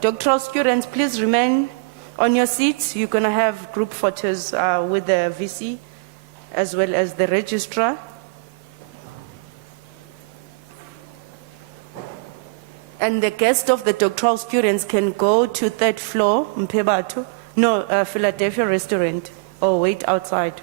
Doctoral students, please remain on your seats. You're going to have group photos with the VC as well as the registrar. And the guests of the doctoral students can go to 3rd floor, Mpebatu, no, Philadelphia restaurant, or wait outside.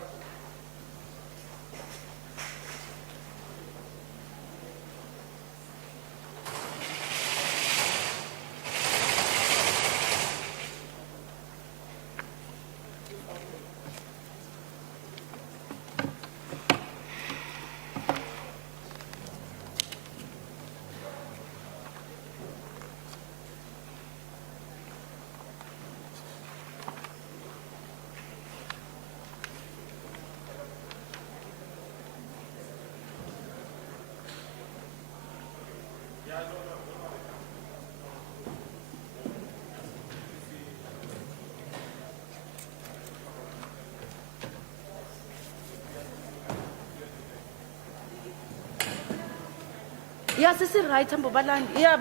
Yeah, sisi right, ambo balani. Yeah,